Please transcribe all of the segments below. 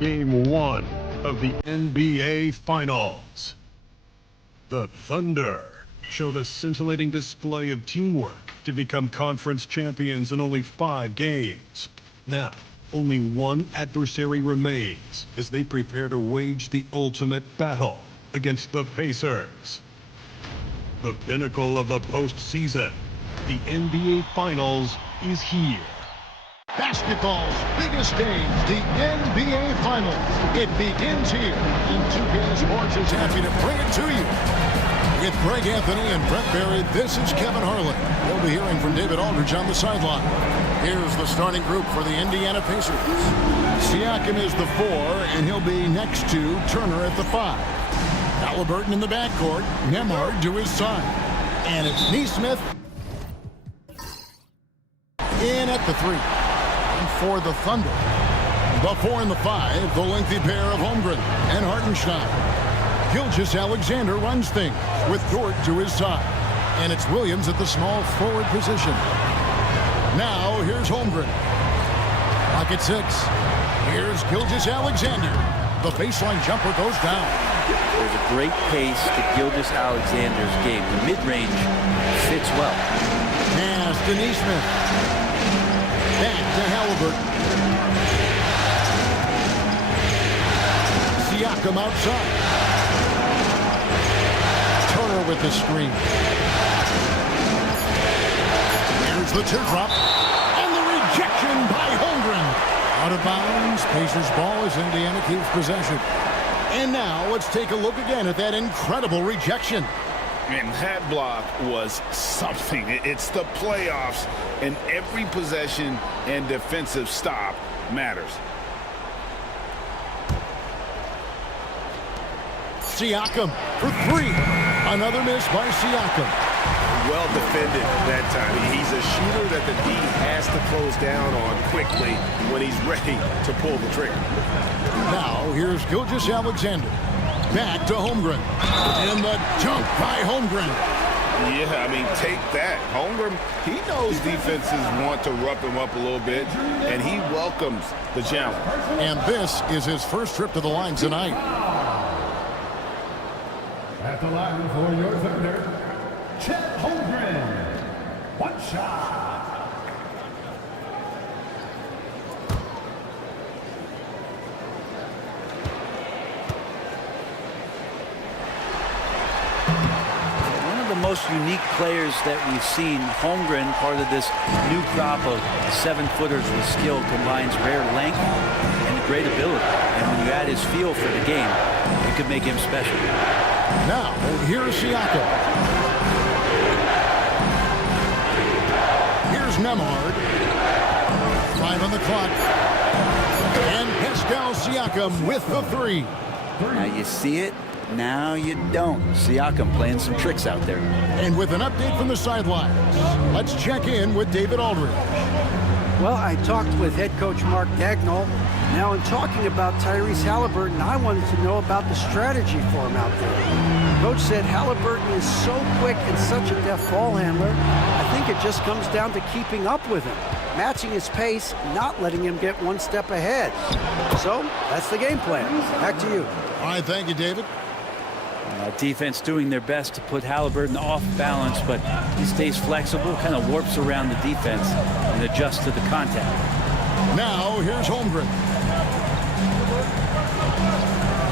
Game 1 of the NBA Finals. The Thunder showed a scintillating display of teamwork to become conference champions in only 5 games. Now, only one adversary remains as they prepare to wage the ultimate battle against the Pacers. The pinnacle of the postseason, the NBA Finals, is here. Basketball's biggest games, the NBA Finals. It begins here, and 2K Sports is happy to bring it to you. With Greg Anthony and Brett Barry, this is Kevin Harlan. We'll be hearing from David Aldridge on the sideline. Here's the starting group for the Indiana Pacers. Siakam is the 4, and he'll be next to Turner at the 5. Haliburton in the backcourt, Nembhard to his side. And it's Nesmith in at the 3. And for the Thunder, the 4 and the 5, the lengthy pair of Holmgren and Hartenstein. Gilgeous-Alexander runs things with Dort to his side. And it's Williams at the small forward position. Now, here's Holmgren. Clock at 6. Here's Gilgeous-Alexander. The baseline jumper goes down. There's a great pace to Gilgeous-Alexander's game. The mid-range fits well. Pass to Nesmith. Back to Haliburton. Siakam outside. Turner with the screen. Here's the teardrop. And the rejection by Holmgren. Out of bounds. Pacers ball as Indiana keeps possession. And now let's take a look again at that incredible rejection. And that block was something. It's the playoffs, and every possession and defensive stop matters. Siakam for 3. Another miss by Siakam. Well defended that time. He's a shooter that the D has to close down on quickly when he's ready to pull the trigger. Now here's Gilgeous-Alexander. Back to Holmgren. And the dunk by Holmgren. Yeah, I mean, take that. Holmgren, he knows defenses want to rough him up a little bit, and he welcomes the challenge. And this is his first trip to the line tonight. At the line for your Thunder, Chet Holmgren. One shot. Most unique players that we've seen. Holmgren, part of this new crop of 7-footers with skill, combines rare length and great ability. And when you add his feel for the game, it could make him special. Now, here's Siakam. Here's Nembhard. 5 on the clock. And Pascal Siakam with the 3. Now you see it. Now you don't. Siakam playing some tricks out there. And with an update from the sidelines, let's check in with David Aldridge. Well, I talked with head coach Mark Dagnall. Now, in talking about Tyrese Haliburton, I wanted to know about the strategy for him out there. Coach said Haliburton is so quick and such a deft ball handler, I think it just comes down to keeping up with him, matching his pace, not letting him get one step ahead. So, that's the game plan. Back to you. All right, thank you, David. Defense doing their best to put Haliburton off balance, but he stays flexible, kind of warps around the defense and adjusts to the contact. Now, here's Holmgren.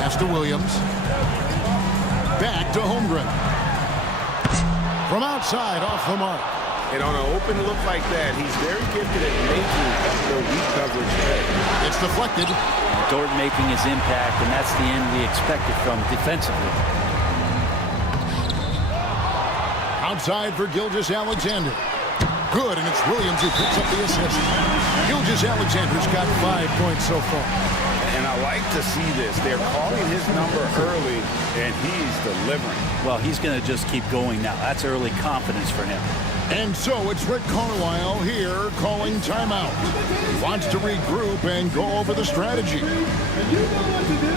Pass to Williams. Back to Holmgren. From outside, off the mark. And on an open look like that, he's very gifted at making the weak coverage pay. It's deflected. Dort making his impact, and that's the end we expected from defensively. Outside for Gilgeous-Alexander. Good, and it's Williams who picks up the assist. Gilgeous-Alexander's got 5 points so far. And I like to see this. They're calling his number early, and he's delivering. Well, he's going to just keep going now. That's early confidence for him. And so it's Rick Carlisle here calling timeout. He wants to regroup and go over the strategy. And you know what to do.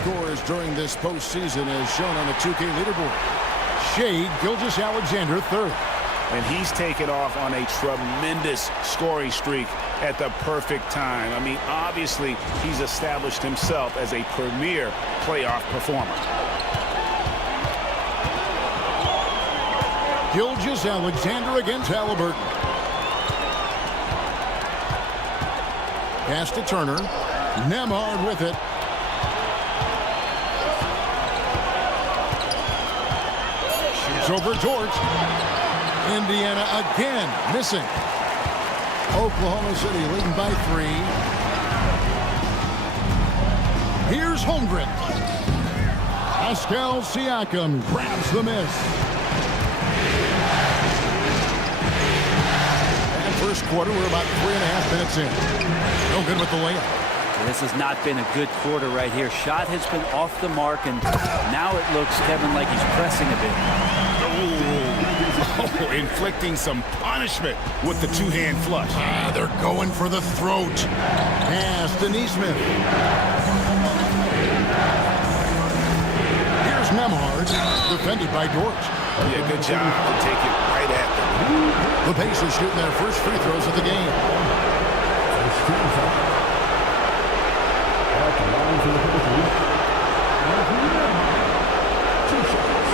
scores during this postseason as shown on the 2K leaderboard. Shea Gilgeous-Alexander third. And he's taken off on a tremendous scoring streak at the perfect time. I mean, obviously, he's established himself as a premier playoff performer. Gilgeous-Alexander against Haliburton. Pass to Turner. Nemhard with it. Shoots over Dort. Indiana again missing. Oklahoma City leading by 3. Here's Holmgren. Pascal Siakam grabs the miss. And first quarter, we're about 3.5 minutes in. No good with the layup. This has not been a good quarter right here. Shot has been off the mark, and now it looks, Kevin, like he's pressing a bit. Oh, inflicting some punishment with the two-hand flush. They're going for the throat. Pass to Neesmith. Here's Nemhard, defended by Dort. Yeah, good job to take it right at them. The Pacers shooting their first free throws of the game. At the line for the Pacers, two shots.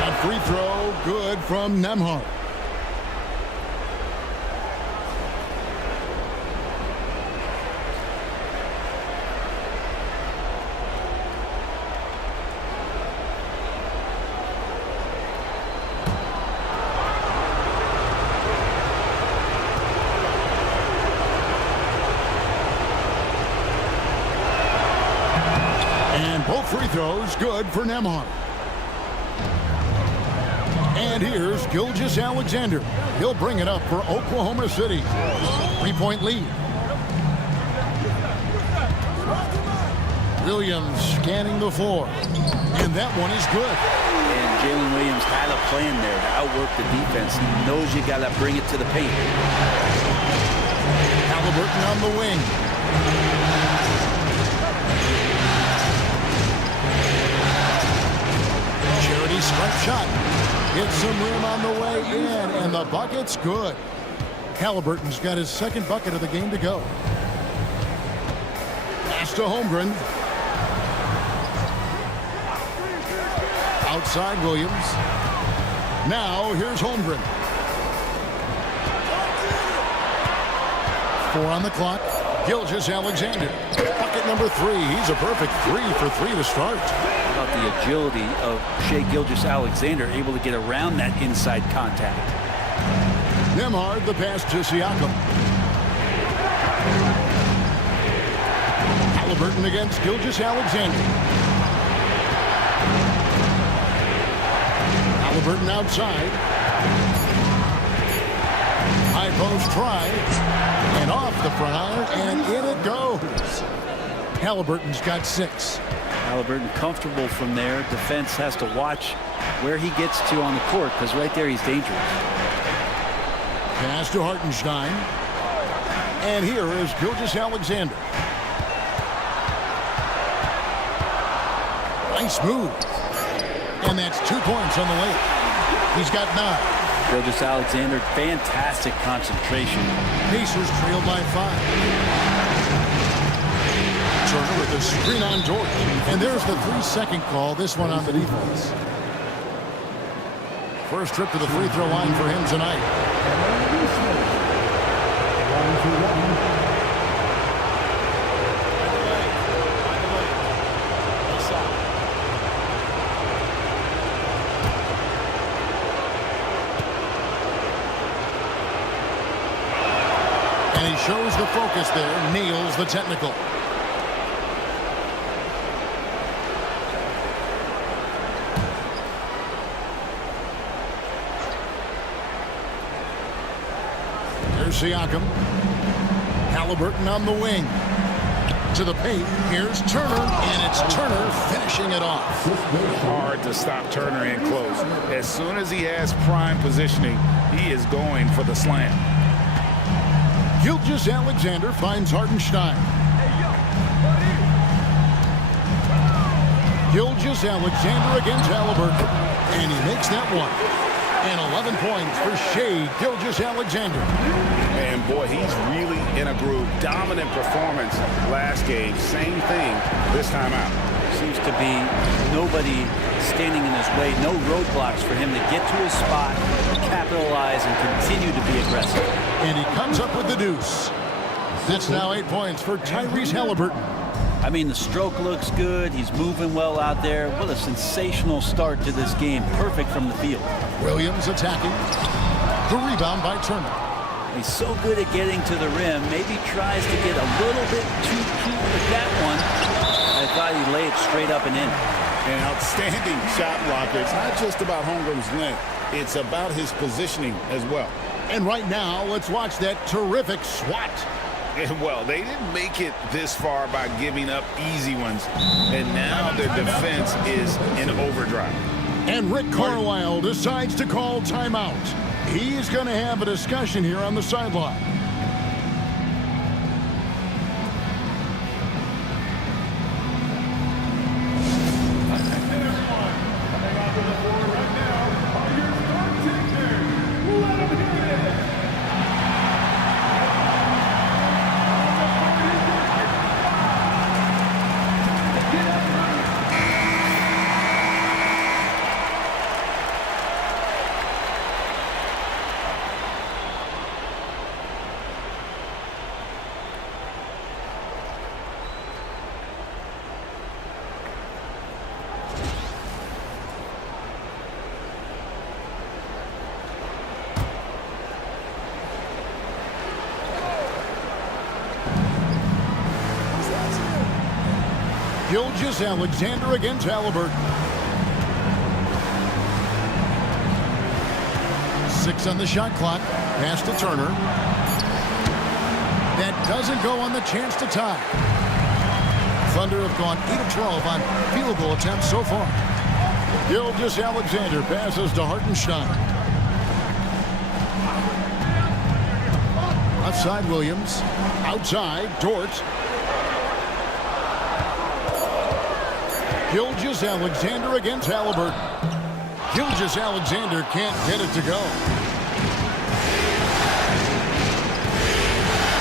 That free throw good from Nemhard. Both free throws good for Nemhard. And here's Gilgeous-Alexander. He'll bring it up for Oklahoma City. 3-point lead. Williams scanning the floor. And that one is good. And Jalen Williams had a plan there to outwork the defense. He knows you got to bring it to the paint. Haliburton on the wing. Charity stripe shot. Hits some rim on the way in, and the bucket's good. Haliburton's got his second bucket of the game to go. Pass to Holmgren. Outside Williams. Now here's Holmgren. 4 on the clock. Gilgeous-Alexander. Bucket number 3. He's a perfect 3 for 3 to start. About the agility of Shai Gilgeous-Alexander, able to get around that inside contact. Nemhard, the pass to Siakam. Haliburton against Gilgeous-Alexander. Haliburton outside. High post try. And off the front iron, and in it goes. Haliburton's got 6. Haliburton comfortable from there. Defense has to watch where he gets to on the court, because right there he's dangerous. Pass to Hartenstein. And here is Gilgeous-Alexander. Nice move. And that's 2 points on the layup. He's got 9. Gilgeous-Alexander, fantastic concentration. Pacers trail by 5. Turner with a screen on Dort. And there's the 3-second call, this one on the defense. First trip to the free throw line for him tonight. And he shows the focus there, nails the technical. Siakam. Haliburton on the wing. To the paint, here's Turner, and it's Turner finishing it off. Hard to stop Turner in close. As soon as he has prime positioning, he is going for the slam. Gilgeous-Alexander finds Hartenstein. Gilgeous-Alexander against Haliburton, and he makes that one. And 11 points for Shai Gilgeous-Alexander. And boy, he's really in a groove. Dominant performance last game. Same thing this time out. Seems to be nobody standing in his way. No roadblocks for him to get to his spot, capitalize, and continue to be aggressive. And he comes up with the deuce. That's now 8 points for Tyrese Haliburton. I mean, the stroke looks good. He's moving well out there. What a sensational start to this game. Perfect from the field. Williams attacking. The rebound by Turner. He's so good at getting to the rim. Maybe tries to get a little bit too cute with that one. I thought he laid it straight up and in. An outstanding shot blocker. It's not just about Holmgren's length. It's about his positioning as well. And right now, let's watch that terrific swat. And well, they didn't make it this far by giving up easy ones. And now their defense is in overdrive. And Rick Carlisle decides to call timeout. He's going to have a discussion here on the sideline. Gilgeous-Alexander against Haliburton. 6 on the shot clock. Pass to Turner. That doesn't go on the chance to tie. Thunder have gone 8 of 12 on field goal attempts so far. Gilgeous-Alexander passes to Hartenstein. Outside Williams. Outside Dort. Gilgeous-Alexander against Haliburton. Gilgeous-Alexander can't get it to go.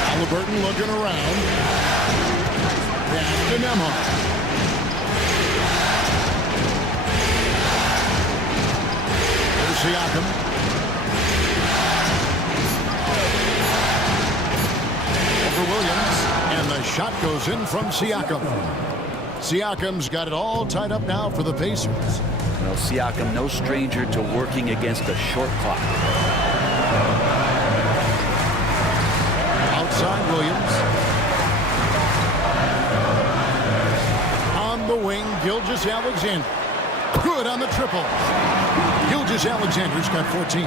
Haliburton looking around. Pass to Nembhard. There's Siakam. Over Williams. And the shot goes in from Siakam. Siakam's got it all tied up now for the Pacers. Well, Siakam, no stranger to working against a short clock. Outside Williams. On the wing, Gilgeous-Alexander. Good on the triple. Gilgeous-Alexander's got 14.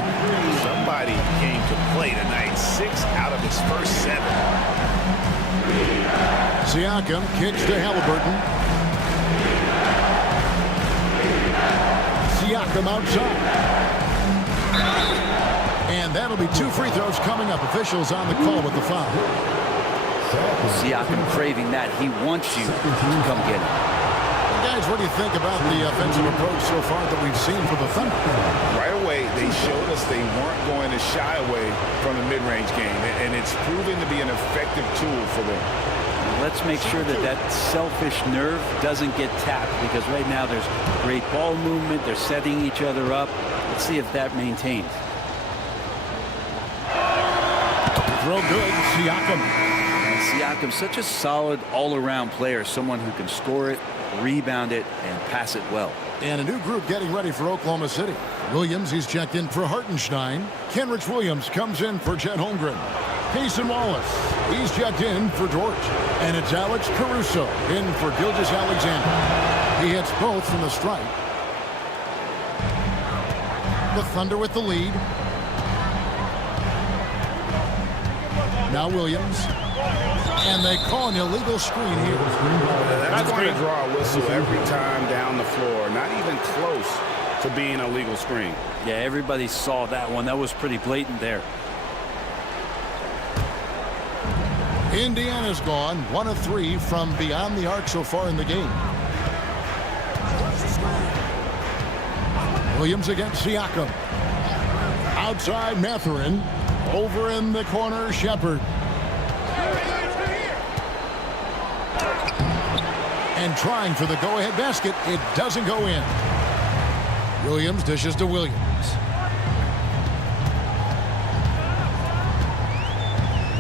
Somebody came to play tonight. 6 out of his first 7. Siakam kicks to Haliburton. Siakam outside. And that'll be 2 free throws coming up. Officials on the call with the foul. Siakam craving that. He wants you to come get him. Guys, what do you think about the offensive approach so far that we've seen for the Thunder? Right away, they showed us they weren't going to shy away from the mid-range game, and it's proven to be an effective tool for them. Let's make sure that that selfish nerve doesn't get tapped, because right now there's great ball movement. They're setting each other up. Let's see if that maintains. Throw good, Siakam. Siakam, such a solid all-around player, someone who can score it, rebound it, and pass it well. And a new group getting ready for Oklahoma City. Williams, he's checked in for Hartenstein. Kenrich Williams comes in for Chet Holmgren. Payson Wallace, he's checked in for Dort. And it's Alex Caruso in for Gilgeous-Alexander. He hits both from the stripe. The Thunder with the lead. Now Williams. And they call an illegal screen here. That's going to draw a whistle every time down the floor. Not even close to being a legal screen. Yeah, everybody saw that one. That was pretty blatant there. Indiana's gone 1 of 3 from beyond the arc so far in the game. Williams against Siakam. Outside Mathurin. Over in the corner, Shepard. And trying for the go-ahead basket. It doesn't go in. Williams dishes to Williams.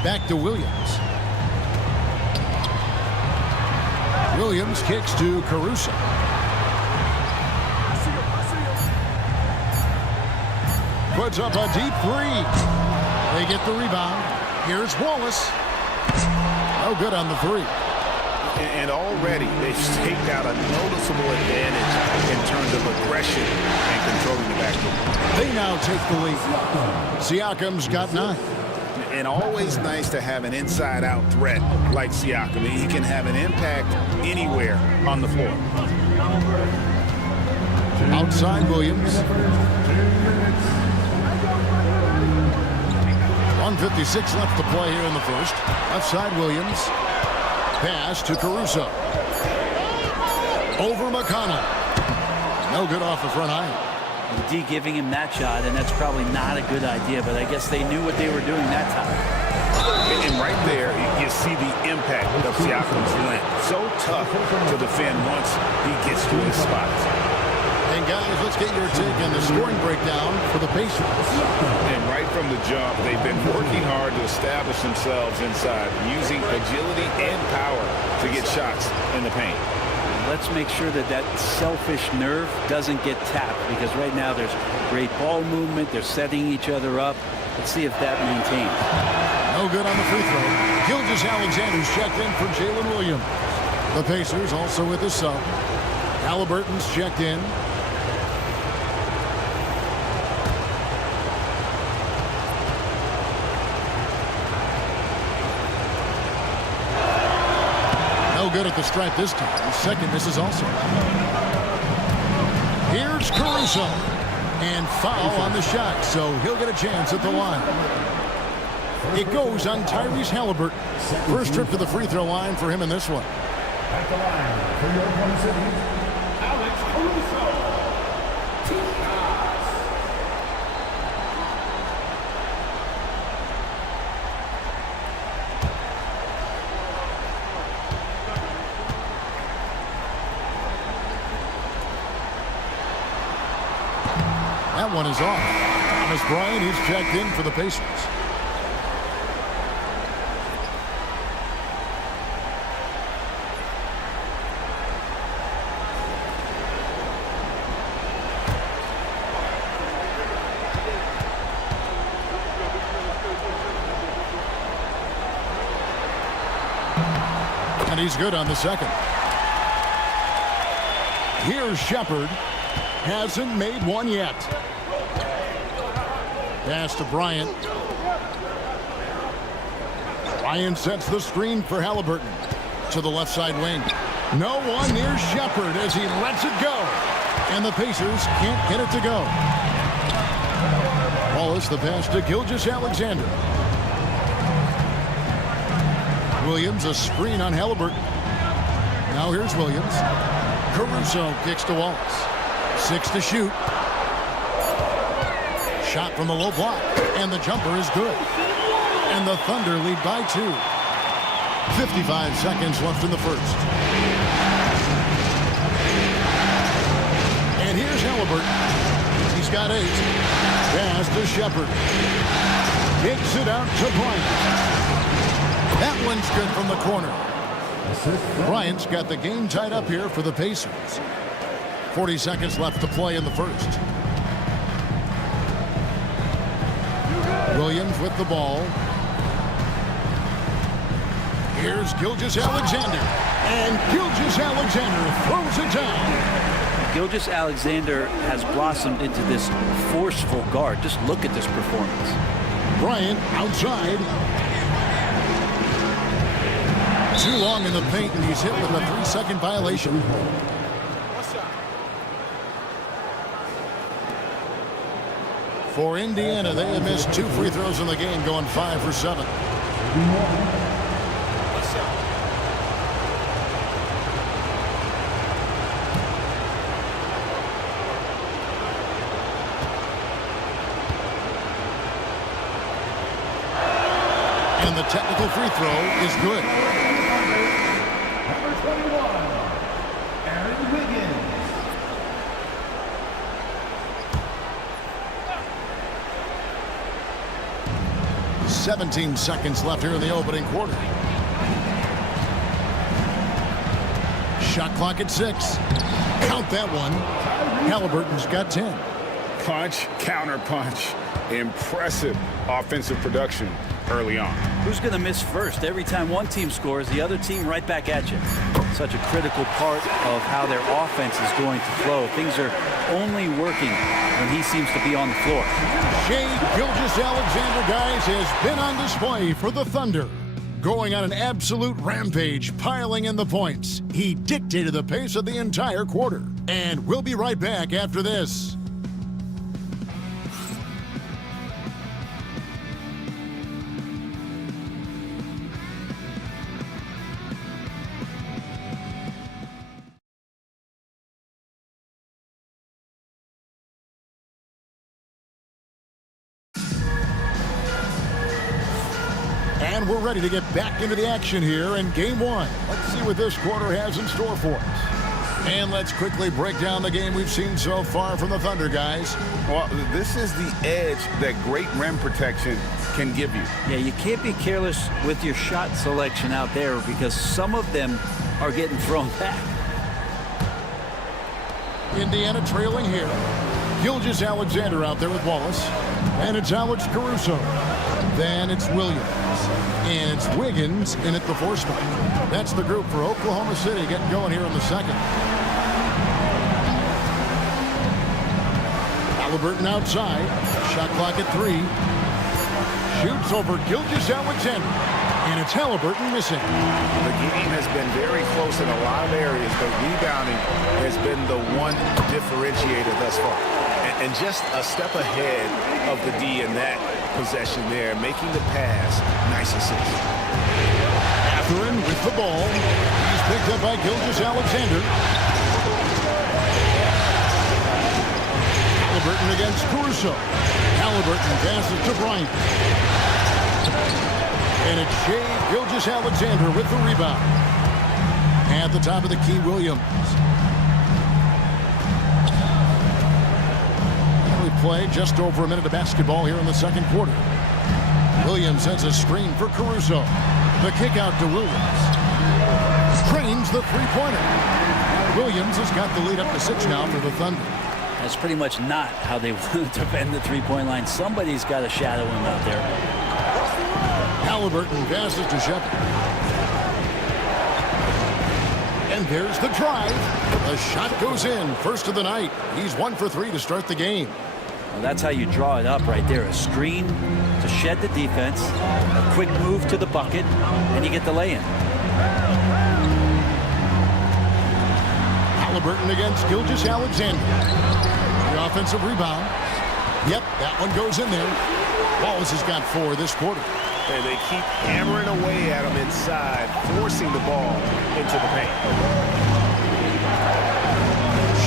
Back to Williams. Williams kicks to Caruso. Puts up a deep 3. They get the rebound. Here's Wallace. No good on the 3. And already they've staked out a noticeable advantage in terms of aggression and controlling the backcourt. They now take the lead. Siakam's got 9. And always nice to have an inside-out threat like Siakam. He can have an impact anywhere on the floor. Outside Williams. 1:56 left to play here in the first. Left side Williams. Pass to Caruso. Over McConnell. No good off the front iron. D giving him that shot, and that's probably not a good idea, but I guess they knew what they were doing that time. And right there, you see the impact of Siakam's length. So tough to defend once he gets to his spots. And guys, let's get your take on the scoring breakdown for the Pacers. And right from the jump, they've been working hard to establish themselves inside, using agility and power to get shots in the paint. Let's make sure that that selfish nerve doesn't get tapped, because right now there's great ball movement. They're setting each other up. Let's see if that maintains. No good on the free throw. Gilgeous-Alexander's checked in for Jalen Williams. The Pacers also with his sub. Haliburton's checked in. No good at the stripe this time. The second misses also. Here's Caruso. And foul on the shot, so he'll get a chance at the line. It goes on Tyrese Haliburton. First trip to the free throw line for him in this one. At the line for your Oklahoma City, Alex Caruso. That one is off. Thomas Bryant, he's checked in for the Pacers. And he's good on the second. Here's Shepard. Hasn't made one yet. Pass to Bryant. Bryant sets the screen for Haliburton. To the left side wing. No one near Shepard as he lets it go. And the Pacers can't get it to go. Wallace the pass to Gilgeous-Alexander. Williams a screen on Haliburton. Now here's Williams. Caruso kicks to Wallace. 6 to shoot. Shot from the low block. And the jumper is good. And the Thunder lead by 2. 55 seconds left in the first. And here's Haliburton. He's got 8. Pass to Shepard. Kicks it out to Bryant. That one's good from the corner. Bryant's got the game tied up here for the Pacers. 40 seconds left to play in the first. Williams with the ball. Here's Gilgeous-Alexander. And Gilgeous-Alexander throws it down. Gilgeous-Alexander has blossomed into this forceful guard. Just look at this performance. Bryant outside. Too long in the paint, and he's hit with a 3-second violation. For Indiana, they have missed 2 free throws in the game, going 5 for 7. And the technical free throw is good. Number 21, Aaron Wiggins. "17 seconds left here in the opening quarter. Shot clock at 6. Count that one. Haliburton's got 10. Punch, counter punch. Impressive offensive production early on. Who's going to miss first? Every time one team scores, the other team right back at you. Such a critical part of how their offense is going to flow. Things are only working when he seems to be on the floor. Shai Gilgeous-Alexander, guys, has been on display for the Thunder. Going on an absolute rampage, piling in the points. He dictated the pace of the entire quarter. And we'll be right back after this. And we're ready to get back into the action here in Game 1. Let's see what this quarter has in store for us. And let's quickly break down the game we've seen so far from the Thunder, guys. Well, this is the edge that great rim protection can give you. Yeah, you can't be careless with your shot selection out there because some of them are getting thrown back. Indiana trailing here. Gilgeous-Alexander out there with Wallace. And it's Alex Caruso. Then it's Williams. And it's Wiggins in at the 4 spot. That's the group for Oklahoma City getting going here in the second. Haliburton outside. Shot clock at 3. Shoots over Gilgeous-Alexander. And it's Haliburton missing. The game has been very close in a lot of areas, but rebounding has been the one differentiator thus far. And just a step ahead of the D in that possession there, making the pass. Nice assist. Catherine with the ball. He's picked up by Gilgeous-Alexander. Haliburton against Caruso. Haliburton passes to Bryant. And it's Shai Gilgeous-Alexander with the rebound. At the top of the key, Williams. We play just over a minute of basketball here in the second quarter. Williams sends a screen for Caruso. The kick out to Williams. Screens the three-pointer. Williams has got the lead up to 6 now for the Thunder. That's pretty much not how they want to defend the three-point line. Somebody's got to shadow him out there. Haliburton passes to Shepard. And there's the drive. The shot goes in. First of the night. He's 1 for 3 to start the game. Well, that's how you draw it up right there. A screen to shed the defense, a quick move to the bucket, and you get the lay-in. Haliburton against Gilgeous-Alexander. The offensive rebound. Yep, that one goes in there. Wallace has got 4 this quarter. And they keep hammering away at him inside, forcing the ball into the paint.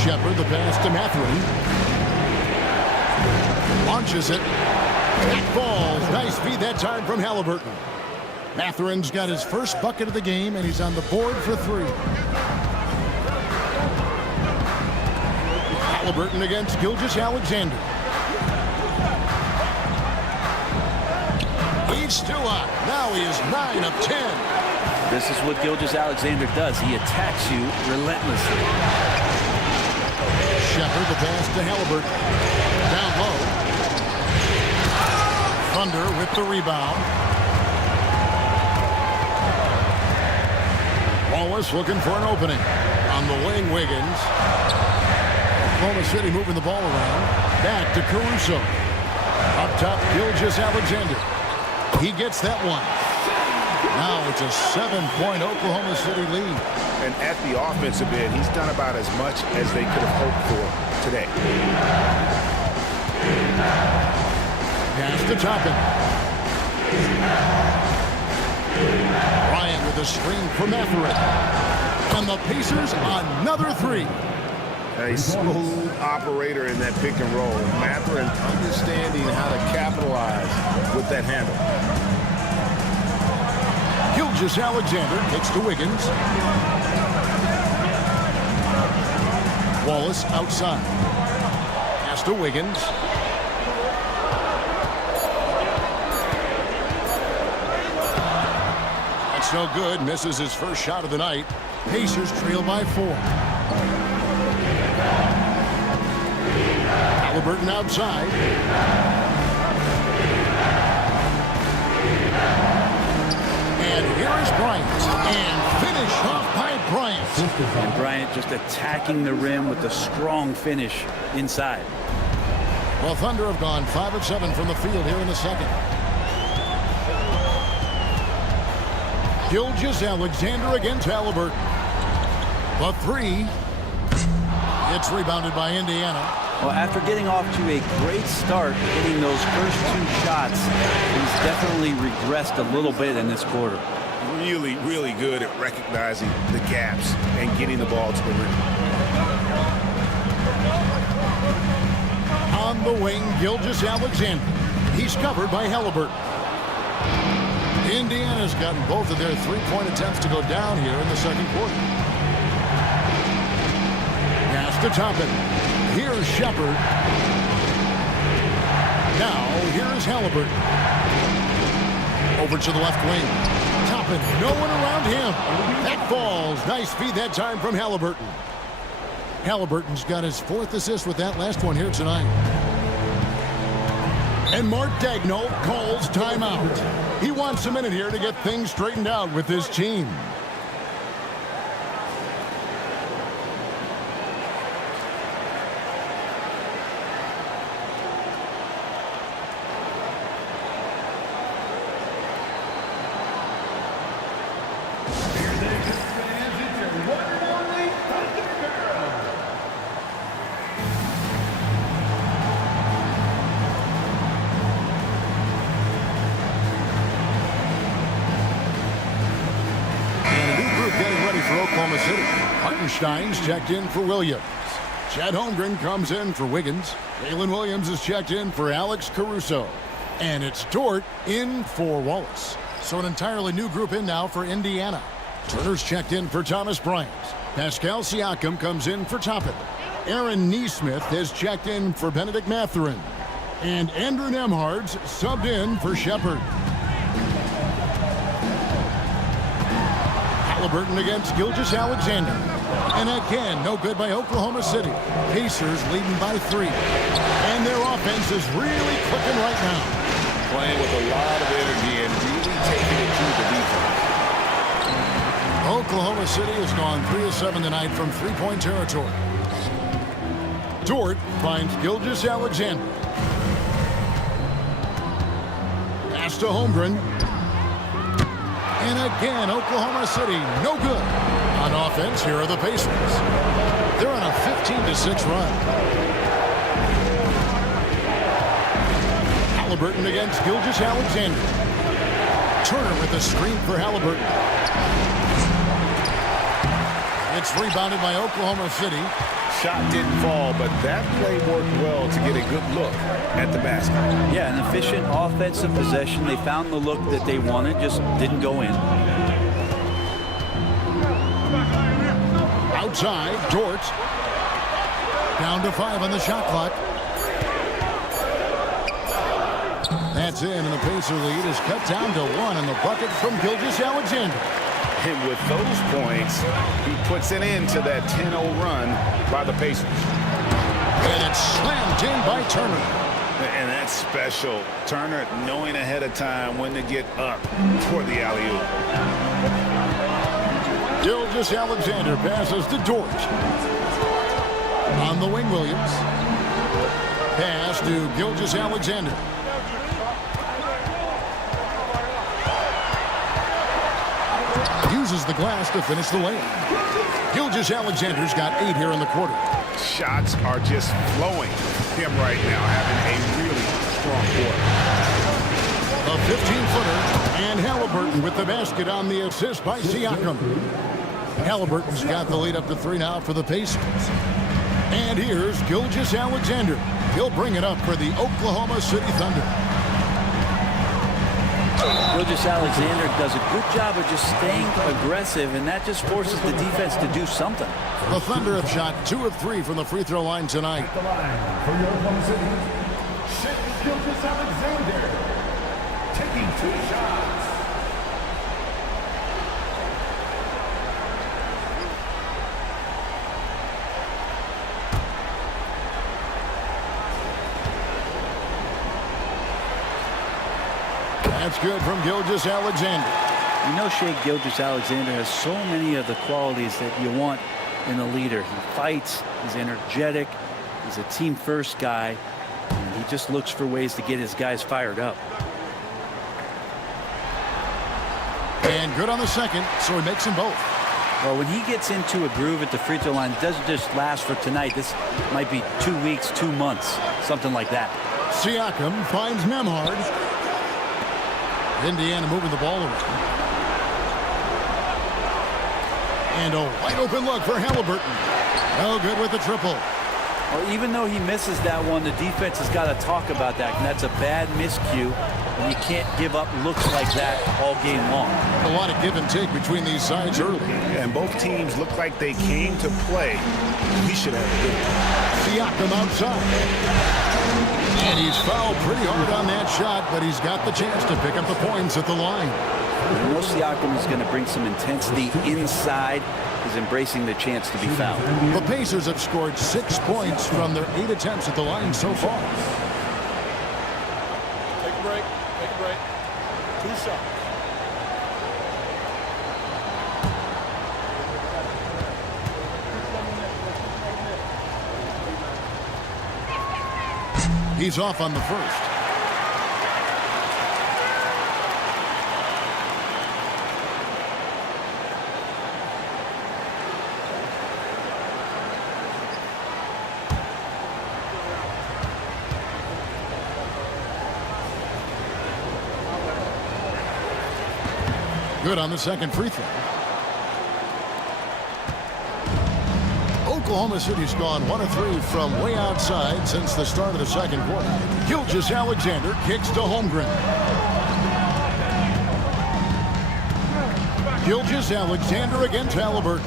Shepard, the pass to Mathurin. Launches it. That falls. Nice feed that time from Haliburton. Mathurin's got his first bucket of the game, and he's on the board for 3. Haliburton against Gilgeous-Alexander. He's still up. Now he is 9 of 10. This is what Gilgeous-Alexander does. He attacks you relentlessly. Shepard, the pass to Haliburton. Down low. Thunder with the rebound. Wallace looking for an opening. On the wing, Wiggins. Oklahoma City moving the ball around. Back to Caruso. Up top, Gilgeous-Alexander. He gets that one. Now it's a 7-point Oklahoma City lead. And at the offensive end, he's done about as much as they could have hoped for today. Pass to Toppin. Bryant with a screen for Matherin. And the Pacers another three. A smooth operator in that pick and roll. Matherin understanding how to capitalize with that handle. Gilgeous-Alexander kicks to Wiggins. Wallace outside. Pass to Wiggins. That's no good. Misses his first shot of the night. Pacers trail by 4. Haliburton outside. And here is Bryant. And finish off by Bryant. And Bryant just attacking the rim with a strong finish inside. Well, Thunder have gone 5 of 7 from the field here in the second. Gilgeous-Alexander against Haliburton. The three. It's rebounded by Indiana. Well, after getting off to a great start, hitting those first 2 shots, he's definitely regressed a little bit in this quarter. Really, really good at recognizing the gaps and getting the ball to the rim. On the wing, Gilgeous-Alexander. He's covered by Haliburton. Indiana's gotten both of their 3-point attempts to go down here in the second quarter. Pass to Toppin. Here's Shepard. Now, here's Haliburton. Over to the left wing. Toppin, no one around him. That falls. Nice feed that time from Haliburton. Haliburton's got his 4th assist with that last one here tonight. And Mark Daigneault calls timeout. He wants a minute here to get things straightened out with his team. Hartenstein's checked in for Williams. Chet Holmgren comes in for Wiggins. Jalen Williams is checked in for Alex Caruso. And it's Dort in for Wallace. So an entirely new group in now for Indiana. Turner's checked in for Thomas Bryant. Pascal Siakam comes in for Toppin. Aaron Nesmith has checked in for Benedict Matherin. And Andrew Nembhard's subbed in for Shepard. Haliburton against Gilgeous-Alexander. And again, no good by Oklahoma City. Pacers leading by 3. And their offense is really clicking right now. Playing with a lot of energy and really taking it to the defense. Oklahoma City has gone 3 of 7 tonight from 3-point territory. Dort finds Gilgeous-Alexander. Pass to Holmgren. And again, Oklahoma City, no good. On offense, here are the Pacers. They're on a 15-6 run. Haliburton against Gilgeous-Alexander. Turner with a screen for Haliburton. It's rebounded by Oklahoma City. Shot didn't fall, but that play worked well to get a good look at the basket. Yeah, an efficient offensive possession. They found the look that they wanted, just didn't go in. Outside, Dort. Down to 5 on the shot clock. That's in, and the Pacer lead is cut down to 1 on the bucket from Gilgeous-Alexander. And with those points, he puts an end to that 10-0 run by the Pacers. And it's slammed in by Turner. And that's special. Turner knowing ahead of time when to get up for the alley-oop. Gilgeous-Alexander passes to Dort. On the wing, Williams. Pass to Gilgeous-Alexander. Uses the glass to finish the layup. Gilgeous-Alexander's got 8 here in the quarter. Shots are just flowing for him right now, having a really strong quarter. A 15-footer, and Haliburton with the basket on the assist by Siakam. Haliburton's got the lead up to 3 now for the Pacers. And here's Gilgeous-Alexander. He'll bring it up for the Oklahoma City Thunder. Gilgeous-Alexander does a good job of just staying aggressive, and that just forces the defense to do something. The Thunder have shot 2 of 3 from the free throw line tonight. The line for your Oklahoma City, Gilgeous-Alexander, taking 2 shots. That's good from Gilgeous-Alexander. You know, Shea Gilgeous-Alexander has so many of the qualities that you want in a leader. He fights, he's energetic, he's a team-first guy, and he just looks for ways to get his guys fired up. And good on the second, so he makes them both. Well, when he gets into a groove at the free throw line, it doesn't just last for tonight. This might be 2 weeks, 2 months, something like that. Siakam finds Nembhard. Indiana moving the ball around. And a wide open look for Haliburton. No good with the triple. Well, even though he misses that one, the defense has got to talk about that, and that's a bad miscue, and you can't give up looks like that all game long. A lot of give and take between these sides early. And both teams look like they came to play. He should have a good one. Siakam outside. And he's fouled pretty hard on that shot, but he's got the chance to pick up the points at the line. You know Siakam is going to bring some intensity inside. He's embracing the chance to be fouled. The Pacers have scored 6 points from their 8 attempts at the line so far. Take a break. Take a break. 2 shots. He's off on the first. Good on the second free throw. Oklahoma City's gone 1 of 3 from way outside since the start of the second quarter. Gilgeous-Alexander kicks to Holmgren. Gilgeous-Alexander against Haliburton.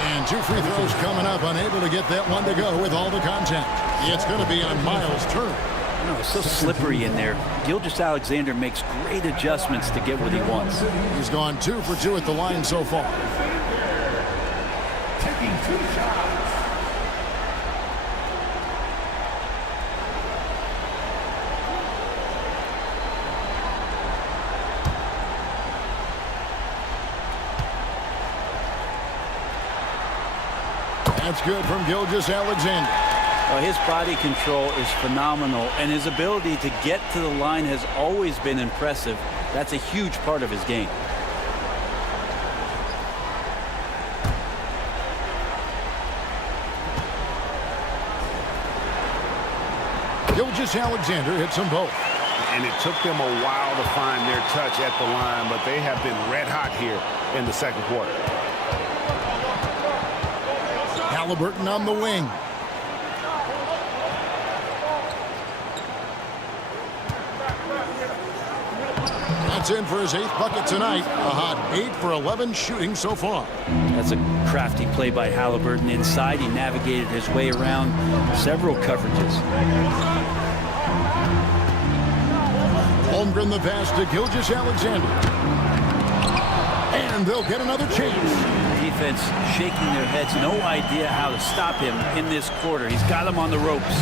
And 2 free throws coming up, unable to get that one to go with all the contact. It's going to be on Miles' turn. No, it's so slippery in there. Gilgeous-Alexander makes great adjustments to get what he wants. He's gone 2 for 2 at the line so far. Taking 2 shots. That's good from Gilgeous-Alexander. Well, his body control is phenomenal, and his ability to get to the line has always been impressive. That's a huge part of his game. Gilgeous-Alexander hits them both. And it took them a while to find their touch at the line, but they have been red hot here in the second quarter. Haliburton on the wing. That's in for his 8th bucket tonight. A hot 8 for 11 shooting so far. That's a crafty play by Haliburton inside. He navigated his way around several coverages. Holmgren the pass to Gilgeous-Alexander. And they'll get another chance. Defense shaking their heads, no idea how to stop him in this quarter. He's got him on the ropes.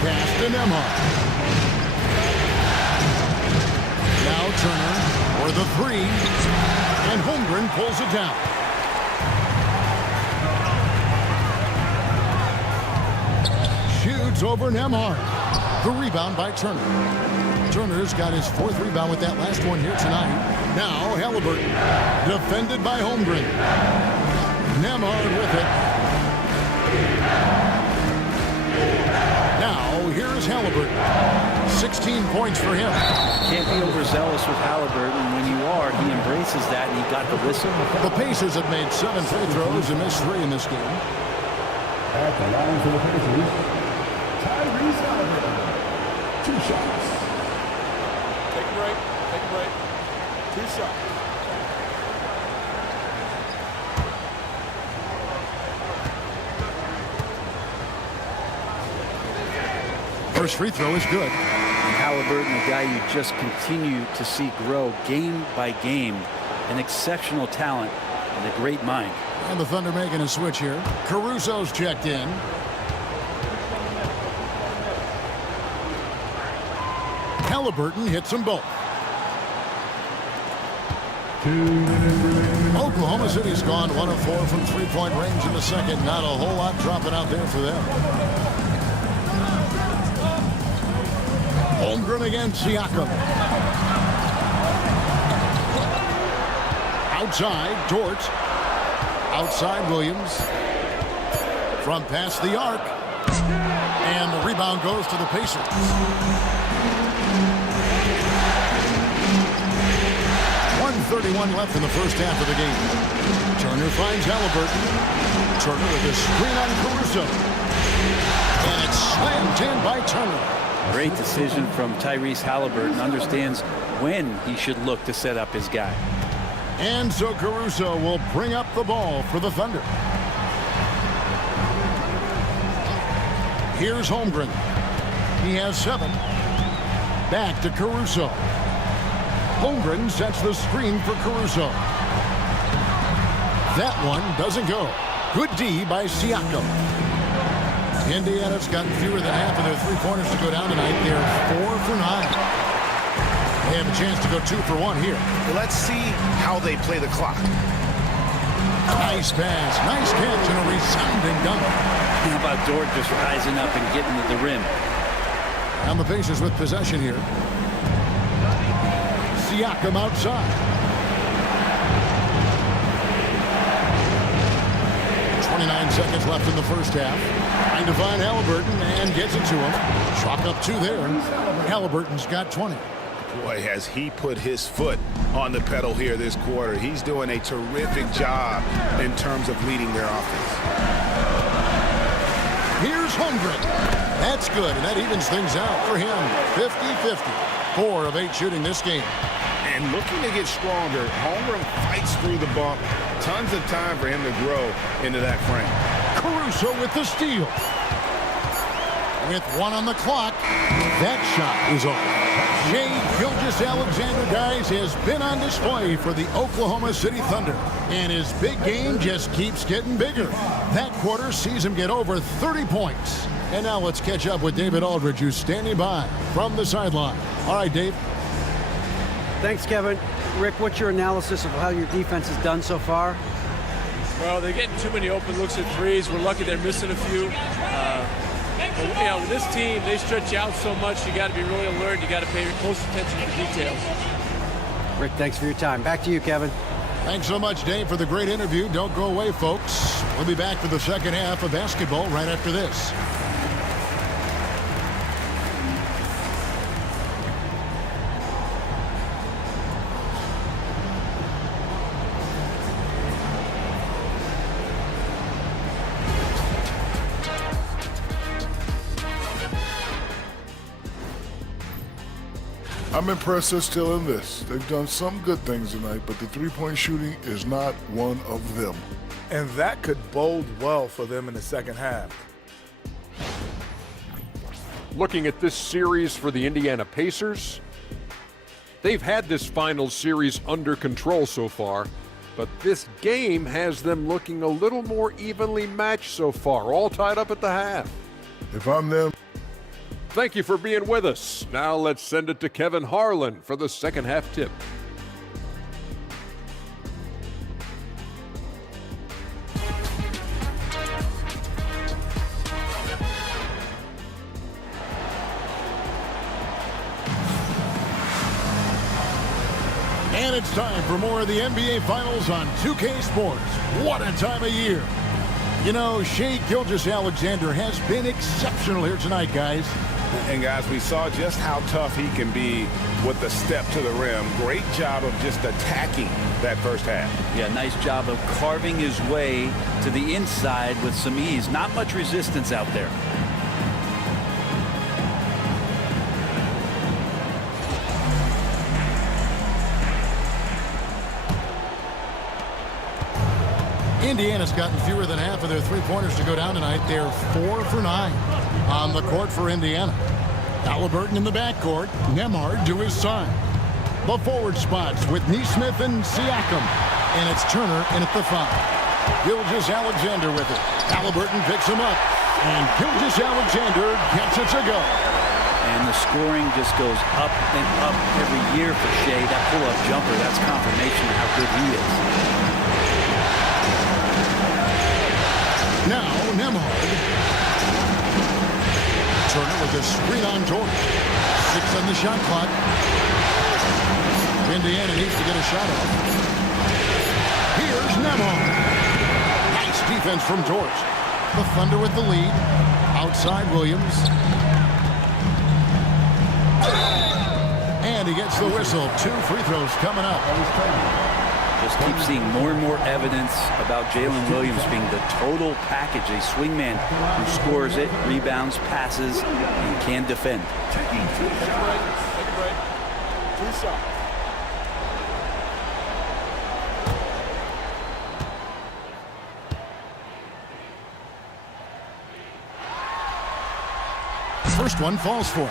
Pass to Nembhard. Now Turner for the 3. And Holmgren pulls it down. Shoots over Nembhard. The rebound by Turner. Turner's got his 4th rebound with that last one here tonight. Now Haliburton, defended by Holmgren. Nemhard with it. Now here's Haliburton. 16 points for him. Can't be overzealous with Haliburton. When you are, he embraces that, and he got the whistle. The Pacers have made 7 free throws and missed 3 in this game. At the line for the Pacers, Tyrese Haliburton. 2 shots. Take a break. Take a break. 2 shots. First free throw is good. And Haliburton, a guy you just continue to see grow game by game. An exceptional talent and a great mind. And the Thunder making a switch here. Caruso's checked in. Haliburton hits them both. 2 minutes remaining. Oklahoma City's gone 1 of 4 from 3-point range in the second. Not a whole lot dropping out there for them. Holmgren against Siakam. Outside, Dort. Outside, Williams. From past the arc. And the rebound goes to the Pacers. 1:31 left in the first half of the game. Turner finds Haliburton. Turner with a screen on Caruso. And it's slammed in by Turner. Great decision from Tyrese Haliburton. Understands when he should look to set up his guy. And so Caruso will bring up the ball for the Thunder. Here's Holmgren. He has 7. Back to Caruso. Holmgren sets the screen for Caruso. That one doesn't go. Good D by Siakam. Indiana's gotten fewer than half of their 3-pointers to go down tonight. They're 4 for 9. They have a chance to go 2 for 1 here. Let's see how they play the clock. Nice pass. Nice catch and a resounding dunk. How about Dort just rising up and getting to the rim? And the Pacers with possession here. Siakam outside. 29 seconds left in the first half. Trying to find Haliburton and gets it to him. Chalk up 2 there. Haliburton's got 20. Boy, has he put his foot on the pedal here this quarter. He's doing a terrific job in terms of leading their offense. Here's Holmgren. That's good, and that evens things out for him. 50-50. 4 of 8 shooting this game. And looking to get stronger, Holmgren fights through the bump. Tons of time for him to grow into that frame. Caruso with the steal. With 1 on the clock, that shot is off. Shai Gilgeous-Alexander, guys, has been on display for the Oklahoma City Thunder. And his big game just keeps getting bigger. That quarter sees him get over 30 points. And now let's catch up with David Aldridge, who's standing by from the sideline. All right, Dave. Thanks, Kevin. Rick, what's your analysis of how your defense has done so far? Well, they're getting too many open looks at threes. We're lucky they're missing a few. But, you know, with this team, they stretch you out so much, you got to be really alert. You got to pay close attention to the details. Rick, thanks for your time. Back to you, Kevin. Thanks so much, Dave, for the great interview. Don't go away, folks. We'll be back for the second half of basketball right after this. I'm impressed they're still in this. They've done some good things tonight, but the three-point shooting is not one of them. And that could bode well for them in the second half. Looking at this series for the Indiana Pacers, they've had this final series under control so far, but this game has them looking a little more evenly matched so far, all tied up at the half. If I'm them, thank you for being with us. Now let's send it to Kevin Harlan for the second half tip. And it's time for more of the NBA Finals on 2K Sports. What a time of year. You know, Shai Gilgeous-Alexander has been exceptional here tonight, guys. And guys, we saw just how tough he can be with the step to the rim. Great job of just attacking that first half. Yeah, nice job of carving his way to the inside with some ease. Not much resistance out there. Indiana's gotten fewer than half of their three-pointers to go down tonight. They're 4 for 9 on the court for Indiana. Haliburton in the backcourt. Nembhard to his side. The forward spots with Nesmith and Siakam. And it's Turner in at the 5. Gilgeous-Alexander with it. Haliburton picks him up. And Gilgeous-Alexander gets it to go. And the scoring just goes up and up every year for Shai. That pull-up jumper, that's confirmation of how good he is. Now, Nembhard. Turner with a screen on George. 6 on the shot clock. Indiana needs to get a shot off. Here's Nembhard. Nice defense from George. The Thunder with the lead. Outside Williams. And he gets the whistle. 2 free throws coming up. Just keep seeing more and more evidence about Jalen Williams being the total package, a swingman who scores it, rebounds, passes, and can defend. Take a break. 2 shots. First one falls for him.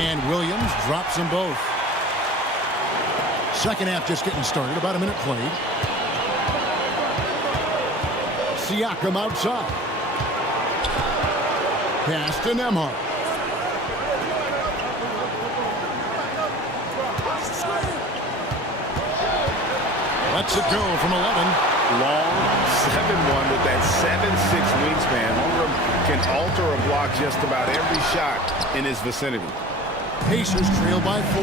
And Williams drops them both. Second half just getting started. About a minute played. Siakam outside. Pass to Nembhard. Lets it go from 11. Long 7-1 with that 7'6" wingspan. Holmgren can alter a block just about every shot in his vicinity. Pacers trail by 4.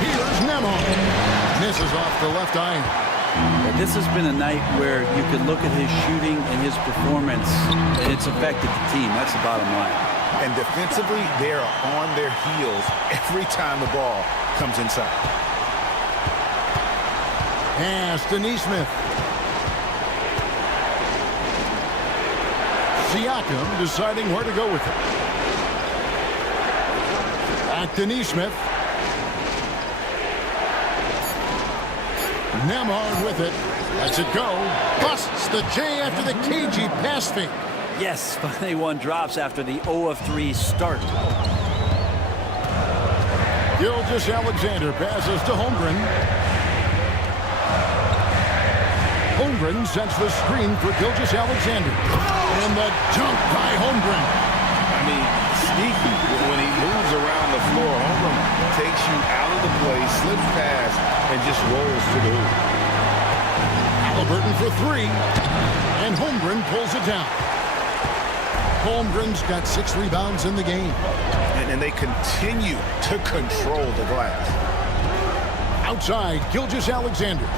Here's Nembhard. Misses off the left eye. This has been a night where you can look at his shooting and his performance, and it's affected the team. That's the bottom line. And defensively, they are on their heels every time the ball comes inside. Pass to Nesmith. Siakam deciding where to go with it. Back to Nesmith. Nembhard with it. Lets it go. Busts the J after the cagey pass fake. Yes, finally one drops after the 0 of 3 start. Gilgeous-Alexander passes to Holmgren. Holmgren sets the screen for Gilgeous-Alexander. And the dunk by Holmgren. I mean, sneaky. When he moves around the floor, Holmgren takes you out of the play, slips past, and just rolls to the hoop. Haliburton for 3. And Holmgren pulls it down. Holmgren's got 6 rebounds in the game. And they continue to control the glass. Outside, Gilgeous-Alexander.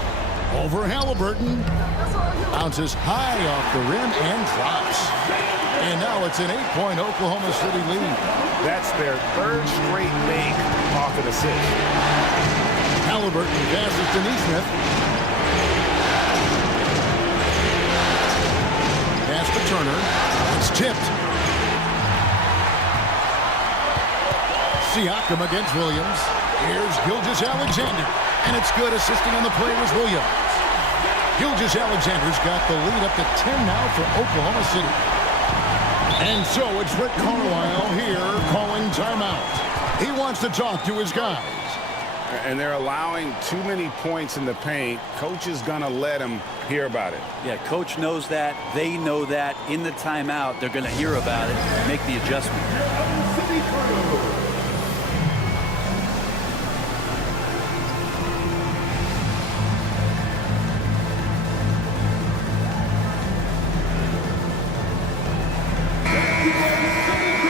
Over Haliburton. Bounces high off the rim and drops. And now it's an 8-point Oklahoma City lead. That's their 3rd straight make off an assist. Haliburton passes to Nesmith. Pass to Turner. It's tipped. Siakam against Williams. Here's Gilgeous-Alexander. And it's good. Assisting on the play was Williams. Gilgeous-Alexander's got the lead up to 10 now for Oklahoma City. And so it's Rick Carlisle here calling timeout. He wants to talk to his guys. And they're allowing too many points in the paint. Coach is going to let them hear about it. Yeah, coach knows that. They know that. In the timeout, they're going to hear about it, make the adjustment.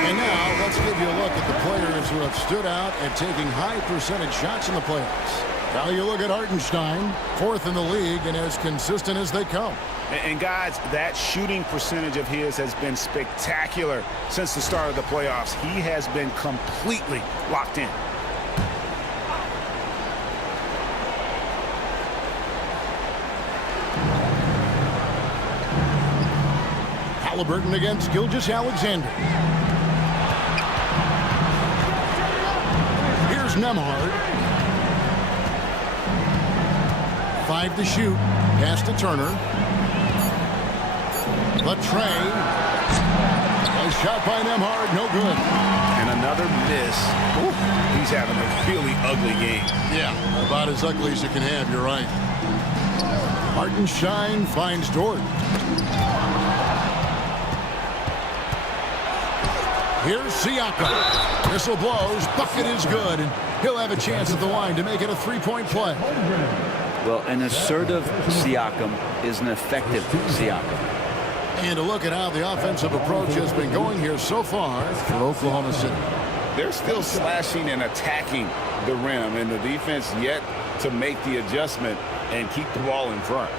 And now let's give you a look at the players who have stood out at taking high percentage shots in the playoffs. Now you look at Hartenstein, 4th in the league and as consistent as they come. And guys, that shooting percentage of his has been spectacular since the start of the playoffs. He has been completely locked in. Haliburton against Gilgeous-Alexander. Here's Nembhard. 5 to shoot. Pass to Turner. Latrey. A shot by Nembhard. No good. And another miss. Ooh, he's having a really ugly game. Yeah, about as ugly as you can have. You're right. Hartenstein finds Dort. Here's Siakam. Whistle blows. Bucket is good. And he'll have a chance at the line to make it a 3-point play. Well, an assertive Siakam is an effective Siakam. And a look at how the offensive approach has been going here so far for Oklahoma City. They're still slashing and attacking the rim, and the defense yet to make the adjustment and keep the ball in front.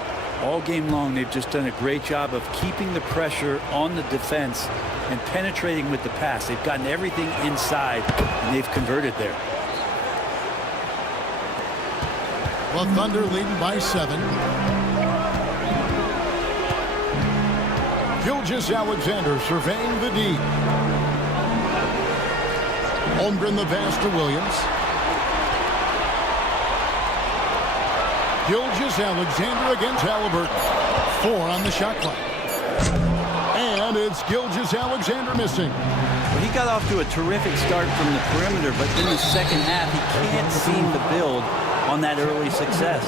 All game long, they've just done a great job of keeping the pressure on the defense and penetrating with the pass. They've gotten everything inside, and they've converted there. The Thunder leading by 7. Gilgeous-Alexander surveying the D. Holmgren the pass to Williams. Gilgeous-Alexander against Haliburton. 4 on the shot clock. And it's Gilgeous-Alexander missing. Well, he got off to a terrific start from the perimeter, but in the second half, he can't seem to build on that early success.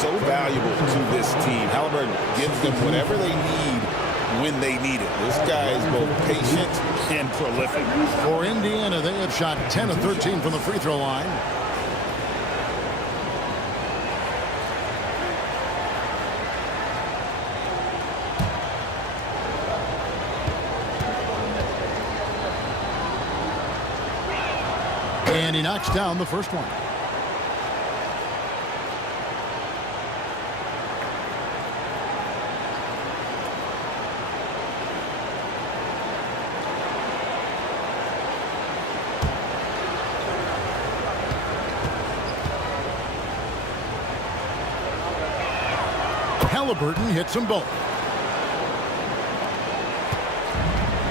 So valuable to this team. Haliburton gives them whatever they need when they need it. This guy is both patient and prolific. For Indiana, they have shot 10 of 13 from the free throw line. And he knocks down the first one. Haliburton hits them both.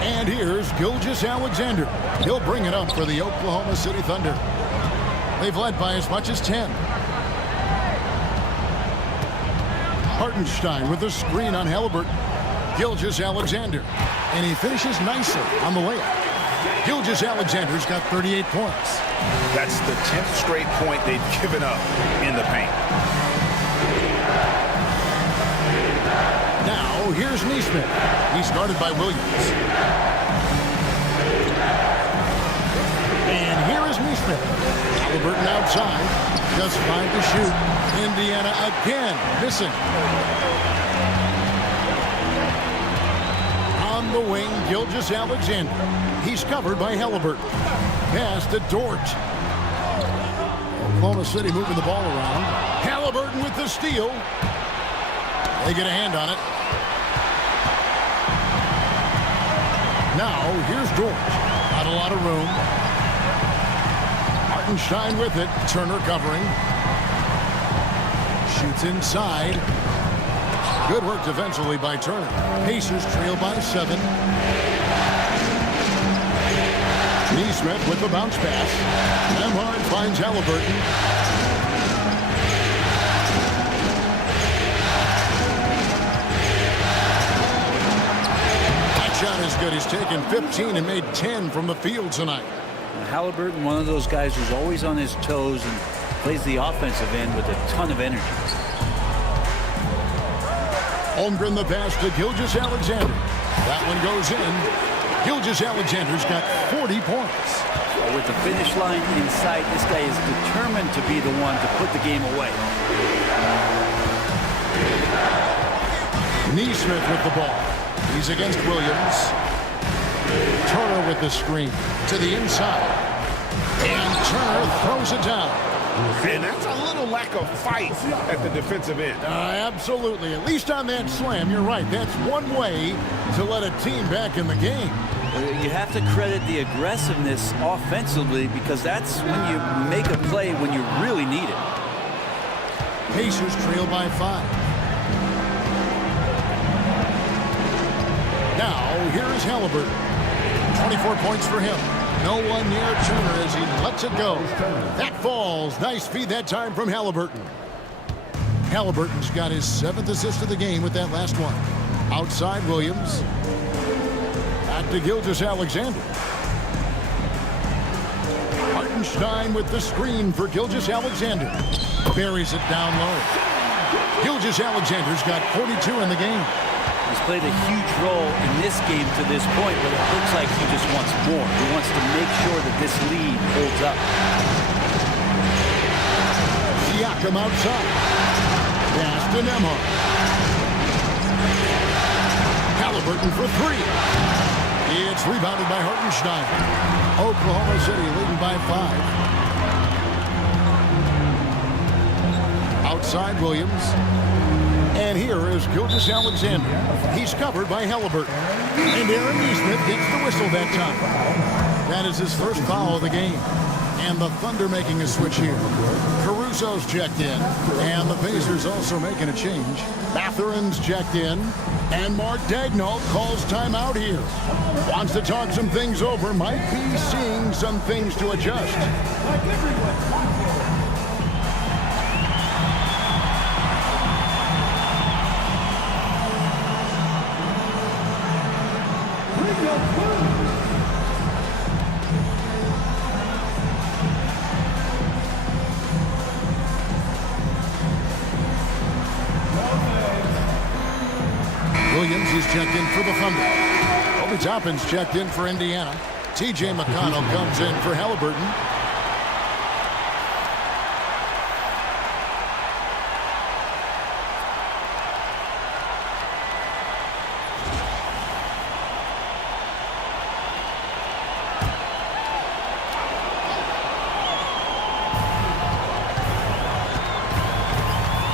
And here's Gilgeous-Alexander. He'll bring it up for the Oklahoma City Thunder. They've led by as much as 10. Hartenstein with a screen on Haliburton. Gilgeous-Alexander. And he finishes nicely on the layup. Gilgeous-Alexander's got 38 points. That's the 10th straight point they've given up in the paint. Now, here's Nesmith. He's guarded by Williams. And here is Nesmith. Haliburton outside. Just 5 to shoot. Indiana again missing. On the wing, Gilgeous-Alexander. He's covered by Haliburton. Pass to Dort. Oklahoma City moving the ball around. Haliburton with the steal. They get a hand on it. Now, here's Dort. Not a lot of room. Hartenstein with it. Turner covering. Shoots inside. Good work defensively by Turner. Pacers trail by 7. Nesmith with the bounce pass. Nembhard finds Haliburton. Shot is good. He's taken 15 and made 10 from the field tonight. Haliburton, one of those guys who's always on his toes and plays the offensive end with a ton of energy. Holmgren the pass to Gilgeous-Alexander. That one goes in. Gilgeous-Alexander's got 40 points. With the finish line in sight, this guy is determined to be the one to put the game away. Neesmith with the ball. He's against Williams. Turner with the screen to the inside. And Turner throws it down. And that's a little lack of fight at the defensive end. Absolutely. At least on that slam, you're right. That's one way to let a team back in the game. You have to credit the aggressiveness offensively because that's when you make a play when you really need it. Pacers trail by 5. Now, here is Haliburton. 24 points for him. No one near Turner as he lets it go. That falls. Nice feed that time from Haliburton. Haliburton's got his 7th assist of the game with that last one. Outside Williams. Back to Gilgeous-Alexander. Hartenstein with the screen for Gilgeous-Alexander. Buries it down low. Gilgeous-Alexander's got 42 in the game. He's played a huge role in this game to this point, but it looks like he just wants more. He wants to make sure that this lead holds up. Siakam outside. Pass to Nembhard. Haliburton for 3. It's rebounded by Hartenstein. Oklahoma City leading by 5. Outside Williams. And here is Gilgeous-Alexander. He's covered by Haliburton. And Aaron Neesmith gets the whistle that time. That is his first foul of the game. And the Thunder making a switch here. Caruso's checked in. And the Pacers also making a change. Mathurin's checked in. And Mark Daigneault calls timeout here. Wants to talk some things over. Might be seeing some things to adjust. Williams is checked in for the Thunder. Obi Toppin's checked in for Indiana. T.J. McConnell comes in for Haliburton.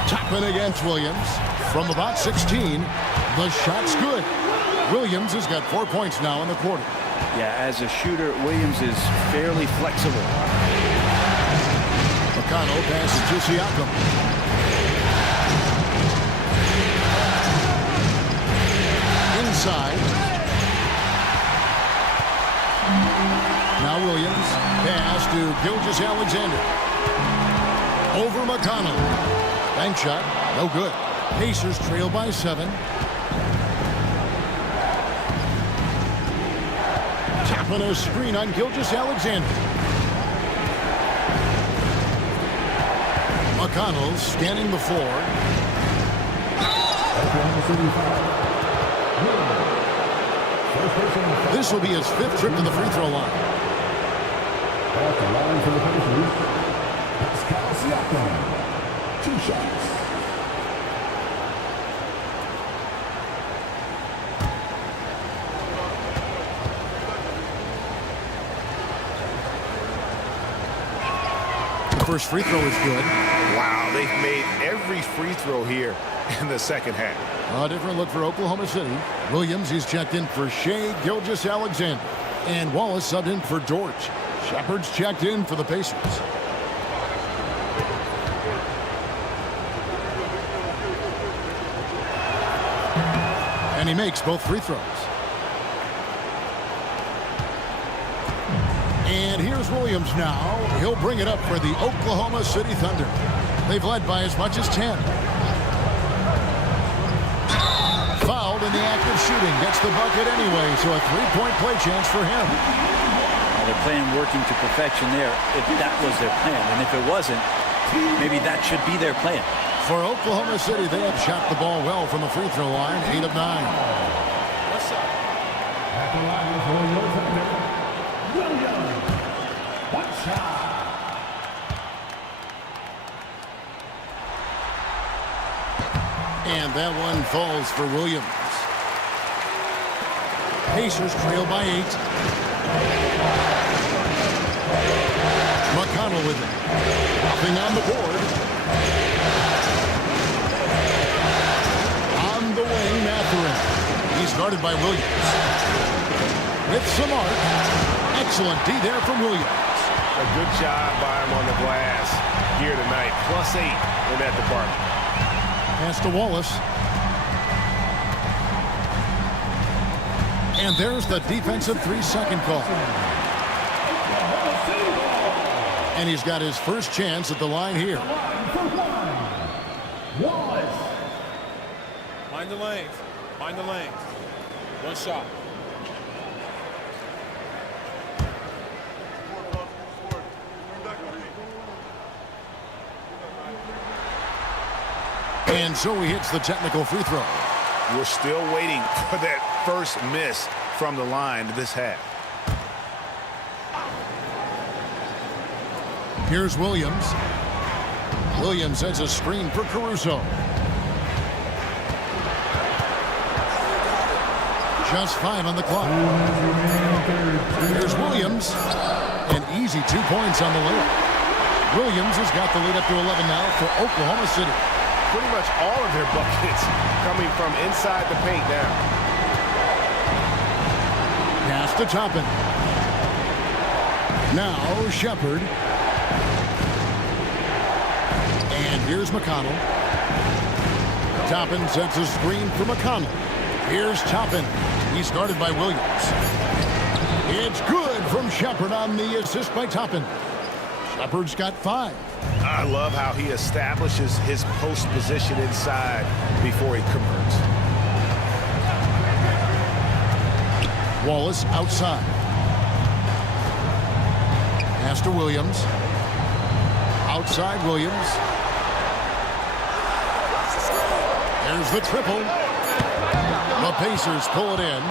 Toppin against Williams. From about 16, the shot's good. Williams has got 4 points now in the quarter. Yeah, as a shooter, Williams is fairly flexible. McConnell passes to Siakam. Inside. Now Williams. Pass to Gilgeous-Alexander. Over McConnell. Bank shot. No good. Pacers trail by 7. Tapping a screen on Gilgeous-Alexander. McConnell scanning the floor. This will be his 5th trip to the free throw line. At the line for the Pacers, Siakam. 2 shots. First free throw is good. Wow, they've made every free throw here in the second half. A different look for Oklahoma City. Williams, he's checked in for Shea Gilgeous-Alexander. And Wallace subbed in for George. Shepard's checked in for the Pacers. And he makes both free throws. And here's Williams now. He'll bring it up for the Oklahoma City Thunder. They've led by as much as 10. Fouled in the act of shooting. Gets the bucket anyway, so a 3-point play chance for him. They're playing working to perfection there if that was their plan. And if it wasn't, maybe that should be their plan. For Oklahoma City, they have shot the ball well from the free throw line, 8 of 9. At the line for your defender, Williams. One shot. And that one falls for Williams. Pacers trail by 8. McConnell with it. Nothing on the board. On the wing, Mathurin. He's guarded by Williams. With some art. Excellent D there from Williams. A good job by him on the glass here tonight. +8 in that department. Pass to Wallace. And there's the defensive 3-second call. And he's got his first chance at the line here. Mind the lanes. Mind the lanes. One shot. And so he hits the technical free throw. We're still waiting for that first miss from the line to this half. Here's Williams. Williams sends a screen for Caruso. Just 5 on the clock. Here's Williams. An easy 2 points on the layup. Williams has got the lead up to 11 now for Oklahoma City. Pretty much all of their buckets coming from inside the paint now. Pass to Toppin. Now Shepard. And here's McConnell. Toppin sets a screen for McConnell. Here's Toppin. He's guarded by Williams. It's good from Shepard on the assist by Toppin. Shepard's got 5. I love how he establishes his post position inside before he converts. Wallace outside. Pass to Williams. Outside Williams. There's the triple. The Pacers pull it in.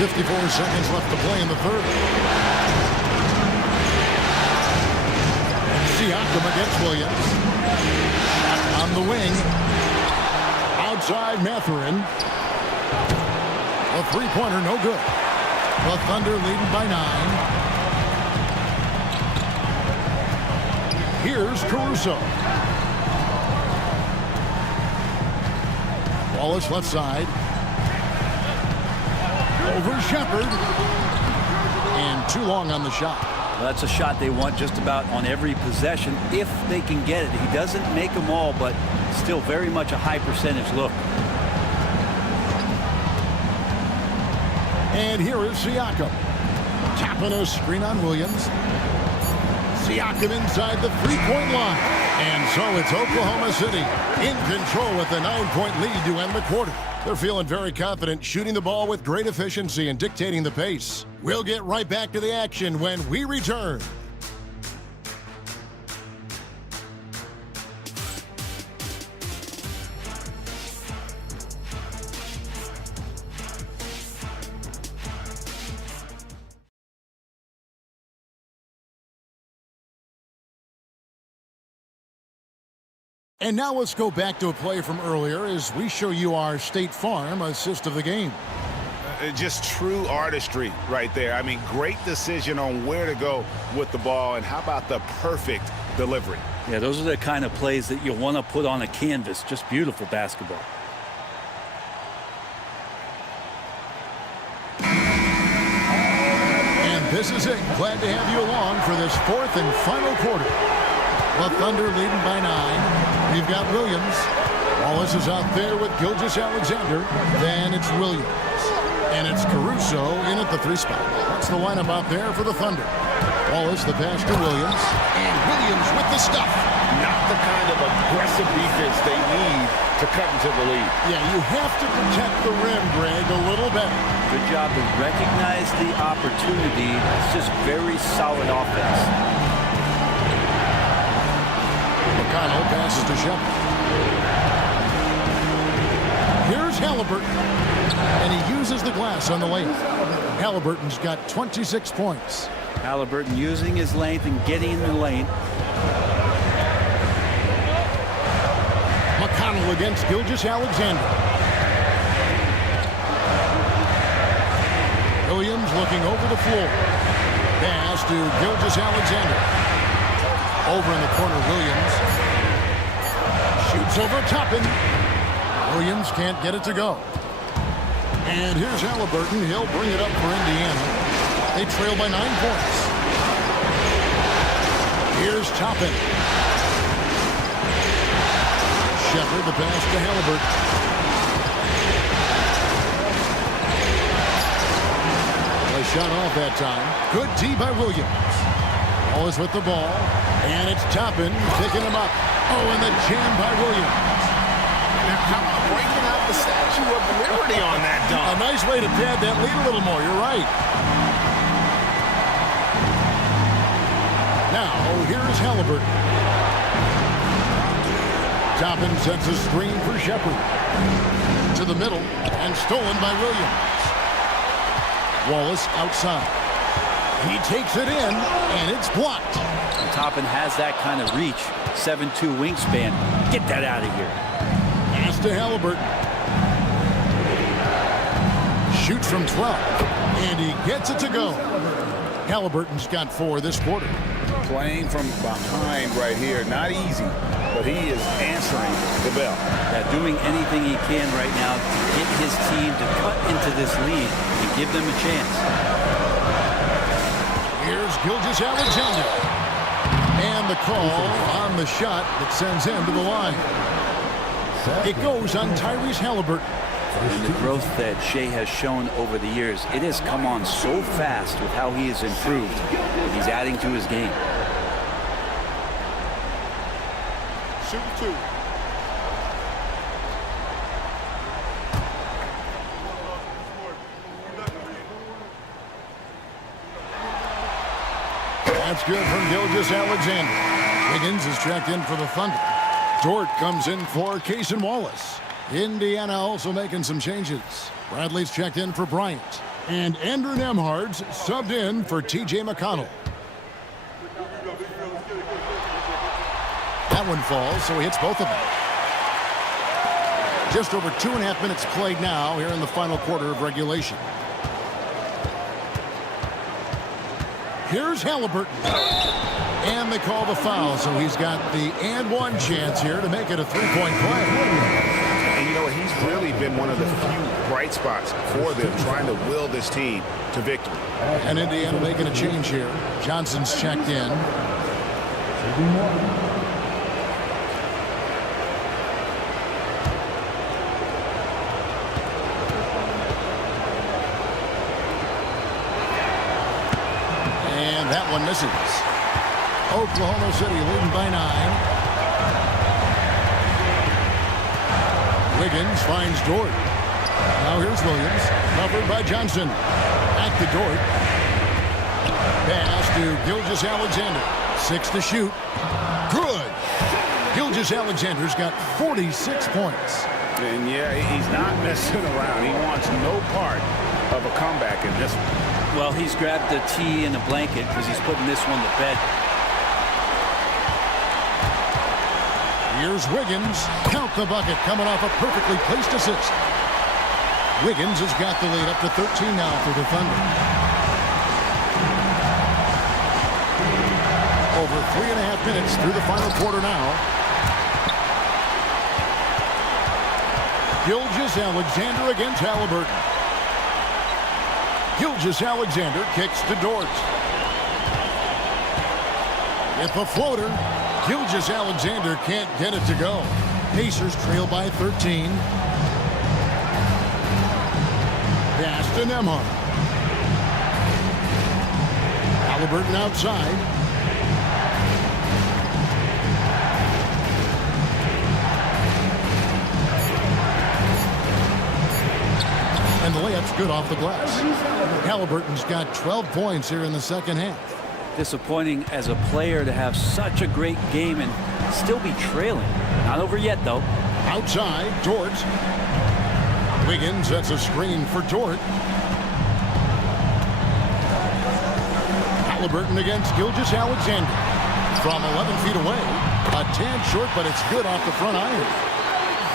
54 seconds left to play in the third. Siakam against Williams. On the wing. Outside Mathurin. A three-pointer, no good. The Thunder leading by 9. Here's Caruso. Wallace left side. Over Shepard. And too long on the shot. Well, that's a shot they want just about on every possession if they can get it. He doesn't make them all, but still very much a high percentage look. And here is Siakam. Tapping a screen on Williams. Siakam inside the three-point line. And so it's Oklahoma City in control with a 9-point lead to end the quarter. They're feeling very confident, shooting the ball with great efficiency and dictating the pace. We'll get right back to the action when we return. And now let's go back to a play from earlier as we show you our State Farm assist of the game. Just true artistry right there. I mean, great decision on where to go with the ball, and how about the perfect delivery? Yeah, those are the kind of plays that you want to put on a canvas. Just beautiful basketball. And this is it. Glad to have you along for this fourth and final quarter. The Thunder leading by 9. We've got Williams. Wallace is out there with Gilgeous-Alexander. Then it's Williams. And it's Caruso in at the 3 spot. That's the lineup out there for the Thunder. Wallace the pass to Williams. And Williams with the stuff. Not the kind of aggressive defense they need to cut into the lead. Yeah, you have to protect the rim, Greg, a little better. Good job to recognize the opportunity. It's just very solid offense. McConnell passes to Shepard. Here's Haliburton. And he uses the glass on the lane. Haliburton's got 26 points. Haliburton using his length and getting in the lane. McConnell against Gilgeous-Alexander. Williams looking over the floor. Pass to Gilgeous-Alexander. Over in the corner, Williams. Shoots over Toppin. Williams can't get it to go. And here's Haliburton. He'll bring it up for Indiana. They trail by 9 points. Here's Toppin. Shepard, the pass to Haliburton. A shot off that time. Good D by Williams. Wallace with the ball. And it's Toppin picking him up. Oh, and the jam by Williams. Now, how about breaking out the Statue of Liberty on that dunk? A nice way to pad that lead a little more. You're right. Now, here is Haliburton. Toppin sets a screen for Shepard. To the middle, and stolen by Williams. Wallace outside. He takes it in, and it's blocked. And Toppin has that kind of reach. 7'2" wingspan. Get that out of here. Pass to Haliburton. Shoots from 12, and he gets it to go. Haliburton's got 4 this quarter. Playing from behind right here, not easy, but he is answering the bell. Yeah, doing anything he can right now to get his team to cut into this lead and give them a chance. Here's Gilgeous-Alexander. And the call on the shot that sends him to the line. It goes on Tyrese Haliburton. And the growth that Shea has shown over the years, it has come on so fast with how he has improved. And he's adding to his game. Shoot 2. That's good from Gilgeous-Alexander. Wiggins is checked in for the Thunder. Dort comes in for Case and Wallace. Indiana also making some changes. Bradley's checked in for Bryant. And Andrew Nembhard's subbed in for T.J. McConnell. That one falls, so he hits both of them. Just over 2.5 minutes played now here in the final quarter of regulation. Here's Haliburton. And they call the foul, so he's got the and one chance here to make it a 3-point play. And you know, he's really been one of the few bright spots for them, trying to will this team to victory. And Indiana making a change here. Johnson's checked in. And that one misses. Oklahoma City leading by 9. Wiggins finds Dort. Now here's Williams. Covered by Johnson. Back to Dort. Pass to Gilgeous-Alexander. 6 to shoot. Good. Gilgeous-Alexander's got 46 points. And yeah, he's not messing around. He wants no part of a comeback in this one. Well, he's grabbed the tee and a blanket because he's putting this one to bed. Here's Wiggins. Count the bucket coming off a perfectly placed assist. Wiggins has got the lead up to 13 now for the Thunder. Over 3.5 minutes through the final quarter now. Gilgeous-Alexander against Haliburton. Gilgeous-Alexander kicks to Dort. With the floater, Gilgeous-Alexander can't get it to go. Pacers trail by 13. Pass to Nembhard. Haliburton outside. And the layup's good off the glass. Haliburton's got 12 points here in the second half. Disappointing as a player to have such a great game and still be trailing. Not over yet, though. Outside, Dort. Wiggins sets a screen for Dort. Haliburton against Gilgeous-Alexander. From 11 feet away. A tad short, but it's good off the front iron.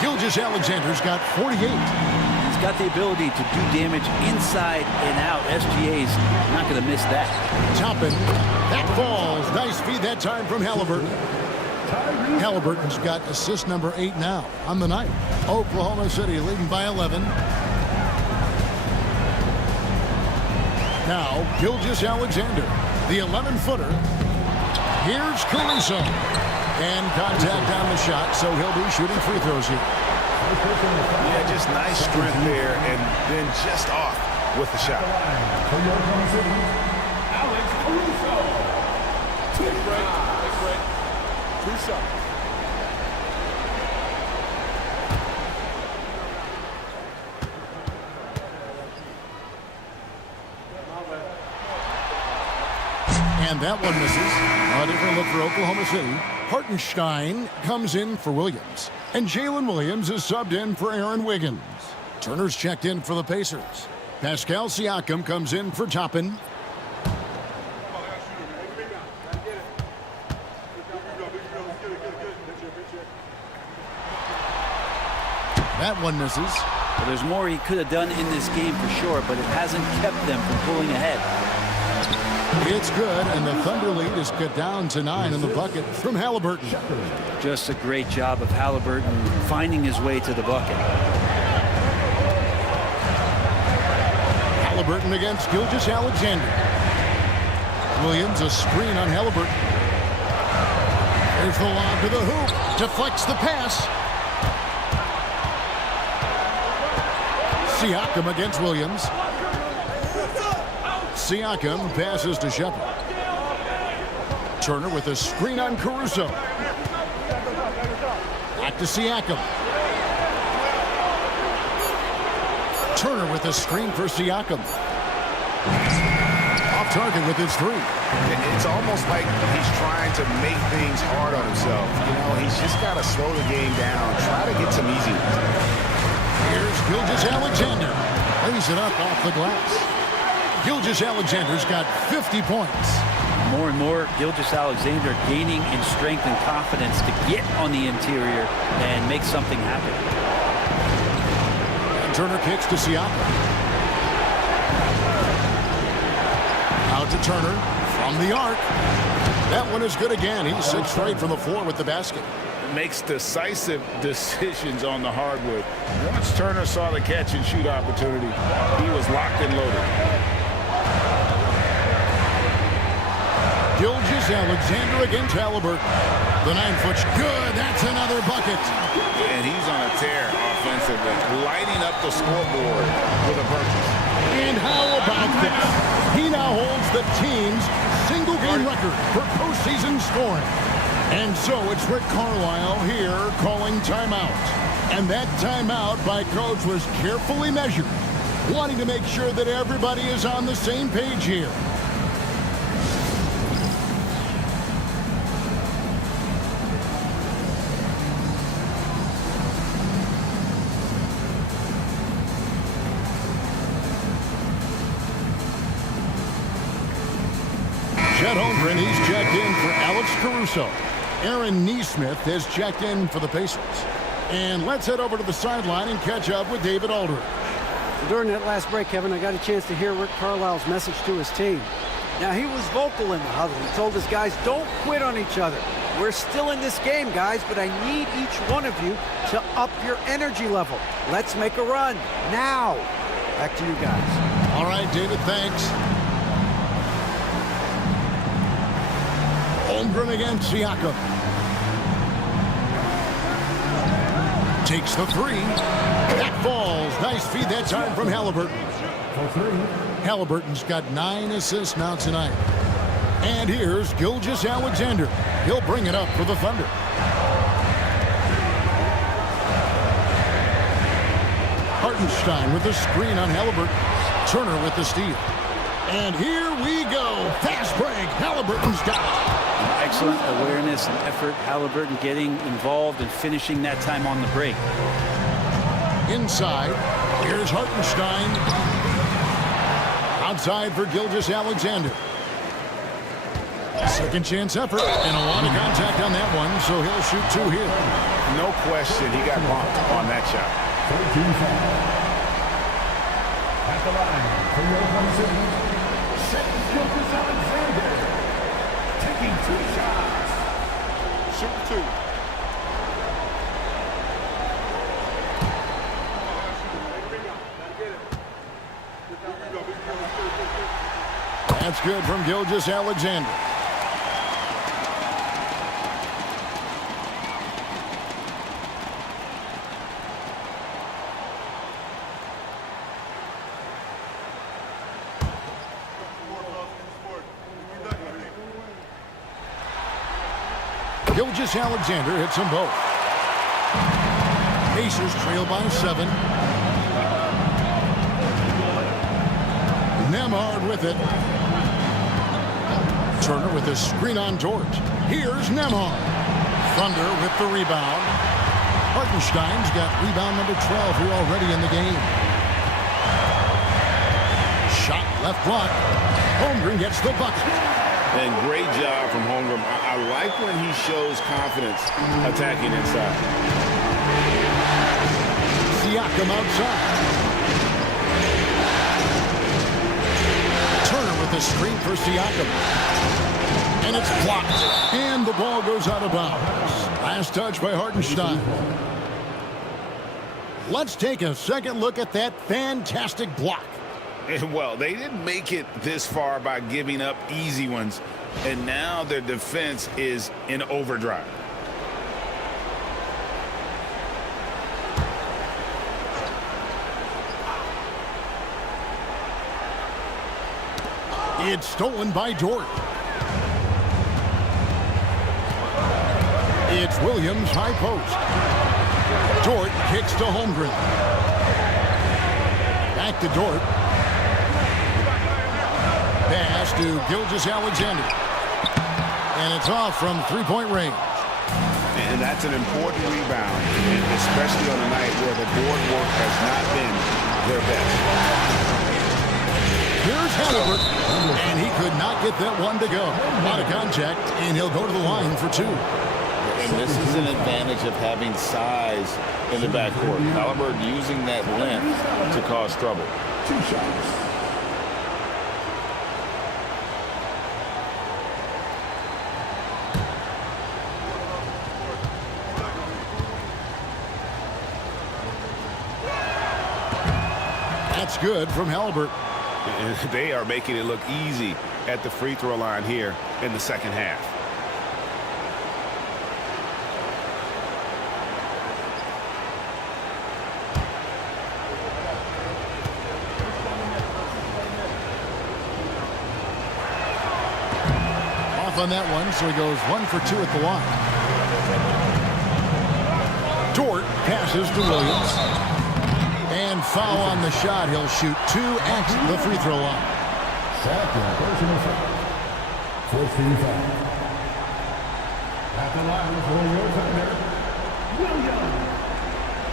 Gilgeous-Alexander's got 48. He's got the ability to do damage inside and out. SGA's not going to miss that. Toppin. That falls. Nice feed that time from Haliburton. Haliburton's got assist number 8 now on the night. Oklahoma City leading by 11. Now, Gilgeous-Alexander, the 11-footer. Here's Caruso. And contact on the shot, so he'll be shooting free throws here. Yeah, just nice strength there, and then just off with the shot. Alex Caruso. Big break. Caruso. And that one misses. A different look for Oklahoma City. Hartenstein comes in for Williams. And Jalen Williams is subbed in for Aaron Wiggins. Turner's checked in for the Pacers. Pascal Siakam comes in for Toppin. That one misses. Well, there's more he could have done in this game for sure, but it hasn't kept them from pulling ahead. It's good, and the Thunder lead is cut down to 9 in the bucket from Haliburton. Just a great job of Haliburton finding his way to the bucket. Haliburton against Gilgeous-Alexander. Williams, a screen on Haliburton. There's the lob to the hoop. Deflects the pass. Siakam against Williams. Siakam passes to Shepard. Turner with a screen on Caruso. Back to Siakam. Turner with a screen for Siakam. Off target with his 3. It's almost like he's trying to make things hard on himself. You know, he's just got to slow the game down, try to get some easy ones. Here's Gilgeous-Alexander. Lays it up off the glass. Gilgeous-Alexander's got 50 points. More and more, Gilgeous-Alexander gaining in strength and confidence to get on the interior and make something happen. And Turner kicks to Siakam. Out to Turner from the arc. That one is good again. He's 6 straight from the floor with the basket. Makes decisive decisions on the hardwood. Once Turner saw the catch and shoot opportunity, he was locked and loaded. Gilgeous-Alexander against Haliburton. The 9-foot's good. That's another bucket. And he's on a tear offensively, lighting up the scoreboard with a purpose. And how about this? He now holds the team's single-game record for postseason scoring. And so it's Rick Carlisle here calling timeout. And that timeout by Coach was carefully measured, wanting to make sure that everybody is on the same page here. Chet Holmgren, he's checked in for Alex Caruso. Aaron Neesmith has checked in for the Pacers. And let's head over to the sideline and catch up with David Aldridge. During that last break, Kevin, I got a chance to hear Rick Carlisle's message to his team. Now, he was vocal in the huddle. He told his guys, don't quit on each other. We're still in this game, guys, but I need each one of you to up your energy level. Let's make a run now. Back to you guys. All right, David, thanks. Holmgren against Siakam. Takes the 3. That falls. Nice feed that time from Haliburton. Haliburton's got 9 assists now tonight. And here's Gilgeous-Alexander. He'll bring it up for the Thunder. Hartenstein with the screen on Haliburton. Turner with the steal. And here we go. Fast break. Haliburton's got it. Excellent awareness and effort. Haliburton getting involved and finishing that time on the break. Inside. Here's Hartenstein. Outside for Gilgeous-Alexander. Second chance effort, and a lot of contact on that one, so he'll shoot two here. No question, he got bumped on that shot. 13 foul. At the line for your opponent, Gilgeous-Alexander, taking 2 shots. Shoot 2. That's good from Gilgeous-Alexander. Gilgeous-Alexander hits them both. Pacers trail by 7. Nembhard with it. Turner with a screen on George. Here's Nembhard. Thunder with the rebound. Hartenstein's got rebound number 12 here already in the game. Shot left block. Holmgren gets the bucket. And great job from Holmgren. I like when he shows confidence attacking inside. Siakam outside. Turner with the screen for Siakam. And it's blocked. And the ball goes out of bounds. Last touch by Hartenstein. Let's take a second look at that fantastic block. And well, they didn't make it this far by giving up easy ones. And now their defense is in overdrive. It's stolen by Dort. It's Williams, high post. Dort kicks to Holmgren. Back to Dort. Pass to Gilgeous-Alexander. And it's off from three-point range. And that's an important rebound, especially on a night where the board work has not been their best. Here's Haliburton, and he could not get that one to go. Out of contact, and he'll go to the line for 2. And this is an advantage of having size in the backcourt. Haliburton using that length to cause trouble. 2 shots. That's good from Haliburton. And they are making it look easy at the free throw line here in the second half. Off on that one, so he goes 1 for 2 at the line. Dort passes to Williams. And foul on the shot. He'll shoot 2 at the free throw line. Second personal foul. 14 foul. At the line for your Thunder, Williams.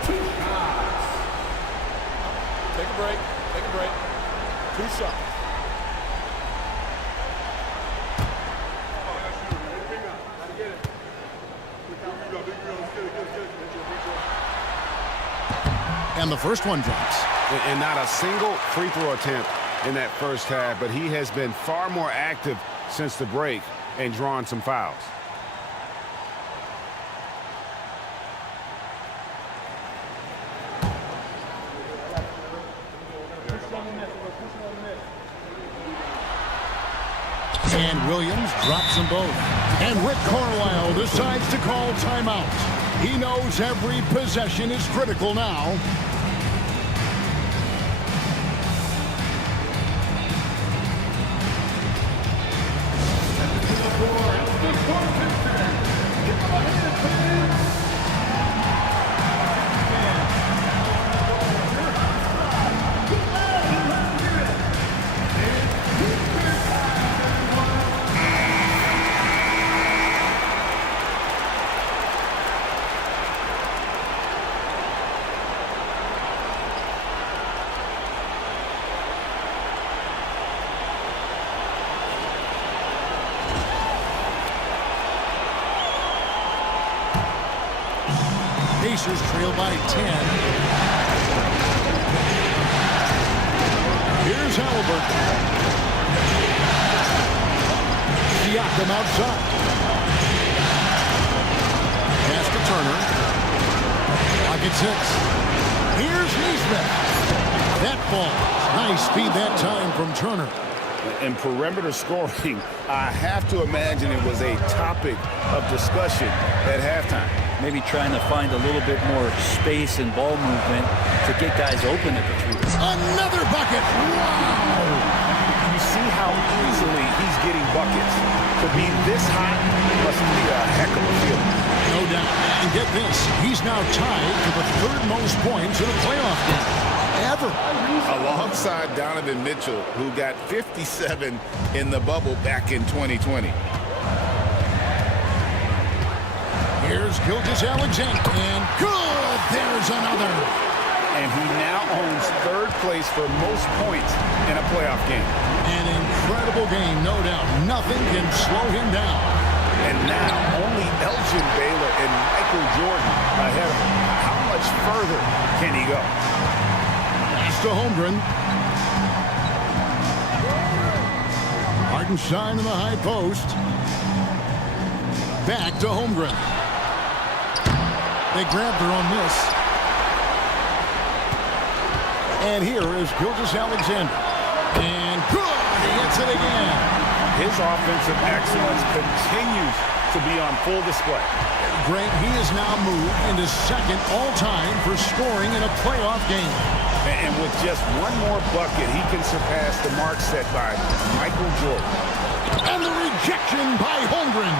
2 shots. Take a break. Take a break. 2 shots. And the first one drops. And not a single free throw attempt in that first half, but he has been far more active since the break and drawn some fouls. And Williams drops them both. And Rick Carlisle decides to call timeout. He knows every possession is critical now. Pacers trail by 10. Here's Haliburton. Siakam outside. Pass to Turner. Pocket 6. Here's Neesmith. That ball. Nice speed that time from Turner. In perimeter scoring, I have to imagine it was a topic of discussion at halftime. Maybe trying to find a little bit more space and ball movement to get guys open at the three. Another bucket. Wow. You see how easily he's getting buckets. To be this hot must be a heck of a feeling. No doubt. And get this, he's now tied for the third most points in a playoff game ever. Alongside Donovan Mitchell, who got 57 in the bubble back in 2020. Here's Gilgeous-Alexander, and good! There's another. And he now owns third place for most points in a playoff game. An incredible game, no doubt. Nothing can slow him down. And now only Elgin Baylor and Michael Jordan ahead of him. How much further can he go? To Holmgren. Hartenstein in the high post. Back to Holmgren. They grab their own miss. And here is Gilgeous-Alexander. And good! He hits it again. His offensive excellence continues to be on full display. Grant, he has now moved into second all-time for scoring in a playoff game. And with just one more bucket, he can surpass the mark set by Michael Jordan. And the rejection by Holmgren.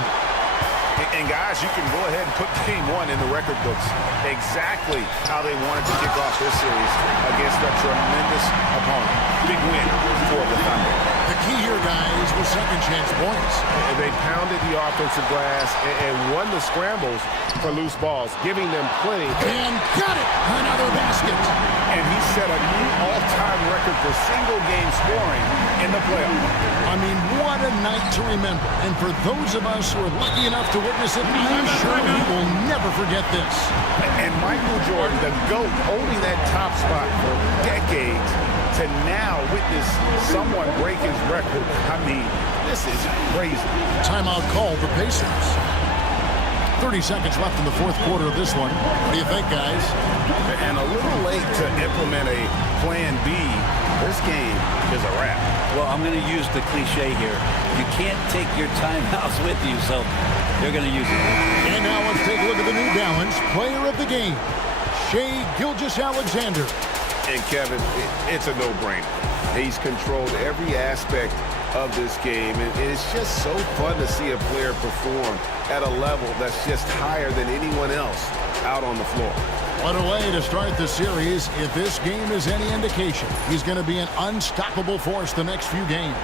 And guys, you can go ahead and put game one in the record books. Exactly how they wanted to kick off this series against a tremendous opponent. Big win for the Thunder. The key here, guys, was second chance points. And they pounded the offensive glass and won the scrambles for loose balls, giving them plenty. And got it! Another basket. And he set a new all-time record for single-game scoring in the playoffs. I mean, what a night to remember. And for those of us who are lucky enough to witness it, I'm sure we will never forget this. And Michael Jordan, the GOAT, holding that top spot for decades, to now witness someone break his record. I mean, this is crazy. Timeout called the Pacers. 30 seconds left in the fourth quarter of this one. What do you think, guys? And a little late to implement a plan B. This game is a wrap. Well, I'm going to use the cliche here. You can't take your timeouts with you, so they're going to use it. And now let's take a look at the New Balance player of the game, Shai Gilgeous-Alexander. And Kevin, it's a no-brainer. He's controlled every aspect of this game, and it's just so fun to see a player perform at a level that's just higher than anyone else out on the floor. What a way to start the series. If this game is any indication, he's going to be an unstoppable force the next few games.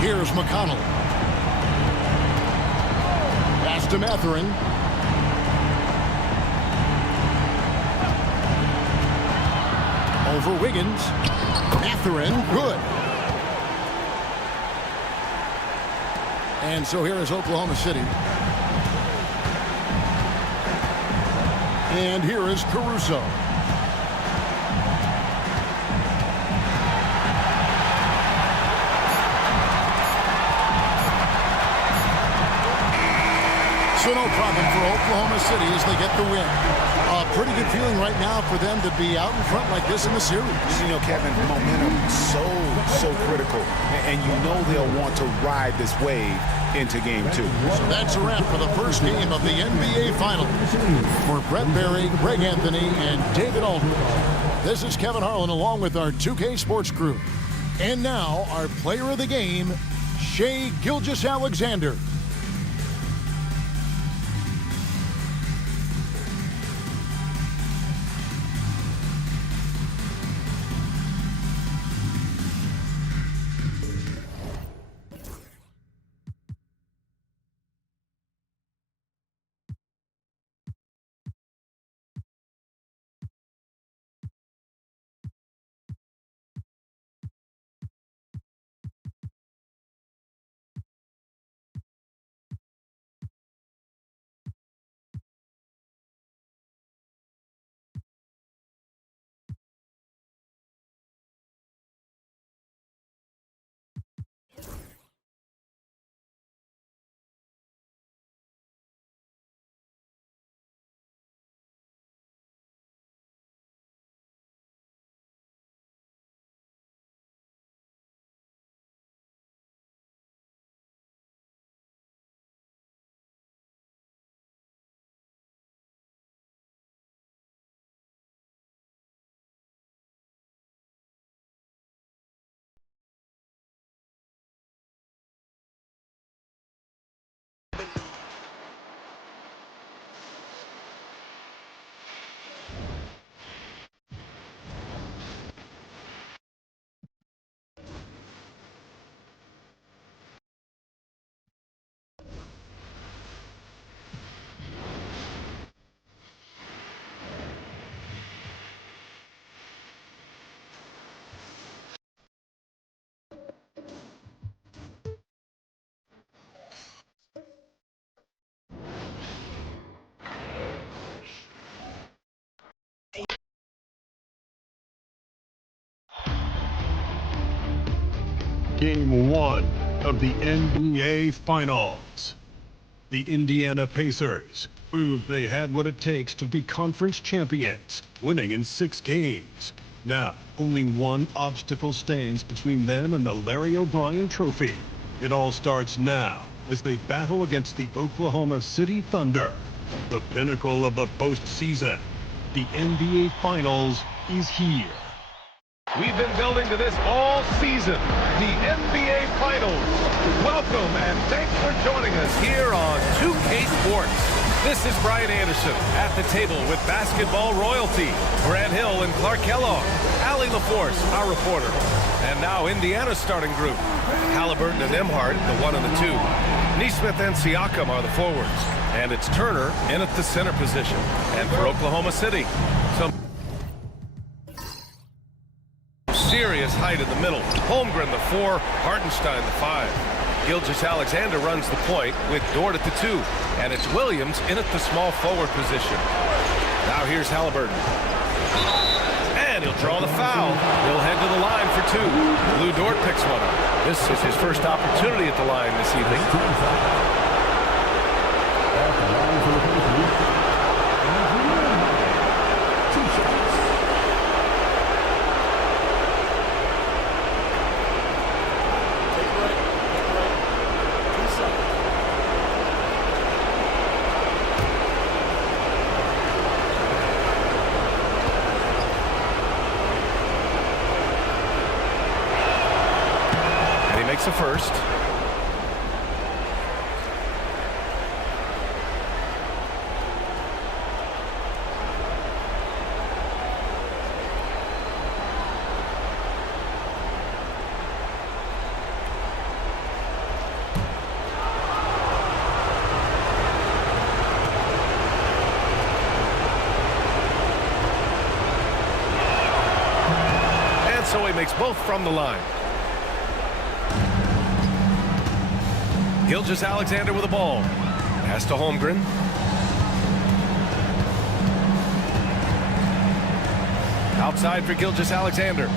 Here's McConnell. Pass to Mathurin. Over Wiggins. Mathurin, good. And so here is Oklahoma City. And here is Caruso. So no problem for Oklahoma City as they get the win. A pretty good feeling right now for them to be out in front like this in the series. You know, Kevin, momentum so critical. And you know they'll want to ride this wave into game two. So that's a wrap for the first game of the NBA Finals. For Brett Berry, Greg Anthony, and David Aldridge, this is Kevin Harlan along with our 2K Sports crew. And now our player of the game, Shai Gilgeous-Alexander. Game 1 of the NBA Finals. The Indiana Pacers proved they had what it takes to be conference champions, winning in 6 games. Now, only one obstacle stands between them and the Larry O'Brien Trophy. It all starts now as they battle against the Oklahoma City Thunder, the pinnacle of the postseason. The NBA Finals is here. We've been building to this all season, the NBA Finals. Welcome and thanks for joining us here on 2K Sports. This is Brian Anderson at the table with basketball royalty. Grant Hill and Clark Kellogg. Allie LaForce, our reporter. And now Indiana's starting group. Haliburton and Nembhard, the 1 and the 2. Nesmith and Siakam are the forwards. And it's Turner in at the center position. And for Oklahoma City, some serious height in the middle. Holmgren, the 4, Hartenstein, the 5. Gilgeous-Alexander runs the point with Dort at the 2. And it's Williams in at the small forward position. Now here's Haliburton. And he'll draw the foul. He'll head to the line for 2. Lou Dort picks one up. This is his first opportunity at the line this evening. The first. And so he makes both from the line. Gilgeous-Alexander with the ball. Pass to Holmgren. Outside for Gilgeous-Alexander.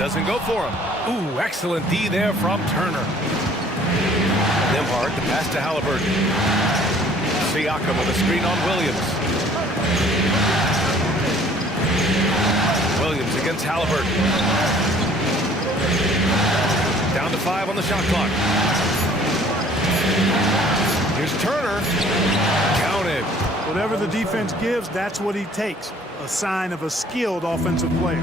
Doesn't go for him. Ooh, excellent D there from Turner. Nembhard, the pass to Haliburton. Siakam with a screen on Williams. Williams against Haliburton. Down to 5 on the shot clock. Here's Turner. Counted. Whatever the defense gives, that's what he takes. A sign of a skilled offensive player.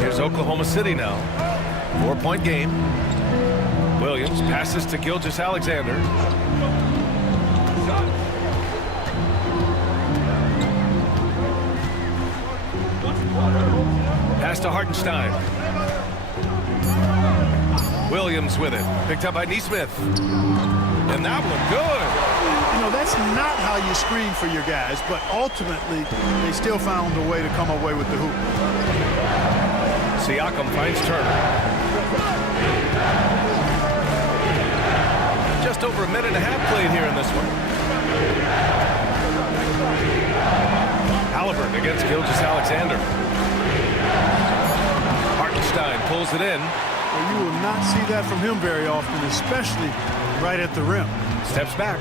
Here's Oklahoma City now. 4-point game. Williams passes to Gilgeous-Alexander. Pass to Hartenstein. Williams with it. Picked up by Nesmith. And that one good. You know, that's not how you screen for your guys, but ultimately, they still found a way to come away with the hoop. Siakam finds Turner. Just over a minute and a half played here in this one. Haliburton against Gilgeous-Alexander. Hartenstein pulls it in. Well, you will not see that from him very often, especially right at the rim. Steps back.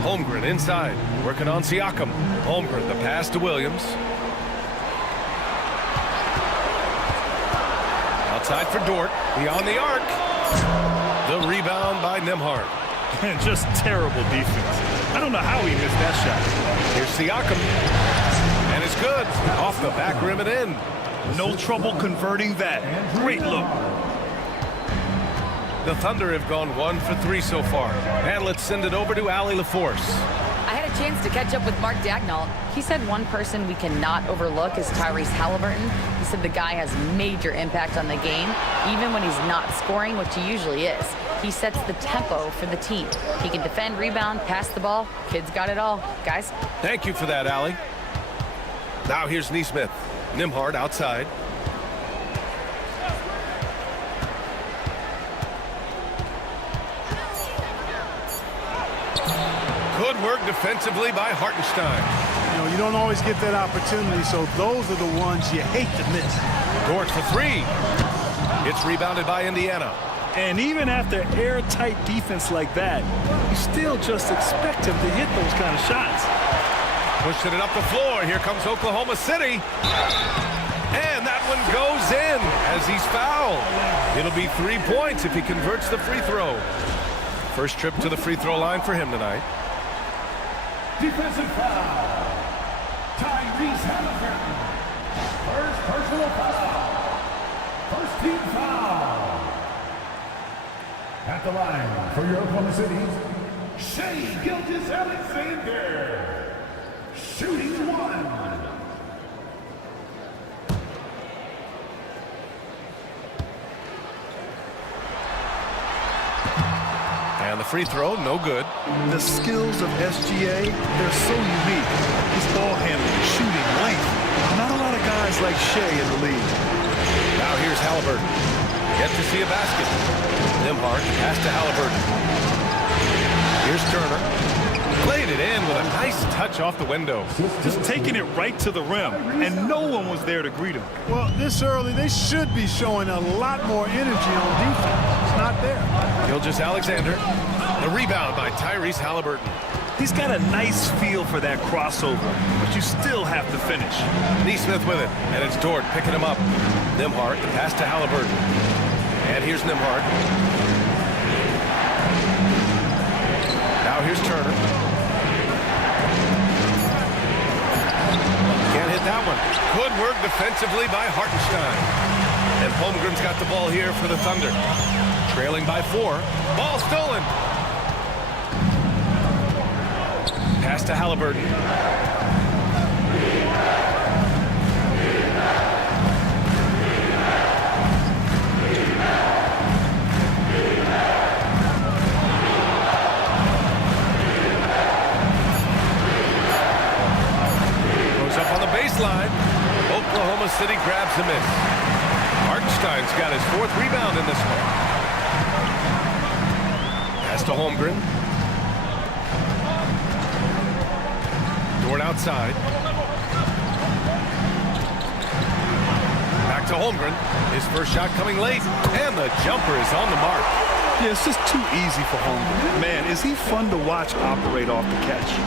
Holmgren inside, working on Siakam. Holmgren, the pass to Williams. Outside for Dort, beyond the arc. The rebound by Nembhard. And just terrible defense. I don't know how he missed that shot. Here's Siakam. And it's good. Off the back rim and in. No trouble converting that. Great look. The Thunder have gone 1 for 3 so far. And let's send it over to Allie LaForce. I had a chance to catch up with Mark Daigneault. He said one person we cannot overlook is Tyrese Haliburton. He said the guy has major impact on the game, even when he's not scoring, which he usually is. He sets the tempo for the team. He can defend, rebound, pass the ball. Kid's got it all. Guys. Thank you for that, Allie. Now here's Nesmith. Nembhard outside. Good work defensively by Hartenstein. You know, know, you don't always get that opportunity, so those are the ones you hate to miss. Dort for three. It's rebounded by Indiana. And even after airtight defense like that, you still just expect him to hit those kind of shots. Pushing it up the floor. Here comes Oklahoma City. And that one goes in as he's fouled. It'll be 3 points if he converts the free throw. First trip to the free throw line for him tonight. Defensive foul. Tyrese Haliburton. First personal foul. First team foul. At the line for your Oklahoma City, Shai Gilgeous-Alexander. Shooting one. And the free throw, no good. The skills of SGA, they're so unique. His ball handling, shooting, length. Not a lot of guys like Shai in the league. Now here's Haliburton. Yet to see a basket. Nembhard pass to Haliburton. Here's Turner. Played it in with a nice touch off the window. Just taking it right to the rim, and no one was there to greet him. Well, this early, they should be showing a lot more energy on defense. It's not there. Gilgeous-Alexander. The rebound by Tyrese Haliburton. He's got a nice feel for that crossover, but you still have to finish. Neesmith with it, and it's Dort picking him up. Nembhard, the pass to Haliburton. And here's Nembhard. Now here's Turner. Can't hit that one. Good work defensively by Hartenstein. And Holmgren's got the ball here for the Thunder. Trailing by 4. Ball stolen. Pass to Haliburton. Goes up on the baseline. Oklahoma City grabs the miss. Hartenstein's got his 4th rebound in this one. Pass to Holmgren. Dort outside. Back to Holmgren. His first shot coming late. And the jumper is on the mark. Yeah, it's just too easy for Holmgren. Man, is he fun to watch operate off the catch.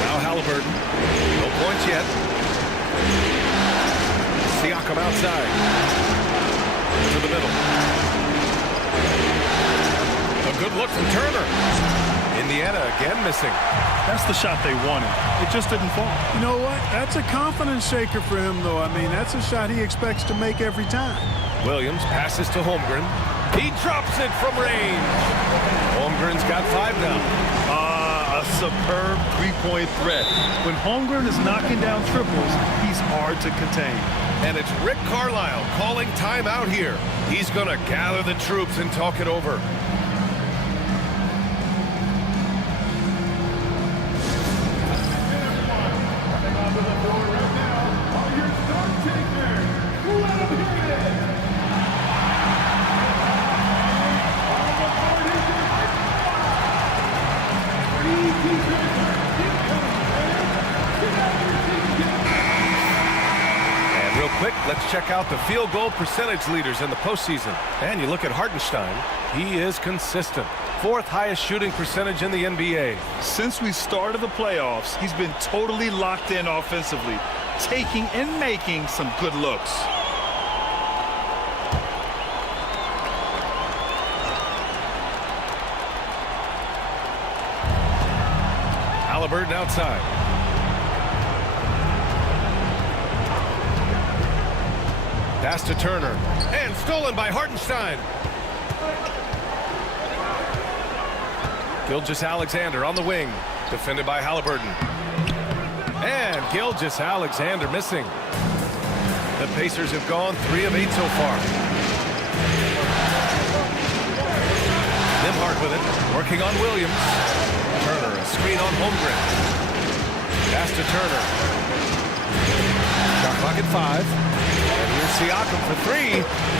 Now Haliburton. No points yet. Siakam outside. To the middle. A good look from Turner. Indiana again missing. That's the shot they wanted. It just didn't fall. You know what? That's a confidence shaker for him, though. I mean, that's a shot he expects to make every time. Williams passes to Holmgren. He drops it from range. Holmgren's got 5 now. A superb three-point threat. When Holmgren is knocking down triples, he's hard to contain. And it's Rick Carlisle calling timeout here. He's going to gather the troops and talk it over. Let's check out the field goal percentage leaders in the postseason. And you look at Hartenstein. He is consistent. 4th highest shooting percentage in the NBA. Since we started the playoffs, he's been totally locked in offensively, taking and making some good looks. Haliburton outside. Pass to Turner. And stolen by Hartenstein. Gilgeous-Alexander on the wing. Defended by Haliburton. And Gilgeous-Alexander missing. The Pacers have gone 3 of 8 so far. Nembhard with it. Working on Williams. Turner, a screen on Holmgren. Pass to Turner. Shot clock at 5. And here's Siakam for three.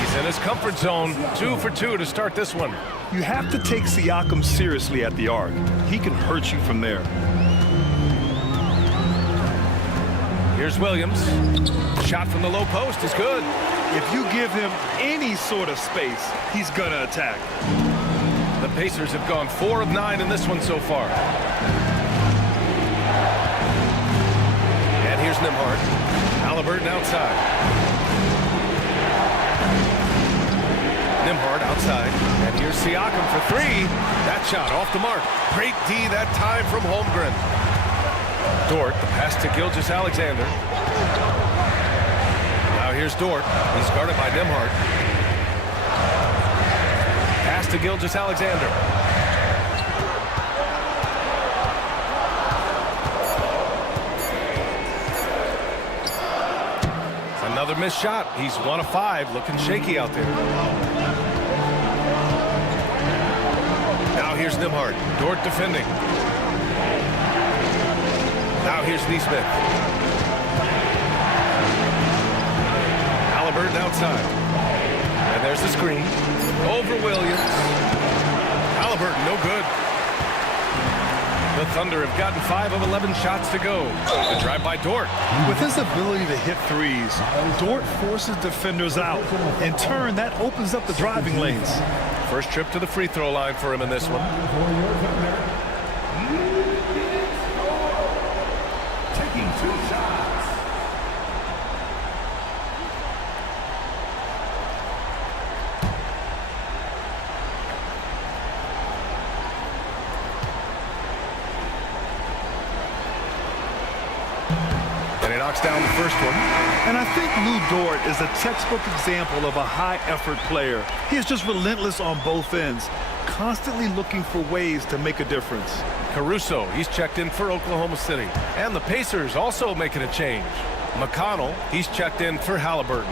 He's in his comfort zone. 2 for 2 to start this one. You have to take Siakam seriously at the arc. He can hurt you from there. Here's Williams. Shot from the low post is good. If you give him any sort of space, he's gonna attack. The Pacers have gone 4 of 9 in this one so far. And here's Nembhard. Haliburton outside. Nembhard outside. And here's Siakam for three. That shot off the mark. Great D that time from Holmgren. Dort, the pass to Gilgeous-Alexander. Now here's Dort. He's guarded by Nembhard. Pass to Gilgeous-Alexander. Another missed shot. He's 1 of 5, looking shaky out there. Now here's Nembhard. Dort defending. Now here's Neesmith. Haliburton outside. And there's the screen. Over Williams. Haliburton, no good. The Thunder have gotten 5 of 11 shots to go. The drive by Dort. With his ability to hit threes, Dort forces defenders out. In turn, that opens up the driving lanes. First trip to the free throw line for him in this one. Taking 2 shots. And he knocks down the first one. And I think Lou Dort is a textbook example of a high-effort player. He is just relentless on both ends, constantly looking for ways to make a difference. Caruso, he's checked in for Oklahoma City. And the Pacers also making a change. McConnell, he's checked in for Haliburton.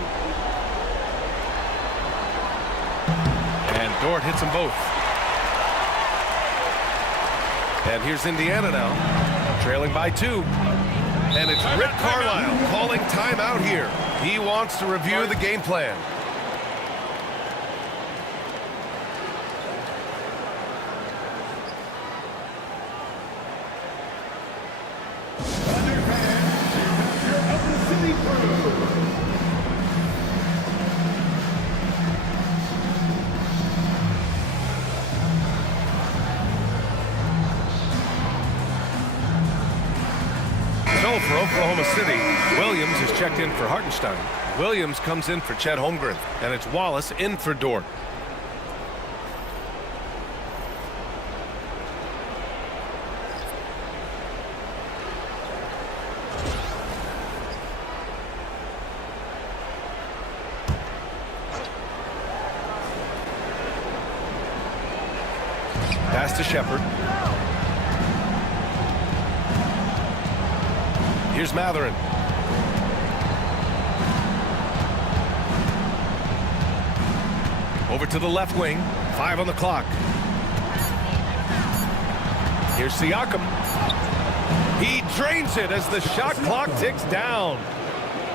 And Dort hits them both. And here's Indiana now, trailing by 2. And it's Rick Carlisle calling timeout here. He wants to review the game plan. For Oklahoma City, Williams is checked in for Hartenstein. Williams comes in for Chet Holmgren, and it's Wallace in for Dort. Pass to Shepard. Here's Mathurin. Over to the left wing. 5 on the clock. Here's Siakam. He drains it as the shot clock ticks down.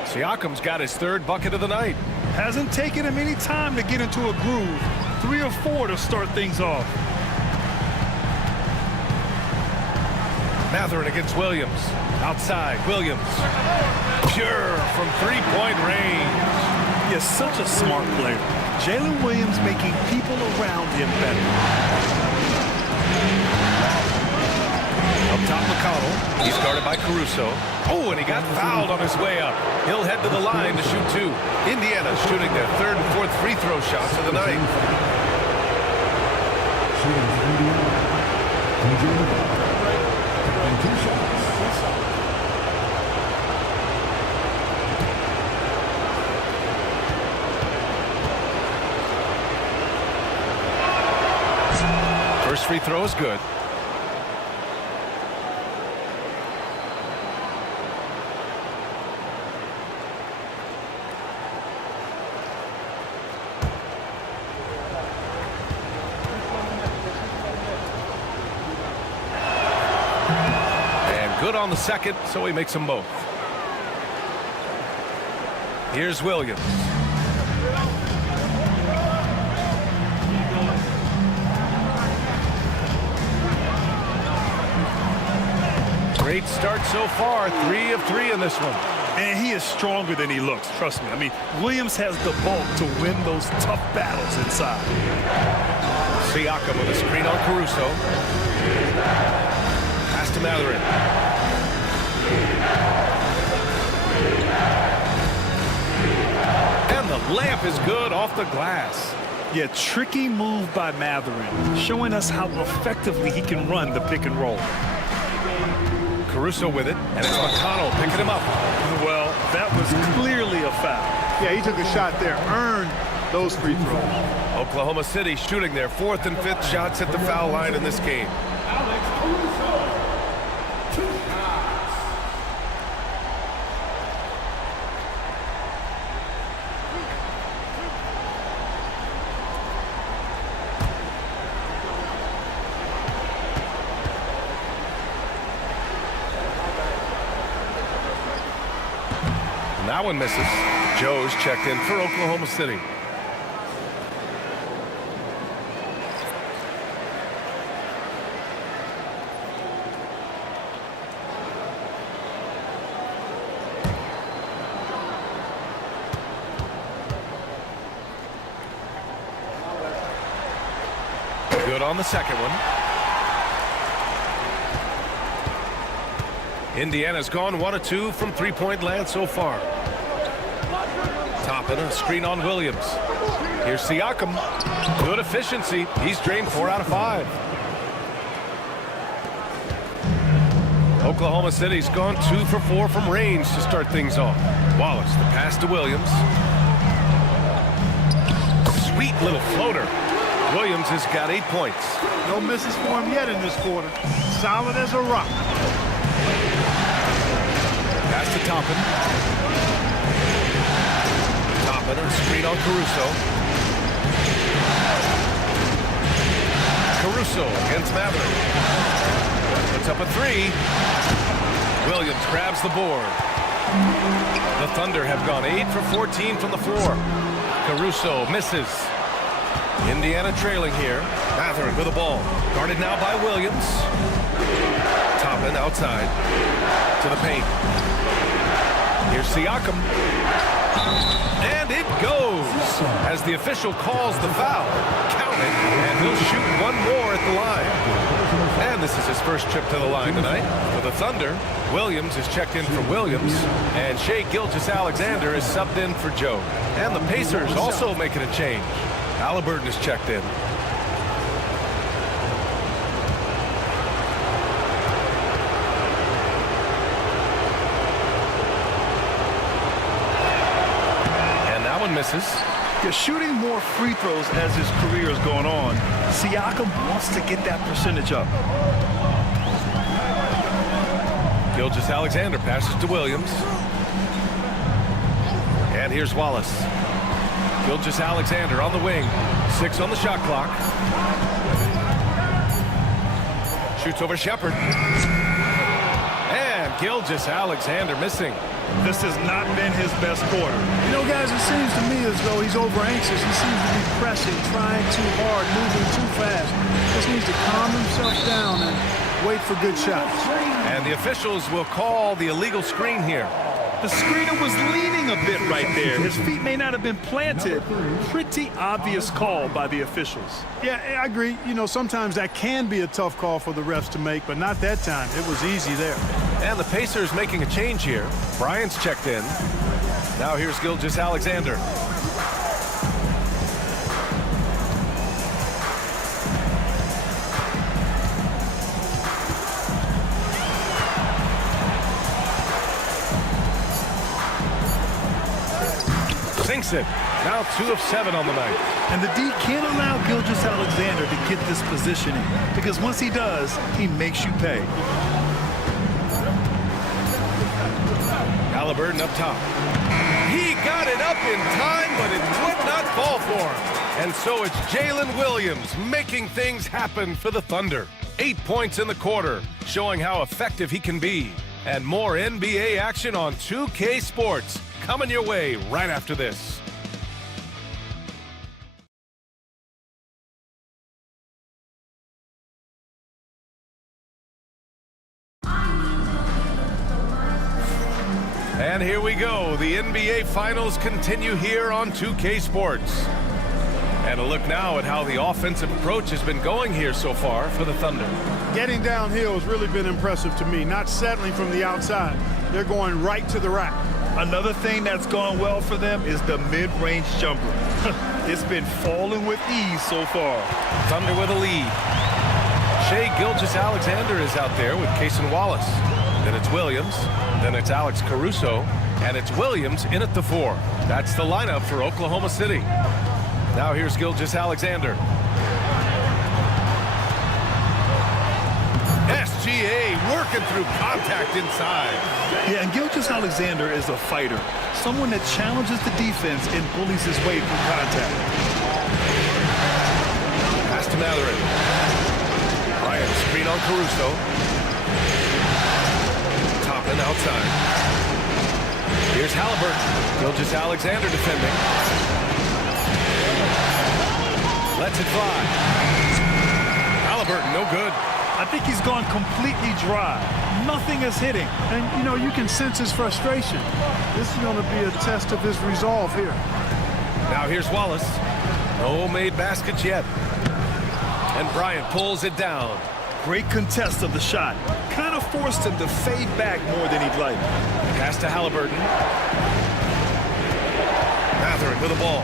Siakam's got his 3rd bucket of the night. Hasn't taken him any time to get into a groove. 3 or 4 to start things off. Mathurin against Williams. Outside, Williams. Pure from 3-point range. He is such a smart player. Jalen Williams making people around him better. Up top, McConnell. He's guarded by Caruso. Oh, and he got fouled on his way up. He'll head to the line to shoot 2. Indiana shooting their 3rd and 4th free throw shots of the night. First free throw is good. And good on the second, so he makes them both. Here's Williams. Great start so far, 3 of 3 in this one. And he is stronger than he looks, trust me. I mean, Williams has the bulk to win those tough battles inside. Siakam with a screen on Caruso. Pass to Matherin. And the layup is good off the glass. Yeah, tricky move by Matherin, showing us how effectively he can run the pick and roll. Caruso with it, and it's McConnell picking him up. Well, that was clearly a foul. Yeah, he took a shot there, earned those free throws. Oklahoma City shooting their 4th and 5th shots at the foul line in this game. That one misses. Joe's checked in for Oklahoma City. Good on the second one. Indiana's gone 1 of 2 from three-point land so far. Toppin, a screen on Williams. Here's Siakam. Good efficiency. He's drained 4 out of 5. Oklahoma City's gone 2 for 4 from range to start things off. Wallace, the pass to Williams. Sweet little floater. Williams has got 8 points. No misses for him yet in this quarter. Solid as a rock. Pass to Toppin. Toppin, a screen on Caruso. Caruso against Matherin. Puts up a 3. Williams grabs the board. The Thunder have gone 8 for 14 from the floor. Caruso misses. Indiana trailing here. Matherin with the ball. Guarded now by Williams. Toppin outside to the paint. Here's Siakam. And it goes as the official calls the foul. Count it, and he'll shoot one more at the line. And this is his first trip to the line tonight. For the Thunder, Williams is checked in for Williams, and Shai Gilgeous-Alexander is subbed in for Joe. And the Pacers also making a change. Haliburton is checked in. Misses. Yeah, shooting more free throws as his career is going on. Siakam wants to get that percentage up. Gilgeous-Alexander passes to Williams. And here's Wallace. Gilgeous-Alexander on the wing. 6 on the shot clock. Shoots over Shepherd. And Gilgeous-Alexander missing. This has not been his best quarter. You know, guys, it seems to me as though he's over-anxious. He seems to be pressing, trying too hard, moving too fast. Just needs to calm himself down and wait for good shots. And the officials will call the illegal screen here. The screener was leaning a bit right there. His feet may not have been planted. Pretty obvious call by the officials. Yeah, I agree. You know, sometimes that can be a tough call for the refs to make, but not that time. It was easy there. And the Pacers making a change here. Bryant's checked in. Now here's Gilgeous-Alexander. Sinks it. Now 2 of 7 on the night. And the D can't allow Gilgeous-Alexander to get this positioning, because once he does, he makes you pay. Haliburton up top. He got it up in time, but it would not fall for him. And so it's Jalen Williams making things happen for the Thunder. 8 points in the quarter, showing how effective he can be. And more NBA action on 2K Sports coming your way right after this. And here we go. The NBA Finals continue here on 2K Sports. And a look now at how the offensive approach has been going here so far for the Thunder. Getting downhill has really been impressive to me, not settling from the outside. They're going right to the rack. Another thing that's gone well for them is the mid-range jumper. It's been falling with ease so far. Thunder with a lead. Shai Gilgeous-Alexander is out there with Cason Wallace. Then it's Williams. Then it's Alex Caruso. And it's Williams in at the 4. That's the lineup for Oklahoma City. Now here's Gilgeous-Alexander. SGA working through contact inside. Yeah, and Gilgeous-Alexander is a fighter. Someone that challenges the defense and bullies his way through contact. Pass to Mathurin. Bryant screen on Caruso. Toppin outside. Here's Haliburton. Gilgeous-Alexander defending. Lets it fly. Haliburton, no good. I think he's gone completely dry. Nothing is hitting. And, you know, you can sense his frustration. This is going to be a test of his resolve here. Now here's Wallace. No made baskets yet. And Bryant pulls it down. Great contest of the shot. Kind of forced him to fade back more than he'd like. Pass to Haliburton. Mathurin with the ball.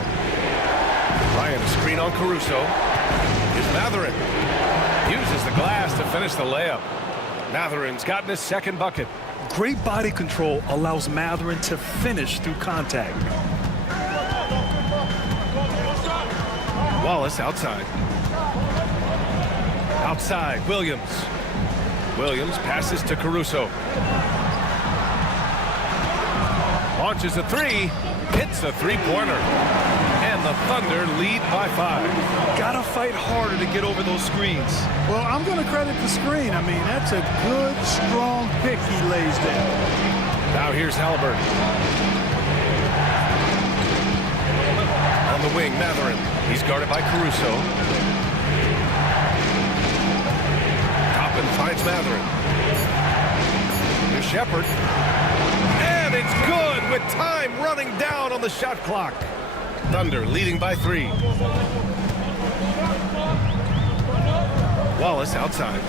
Bryant a screen on Caruso. Here's Mathurin. Uses the glass to finish the layup. Mathurin's gotten his second bucket. Great body control allows Mathurin to finish through contact. Wallace outside. Outside, Williams. Williams passes to Caruso. Launches a 3. Hits a 3-pointer. And the Thunder lead by 5. Gotta fight harder to get over those screens. Well, I'm going to credit the screen. I mean, that's a good, strong pick he lays there. Now here's Haliburton. On the wing, Mathurin. He's guarded by Caruso. Toppin finds Mathurin. Here's Shepard. And it's good with time running down on the shot clock. Thunder leading by 3. Wallace outside.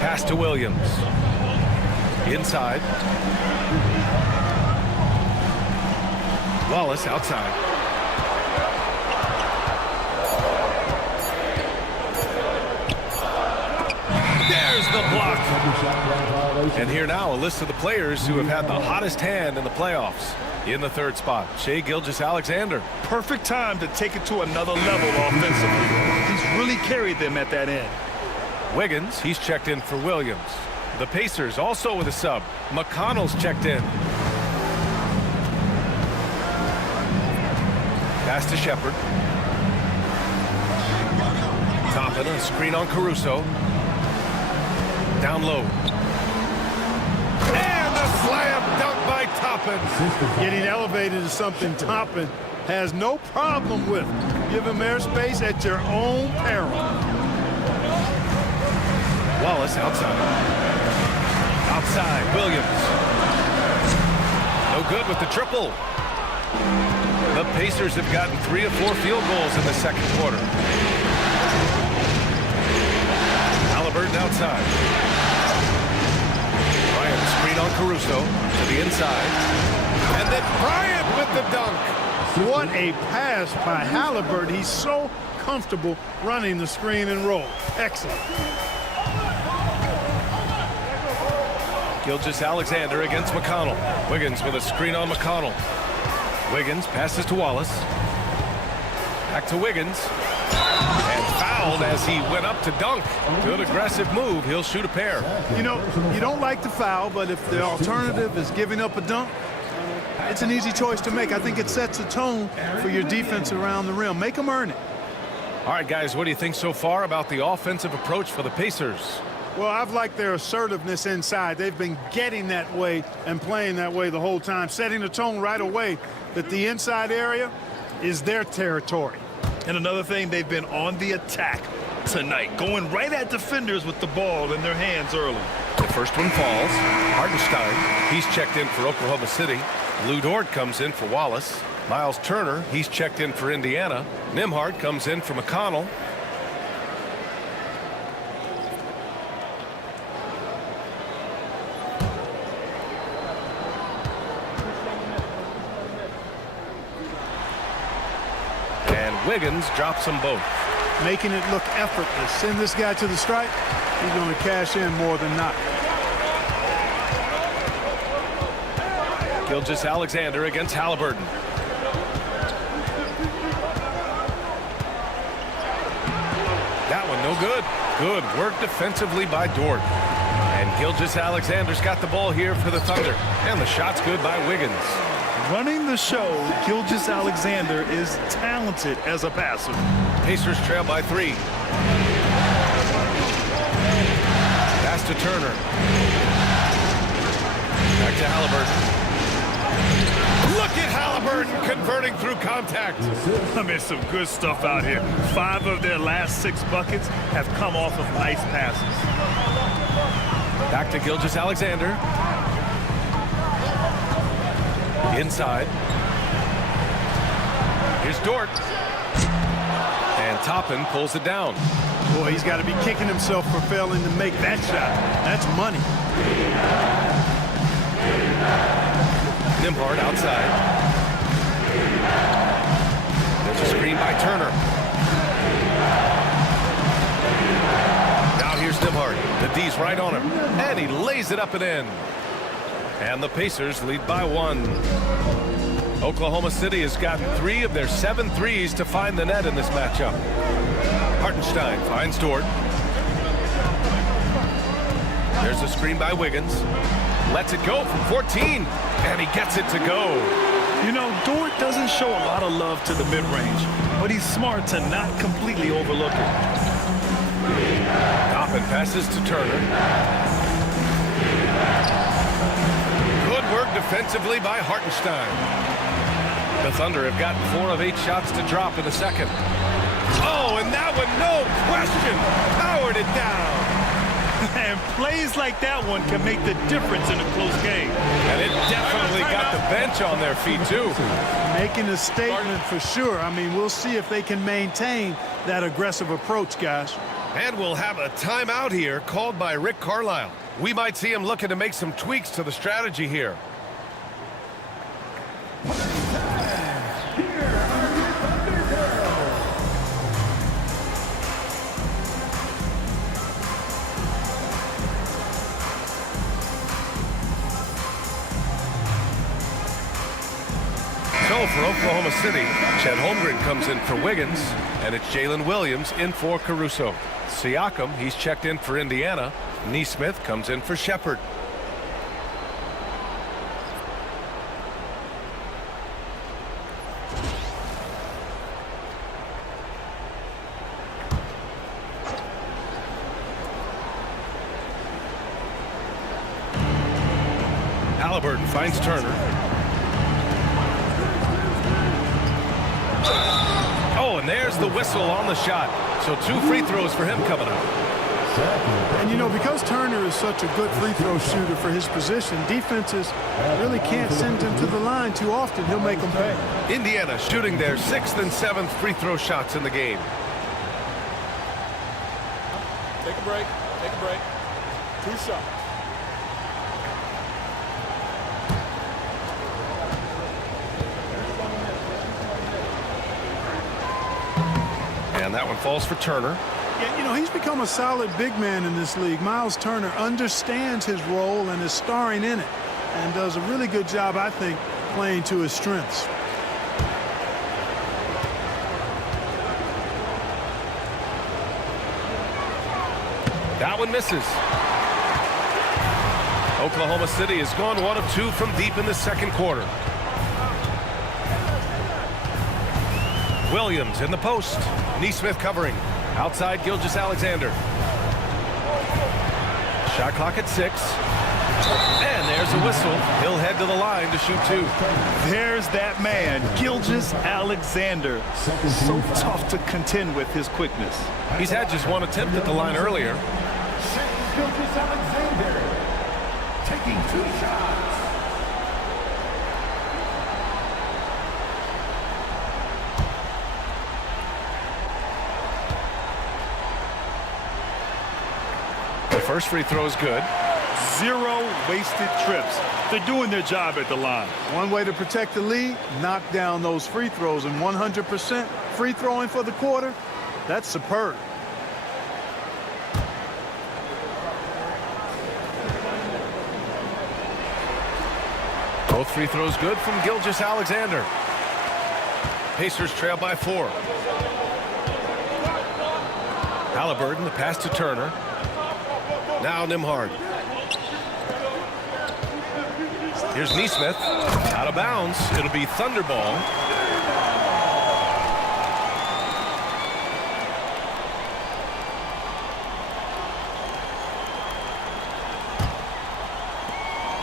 Pass to Williams. Inside. Wallace outside. There's the block. And here now a list of the players who have had the hottest hand in the playoffs. In the third spot, Shai Gilgeous-Alexander. Perfect time to take it to another level offensively. He's really carried them at that end. Wiggins, he's checked in for Williams. The Pacers also with a sub. McConnell's checked in. Pass to Shepard. Toppin, a screen on Caruso. Down low. And a slam dunk by Toppin. Getting elevated is something Toppin has no problem with. Give him airspace at your own peril. Wallace outside. Outside, Williams. No good with the triple. The Pacers have gotten 3 of 4 field goals in the second quarter. Haliburton outside. Bryant screen on Caruso to the inside. And then Bryant with the dunk. What a pass by Haliburton. He's so comfortable running the screen and roll. Excellent. Gilgeous-Alexander against McConnell. Wiggins with a screen on McConnell. Wiggins passes to Wallace. Back to Wiggins. And fouled as he went up to dunk. Good aggressive move. He'll shoot a pair. You know, you don't like the foul, but if the alternative is giving up a dunk, it's an easy choice to make. I think it sets a tone for your defense around the rim. Make them earn it. All right, guys, what do you think so far about the offensive approach for the Pacers? Well, I've liked their assertiveness inside. They've been getting that way and playing that way the whole time, setting the tone right away that the inside area is their territory. And another thing, they've been on the attack tonight, going right at defenders with the ball in their hands early. The first one falls. Hartenstein, he's checked in for Oklahoma City. Lou Dort comes in for Wallace. Miles Turner, he's checked in for Indiana. Nembhard comes in for McConnell. And Wiggins drops them both. Making it look effortless. Send this guy to the stripe, he's going to cash in more than not. Gilgeous-Alexander against Haliburton. That one no good. Good work defensively by Dort. And Gilgeous-Alexander's got the ball here for the Thunder. And the shot's good by Wiggins. Running the show, Gilgeous-Alexander is talented as a passer. Pacers trail by 3. Pass to Turner. Back to Haliburton. Look at Haliburton converting through contact. I mean, some good stuff out here. 5 of their last 6 buckets have come off of nice passes. Back to Gilgeous-Alexander. Inside. Here's Dort. And Toppin pulls it down. Boy, he's got to be kicking himself for failing to make that shot. That's money. Nembhard outside. There's a screen by Turner. Now here's Nembhard. The D's right on him. And he lays it up and in. And the Pacers lead by 1. Oklahoma City has gotten 3 of their 7 threes to find the net in this matchup. Hartenstein finds Dort. There's a screen by Wiggins. Lets it go from 14. And he gets it to go. You know, Dort doesn't show a lot of love to the mid-range, but he's smart to not completely overlook it. Toppin passes to Turner. Good work defensively by Hartenstein. The Thunder have gotten 4 of 8 shots to drop in the second. Oh, and that one, no question, powered it down. And plays like that one can make the difference in a close game. And it definitely got the bench on their feet, too. Making a statement for sure. I mean, we'll see if they can maintain that aggressive approach, guys. And we'll have a timeout here called by Rick Carlisle. We might see him looking to make some tweaks to the strategy here. So for Oklahoma City, Chet Holmgren comes in for Wiggins, and it's Jalen Williams in for Caruso. Siakam, he's checked in for Indiana. Nesmith comes in for Shepherd. Haliburton finds Turner. Oh, and there's the whistle on the shot. So 2 free throws for him coming up. And, you know, because Turner is such a good free throw shooter for his position, defenses really can't send him to the line too often. He'll make them pay. Indiana shooting their 6th and 7th free throw shots in the game. Take a break. Take a break. 2 shots. And that one falls for Turner. Yeah, you know, he's become a solid big man in this league. Miles Turner understands his role and is starring in it and does a really good job, I think, playing to his strengths. That one misses. Oklahoma City has gone 1 of 2 from deep in the second quarter. Williams in the post. Nesmith covering. Outside Gilgeous-Alexander. Shot clock at 6. And there's a whistle. He'll head to the line to shoot 2. There's that man, Gilgeous-Alexander. So tough to contend with his quickness. He's had just one attempt at the line earlier. Gilgeous-Alexander taking 2 shots. The first free throw is good. 0 wasted trips. They're doing their job at the line. One way to protect the lead, knock down those free throws, and 100% free throwing for the quarter, that's superb. Both free throws good from Gilgeous-Alexander. Pacers trail by 4. Haliburton, the pass to Turner. Now Nembhard. Here's Nesmith. Out of bounds. It'll be Thunderball.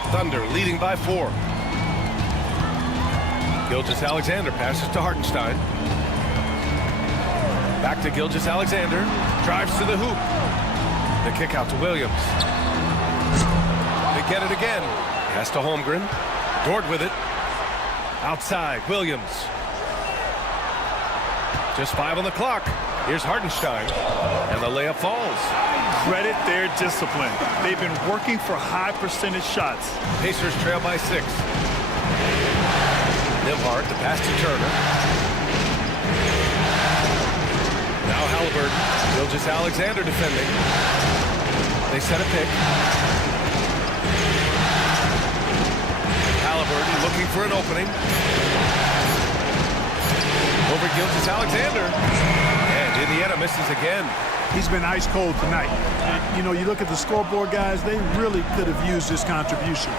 Thunder leading by 4. Gilgeous-Alexander passes to Hartenstein. Back to Gilgeous-Alexander. Drives to the hoop. The kick out to Williams. They get it again. Pass to Holmgren. Dort with it. Outside, Williams. Just 5 on the clock. Here's Hartenstein. And the layup falls. Credit their discipline. They've been working for high percentage shots. Pacers trail by 6. Nembhard, the pass to Turner. Now Haliburton. Gilgeous-Alexander defending. They set a pick. Haliburton looking for an opening. Over Gilgeous-Alexander. And Indiana misses again. He's been ice cold tonight. You know, you look at the scoreboard, guys, they really could have used his contributions.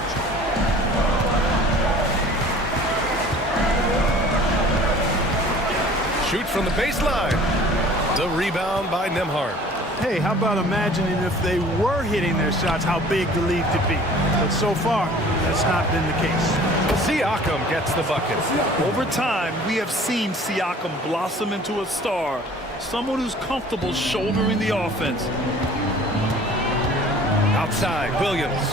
Shoots from the baseline. The rebound by Nembhard. Hey, how about imagining if they were hitting their shots, how big the lead could be. But so far, that's not been the case. Siakam gets the bucket. Over time, we have seen Siakam blossom into a star. Someone who's comfortable shouldering the offense. Outside, Williams.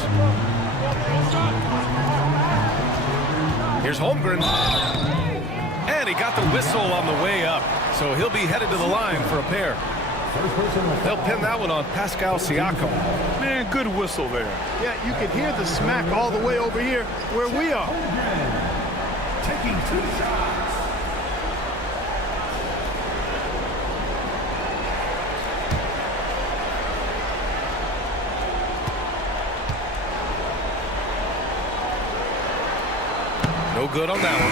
Here's Holmgren. And he got the whistle on the way up. So he'll be headed to the line for a pair. They'll pin that one on Pascal Siakam. Man, good whistle there. Yeah, you can hear the smack all the way over here where we are. Taking 2 shots. No good on that one.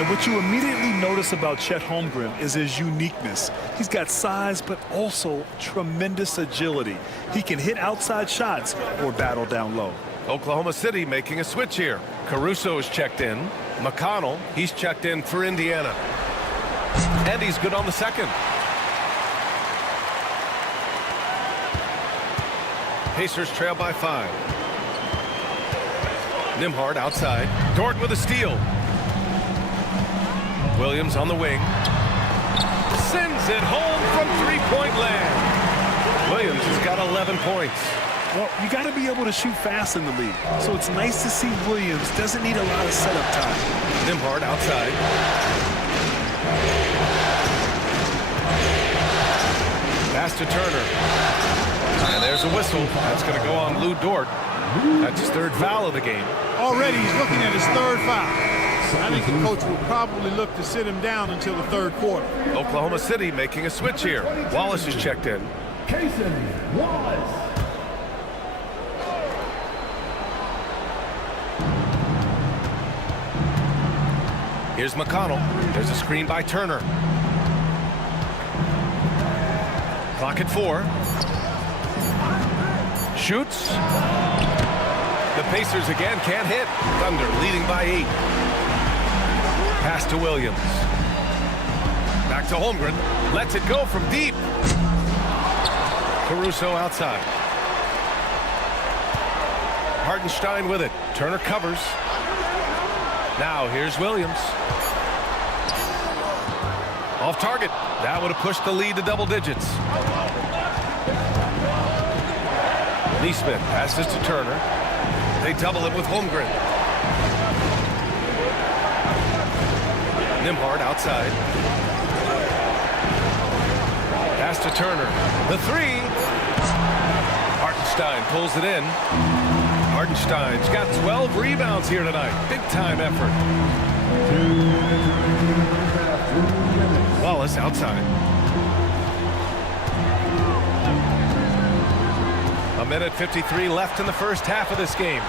And what you immediately notice about Chet Holmgren is his uniqueness. He's got size, but also tremendous agility. He can hit outside shots or battle down low. Oklahoma City making a switch here. Caruso is checked in. McConnell, he's checked in for Indiana. And he's good on the second. Pacers trail by 5. Nembhard outside. Dort with a steal. Williams on the wing. Sends it home from three-point land. Williams has got 11 points. Well, you got to be able to shoot fast in the league. So it's nice to see Williams doesn't need a lot of setup time. Nembhard outside. Pass to Turner. And there's a whistle. That's going to go on Lou Dort. That's his 3rd foul of the game. Already he's looking at his 3rd foul. I think the coach will probably look to sit him down until the 3rd quarter. Oklahoma City making a switch here. Wallace is checked in. Wallace. Here's McConnell. There's a screen by Turner. Clock at 4. Shoots. The Pacers again can't hit. Thunder leading by 8. Pass to Williams. Back to Holmgren. Lets it go from deep. Caruso outside. Hartenstein with it. Turner covers. Now here's Williams. Off target. That would have pushed the lead to double digits. Neesmith passes to Turner. They double it with Holmgren. Nembhard outside. Pass to Turner. The three. Hartenstein pulls it in. Hartenstein's got 12 rebounds here tonight. Big time effort. Wallace outside. A minute 53 left in the first half of this game.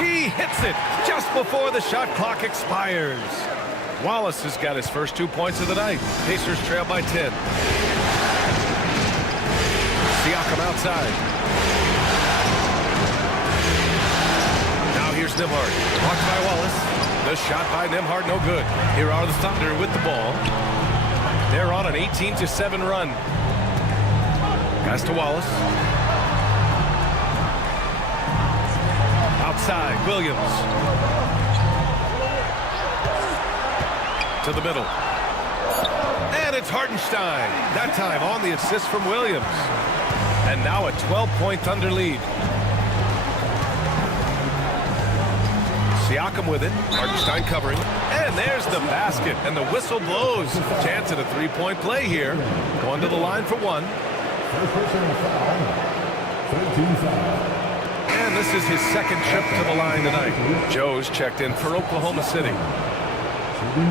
He hits it just before the shot clock expires. Wallace has got his first 2 points of the night. Pacers trail by 10. Siakam outside. Now here's Nembhard. Blocked by Wallace. The shot by Nembhard, no good. Here are the Thunder with the ball. They're on an 18-7 run. Pass to Wallace. Outside, Williams. To the middle. And it's Hartenstein. That time on the assist from Williams. And now a 12-point Thunder lead. Siakam with it. Hartenstein covering. And there's the basket. And the whistle blows. Chance at a three-point play here. Going to the line for one. And this is his second trip to the line tonight. Joe's checked in for Oklahoma City. Find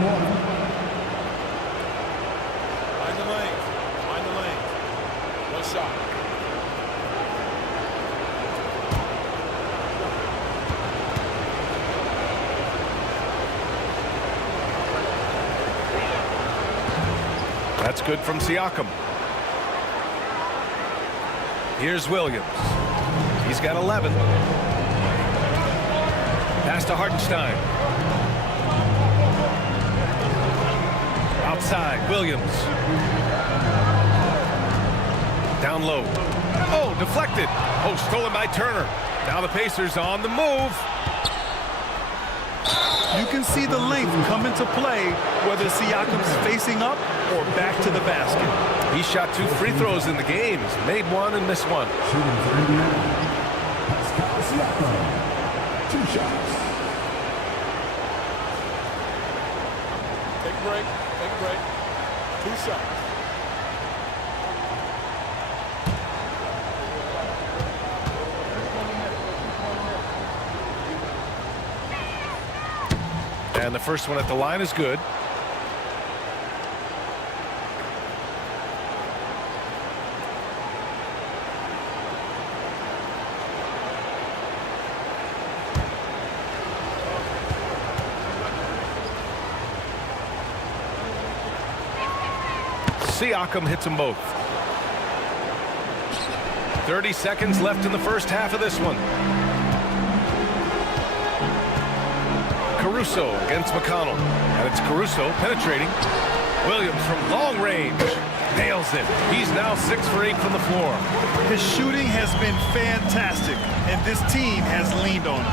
the lane. Find the lane. One shot. That's good from Siakam. Here's Williams. He's got 11. Pass to Hartenstein. Outside, Williams. Down low. Oh, deflected. Oh, stolen by Turner. Now the Pacers on the move. You can see the length come into play whether Siakam's facing up or back to the basket. He shot 2 free throws in the game. He's made one and missed one. Shooting for Indiana, Siakam. 2 shots. Take a break. Take a break. 2 shots. And the first one at the line is good. Siakam hits them both. 30 seconds left in the first half of this one. Caruso against McConnell. And it's Caruso penetrating. Williams from long range. Nails it. He's now 6 for 8 from the floor. His shooting has been fantastic, and this team has leaned on him.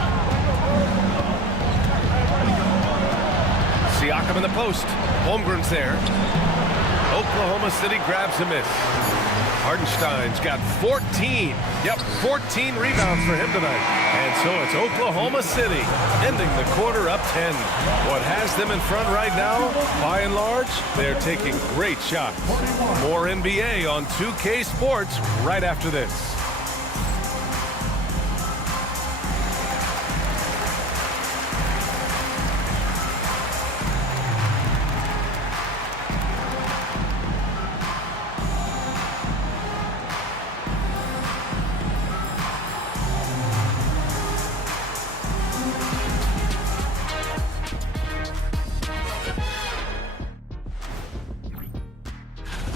Siakam in the post. Holmgren's there. Oklahoma City grabs a miss. Hartenstein's got 14. Yep, 14 rebounds for him tonight. And so it's Oklahoma City ending the quarter up 10. What has them in front right now, by and large, they're taking great shots. More NBA on 2K Sports right after this.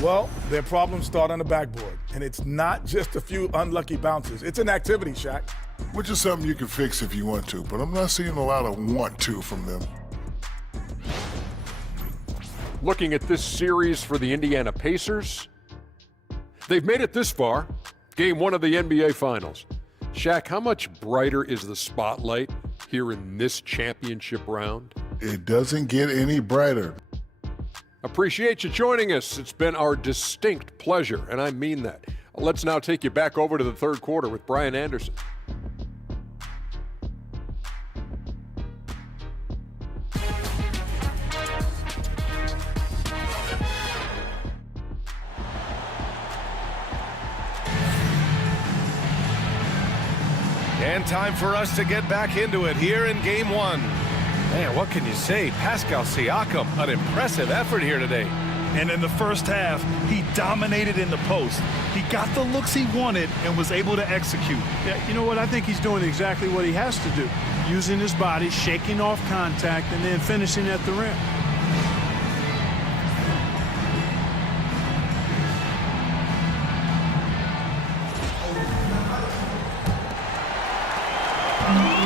Well, their problems start on the backboard, and it's not just a few unlucky bounces. It's an activity, Shaq. Which is something you can fix if you want to, but I'm not seeing a lot of want to from them. Looking at this series for the Indiana Pacers, They've made it this far. Game 1 of the NBA Finals. Shaq, how much brighter is the spotlight here in this championship round? It doesn't get any brighter. Appreciate you joining us. It's been our distinct pleasure, and I mean that. Let's now take you back over to the third quarter with Brian Anderson. And time for us to get back into it here in Game 1. Man, what can you say? Pascal Siakam, an impressive effort here today. And in the first half, he dominated in the post. He got the looks he wanted and was able to execute. Yeah, you know what? I think he's doing exactly what he has to do. Using his body, shaking off contact, and then finishing at the rim.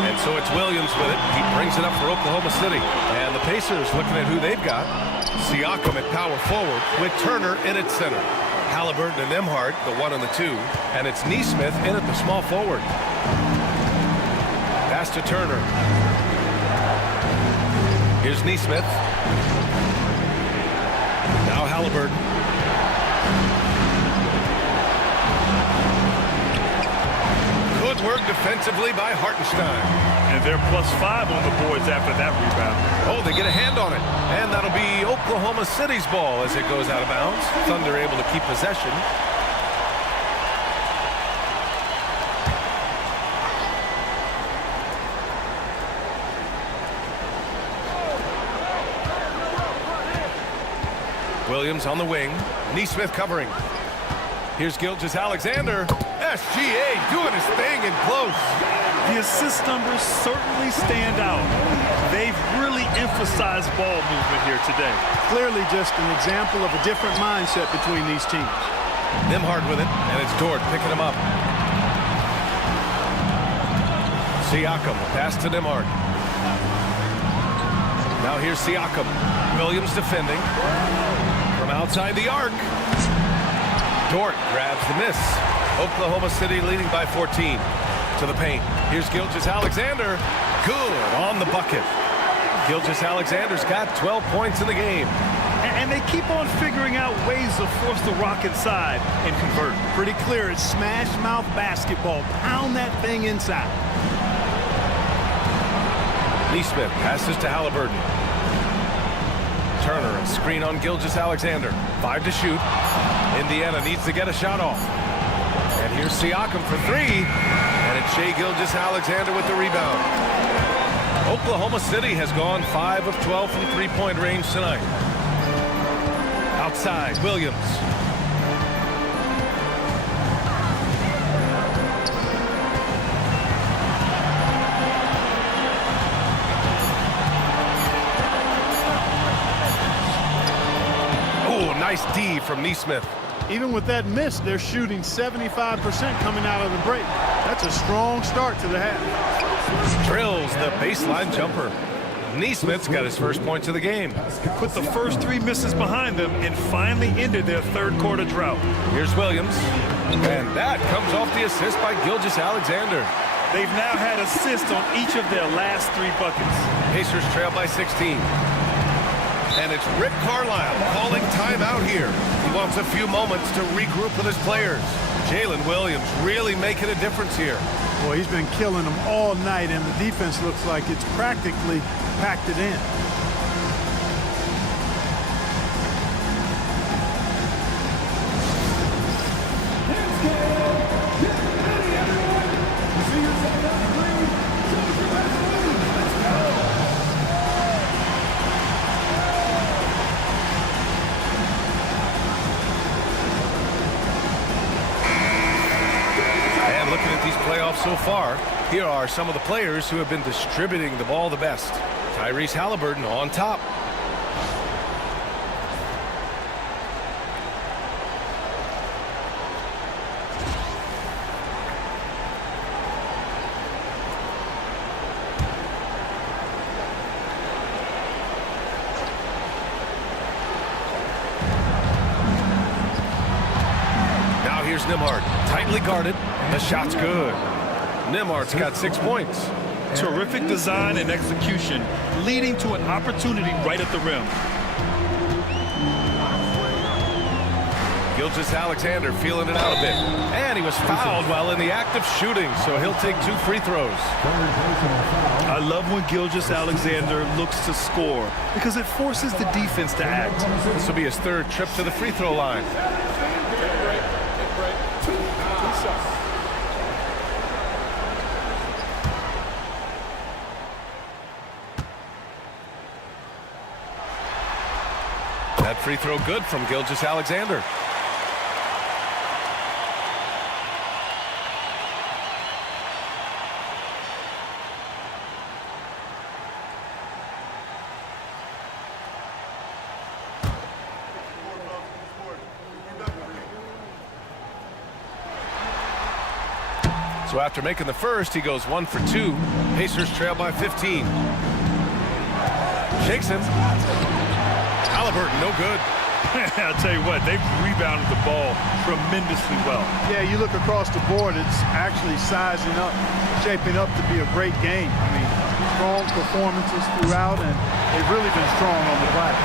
And so it's Williams with it. He brings it up for Oklahoma City. And the Pacers looking at who they've got. Siakam at power forward with Turner in at center. Haliburton and Nembhard, the 1 and the 2. And it's Nesmith in at the small forward. Pass to Turner. Here's Nesmith. Now Haliburton. Good work defensively by Hartenstein. And they're +5 on the boards after that rebound. Oh, they get a hand on it. And that'll be Oklahoma City's ball as it goes out of bounds. Thunder able to keep possession. Williams on the wing. Nesmith covering. Here's Gilgeous-Alexander. SGA doing his thing in close. The assist numbers certainly stand out. They've really emphasized ball movement here today. Clearly just an example of a different mindset between these teams. Nembhard with it, and it's Dort picking him up. Siakam, pass to Nembhard. Now here's Siakam. Williams defending. From outside the arc. Dort grabs the miss. Oklahoma City leading by 14. To the paint. Here's Gilgeous-Alexander. Good on the bucket. Gilgeous-Alexander's got 12 points in the game. And they keep on figuring out ways to force the rock inside and convert. Pretty clear. It's smash mouth basketball. Pound that thing inside. Nesmith passes to Haliburton. Turner, a screen on Gilgeous-Alexander. 5 to shoot. Indiana needs to get a shot off. And here's Siakam for 3. And it's Shai Gilgeous-Alexander with the rebound. Oklahoma City has gone 5 of 12 from three-point range tonight. Outside, Williams. Oh, nice D from Nesmith. Even with that miss, they're shooting 75% coming out of the break. That's a strong start to the half. Drills the baseline jumper. Nesmith's got his first points of the game. Put the first 3 misses behind them and finally ended their third quarter drought. Here's Williams. And that comes off the assist by Gilgeous-Alexander. They've now had assists on each of their last 3 buckets. Pacers trail by 16. And it's Rick Carlisle calling timeout here. He wants a few moments to regroup with his players. Jalen Williams really making a difference here. Boy, he's been killing them all night, and the defense looks like it's practically packed it in. So far, here are some of the players who have been distributing the ball the best. Tyrese Haliburton on top. Now Nembhard. Tightly guarded. The shot's good. Nembhard's got 6 points. Terrific design and execution, leading to an opportunity right at the rim. Gilgeous-Alexander feeling it out a bit. And he was fouled while in the act of shooting, so he'll take 2 free throws. I love when Gilgeous-Alexander looks to score because it forces the defense to act. This will be his 3rd trip to the free throw line. That free throw good from Gilgeous-Alexander. So after making the first, he goes 1 for 2. Pacers trail by 15. Shakes him. Haliburton, no good. I'll tell you what, they've rebounded the ball tremendously well. Yeah, you look across the board, it's actually sizing up, shaping up to be a great game. I mean, strong performances throughout, and they've really been strong on the glass.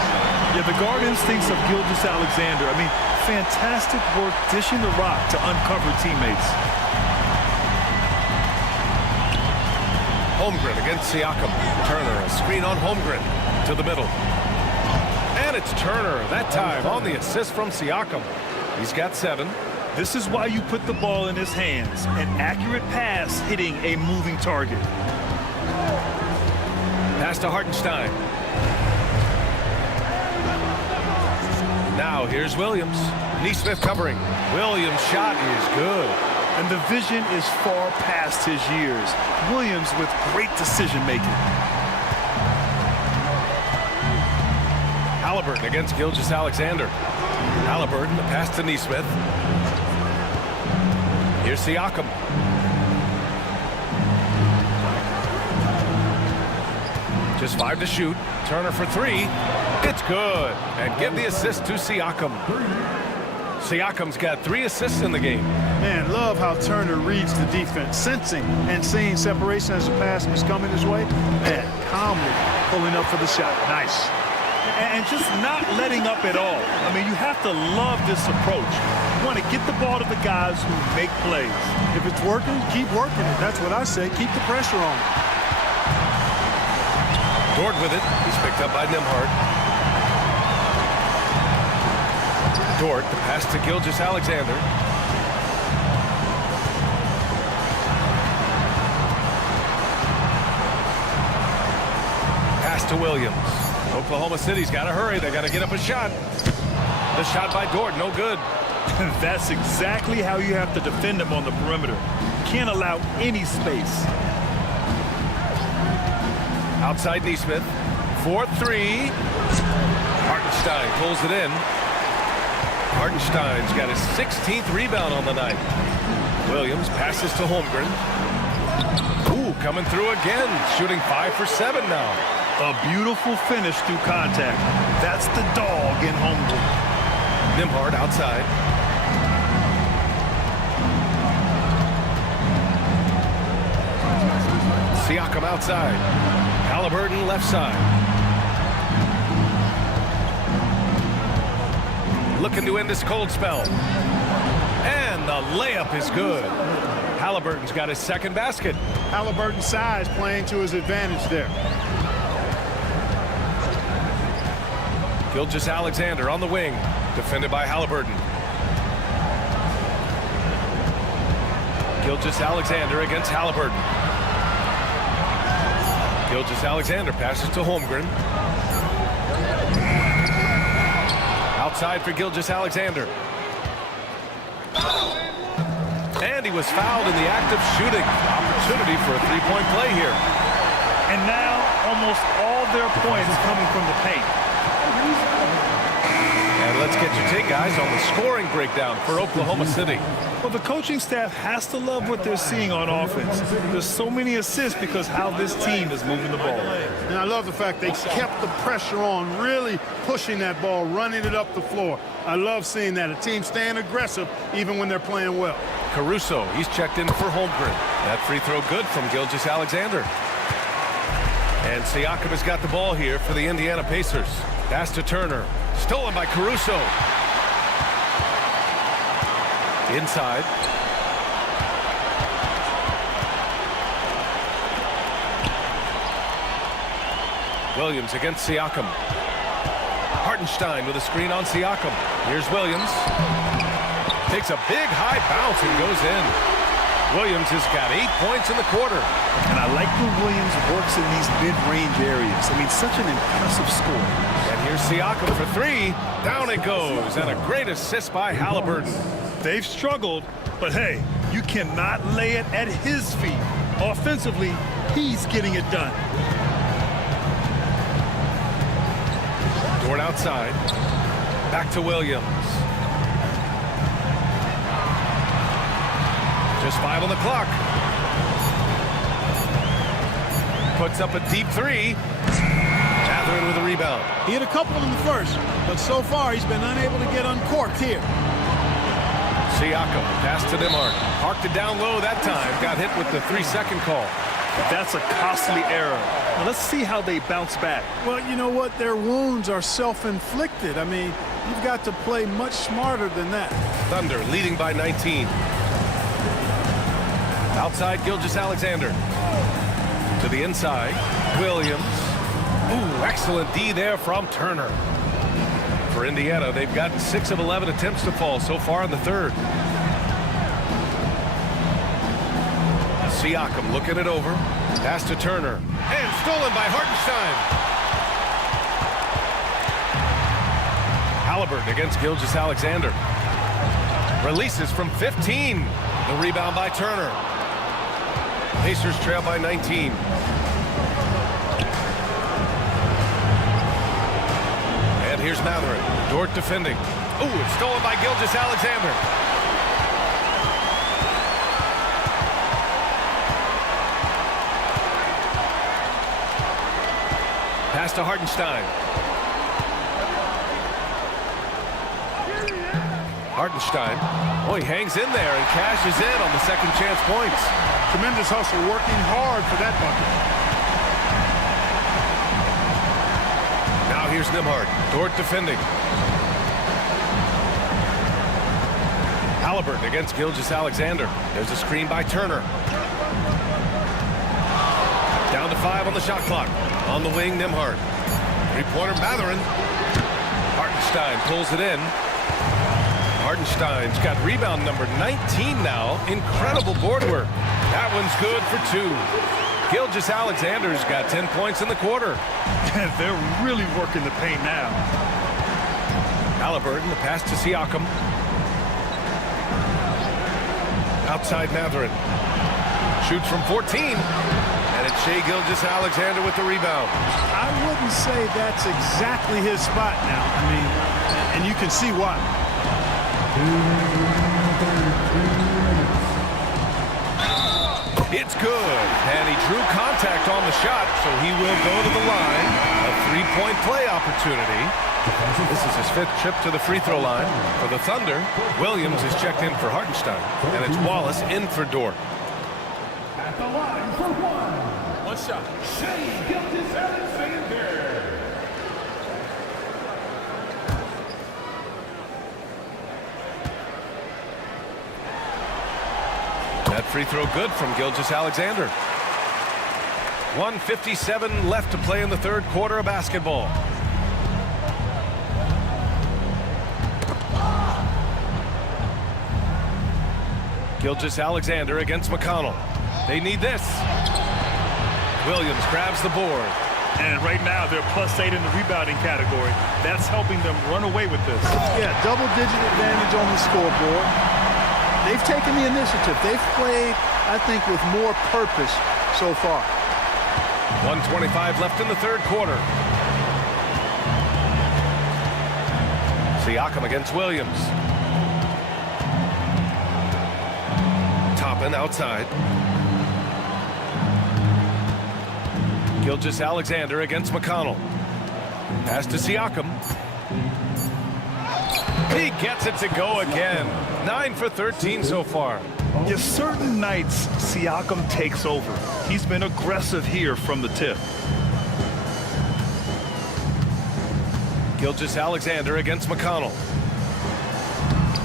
Yeah, the guard instincts of Gilgeous-Alexander. I mean, fantastic work dishing the rock to uncover teammates. Holmgren against Siakam. Turner, a screen on Holmgren to the middle. And it's Turner, that time on the assist from Siakam. He's got 7. This is why you put the ball in his hands. An accurate pass hitting a moving target. Pass to Hartenstein. Now here's Williams. Nesmith covering. Williams' shot is good. And the vision is far past his years. Williams with great decision-making. Haliburton against Gilgeous-Alexander. Haliburton, the pass to Nesmith. Here's Siakam. Just 5 to shoot. Turner for 3. It's good. And give the assist to Siakam. Siakam's got 3 assists in the game. Man, love how Turner reads the defense, sensing and seeing separation as the pass was coming his way. Man, calmly pulling up for the shot. Nice. And just not letting up at all. I mean, you have to love this approach. You want to get the ball to the guys who make plays. If it's working, keep working it. That's what I say. Keep the pressure on. Dort with it. He's picked up by Nembhard. Dort, the pass to Gilgeous-Alexander. Pass to Williams. Oklahoma City's got to hurry. They got to get up a shot. The shot by Dort, no good. That's exactly how you have to defend him on the perimeter. Can't allow any space. Outside Nesmith. 4-3. Hartenstein pulls it in. Hartenstein's got his 16th rebound on the night. Williams passes to Holmgren. Ooh, coming through again. Shooting 5 for 7 now. A beautiful finish through contact. That's the dog in Holmgren. Nembhard outside. Siakam outside. Haliburton left side. Looking to end this cold spell. And the layup is good. Haliburton's got his 2nd basket. Haliburton's size playing to his advantage there. Gilgeous-Alexander on the wing. Defended by Haliburton. Gilgeous-Alexander against Haliburton. Gilgeous-Alexander passes to Holmgren. Outside for Gilgeous-Alexander. And he was fouled in the act of shooting. Opportunity for a 3-point play here. And now almost all their points coming from the paint. And let's get your take, guys, on the scoring breakdown for Oklahoma City. Well, the coaching staff has to love what they're seeing on offense. There's so many assists because how this team is moving the ball. And I love the fact they kept the pressure on, really pushing that ball, running it up the floor. I love seeing that. A team staying aggressive even when they're playing well. Caruso, he's checked in for Holmgren. That free throw good from Gilgeous-Alexander. And Siakam has got the ball here for the Indiana Pacers. Pass to Turner. Stolen by Caruso. Inside. Williams against Siakam. Hartenstein with a screen on Siakam. Here's Williams. Takes a big high bounce and goes in. Williams has got 8 points in the quarter. And I like when Williams works in these mid-range areas. I mean, such an impressive score. And here's Siakam for three. Down it goes. And a great assist by Haliburton. They've struggled, but hey, you cannot lay it at his feet. Offensively, he's getting it done. Dort outside. Back to Williams. Just 5 on the clock. Puts up a deep three. Mathurin with a rebound. He had a couple in the first, but so far he's been unable to get uncorked here. Siakam, pass to Nembhard. Parked it down low that time. Got hit with the 3-second call. That's a costly error. Now let's see how they bounce back. Well, you know what? Their wounds are self-inflicted. I mean, you've got to play much smarter than that. Thunder leading by 19. Outside Gilgeous-Alexander. To the inside. Williams. Ooh, excellent D there from Turner. For Indiana, they've gotten 6 of 11 attempts to fall so far in the third. Siakam looking it over. Pass to Turner. And stolen by Hartenstein. Haliburton against Gilgeous-Alexander. Releases from 15. The rebound by Turner. Pacers trail by 19. And here's Mathurin. Dort defending. Ooh, it's stolen by Gilgeous-Alexander. Pass to Hartenstein. Hartenstein. Oh, he hangs in there and cashes in on the second chance points. Tremendous hustle, working hard for that bucket. Now here's Nembhard. Dort defending. Haliburton against Gilgeous-Alexander. There's a screen by Turner. Down to 5 on the shot clock. On the wing, Nembhard. Three-pointer, Mathurin. Hartenstein pulls it in. Hartenstein's got rebound number 19 now. Incredible board work. That one's good for 2. Gilgeous-Alexander's got 10 points in the quarter. They're really working the paint now. Haliburton, the pass to Siakam. Outside Mathurin. Shoots from 14. And it's Shai Gilgeous-Alexander with the rebound. I wouldn't say that's exactly his spot now. I mean, and you can see why. It's good. And he drew contact on the shot, so he will go to the line. A 3-point play opportunity. This is his 5th trip to the free throw line. For the Thunder, Williams is checked in for Hartenstein. And it's Wallace in for Dort. At the line for one shot. Shai Gilgeous-Alexander. That free throw good from Gilgeous-Alexander. 1:57 left to play in the third quarter of basketball. Gilgeous-Alexander against McConnell. They need this. Williams grabs the board. And right now, they're +8 in the rebounding category. That's helping them run away with this. Yeah, double-digit advantage on the scoreboard. They've taken the initiative. They've played, I think, with more purpose so far. 1:25 left in the third quarter. Siakam against Williams. Toppin outside. Gilgeous-Alexander against McConnell. Pass to Siakam. He gets it to go again. 9 for 13 so far. Yeah, certain nights, Siakam takes over. He's been aggressive here from the tip. Gilgeous-Alexander against McConnell.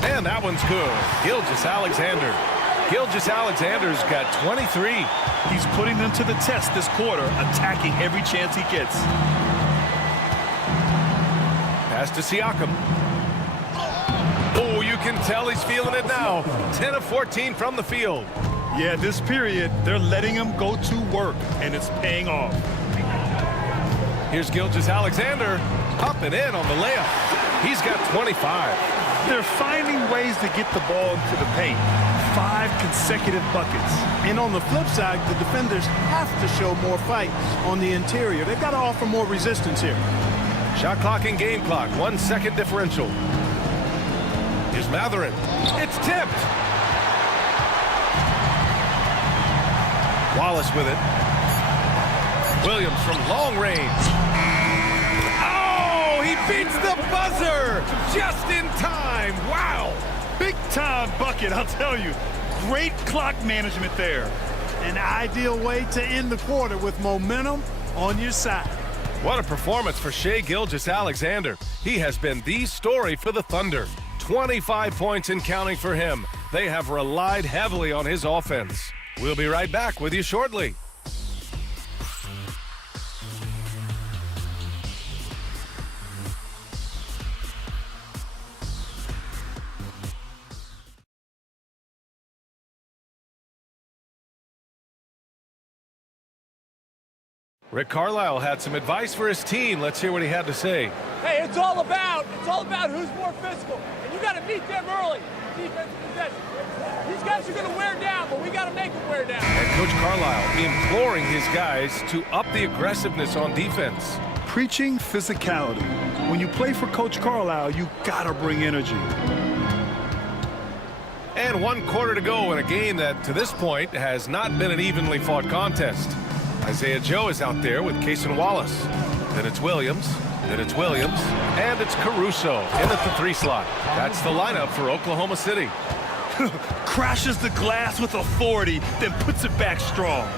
And that one's good. Gilgeous-Alexander. Gilgeous-Alexander's got 23. He's putting them to the test this quarter, attacking every chance he gets. Pass to Siakam. Oh, you can tell he's feeling it now. 10 of 14 from the field. Yeah, this period, they're letting him go to work, and it's paying off. Here's Gilgeous-Alexander. Up and in on the layup. He's got 25. They're finding ways to get the ball into the paint. 5 consecutive buckets. And on the flip side, the defenders have to show more fight on the interior. They've got to offer more resistance here. Shot clock and game clock. 1 second differential. Here's Matherin. It's tipped. Wallace with it. Williams from long range. Oh, he beats the buzzer just in time. Wow. Big time bucket, I'll tell you. Great clock management there. An ideal way to end the quarter with momentum on your side. What a performance for Shai Gilgeous-Alexander. He has been the story for the Thunder. 25 points and counting for him. They have relied heavily on his offense. We'll be right back with you shortly. Rick Carlisle had some advice for his team. Let's hear what he had to say. Hey, it's all about who's more physical. And you got to beat them early. Defensive possession. These guys are going to wear down, but we got to make them wear down. And Coach Carlisle imploring his guys to up the aggressiveness on defense. Preaching physicality. When you play for Coach Carlisle, you got to bring energy. And 1 quarter to go in a game that, to this point, has not been an evenly fought contest. Isaiah Joe is out there with Cason Wallace. Then it's Williams. Then it's Williams. And it's Caruso in at the 3 slot. That's the lineup for Oklahoma City. Crashes the glass with authority, then puts it back strong.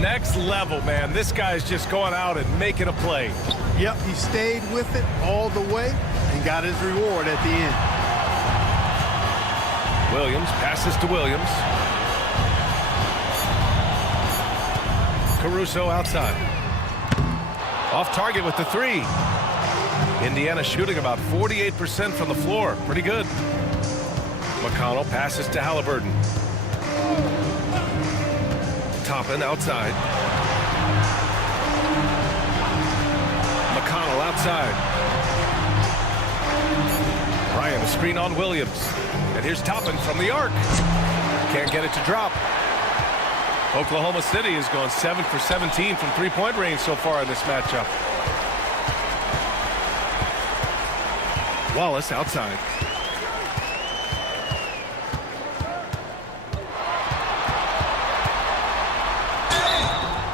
Next level, man. This guy's just going out and making a play. Yep, he stayed with it all the way and got his reward at the end. Williams passes to Williams. Caruso outside. Off target with the 3. Indiana shooting about 48% from the floor. Pretty good. McConnell passes to Haliburton. Toppin outside. McConnell outside. Ryan, a screen on Williams. And here's Toppin from the arc. Can't get it to drop. Oklahoma City has gone 7 for 17 from 3-point range so far in this matchup. Wallace outside.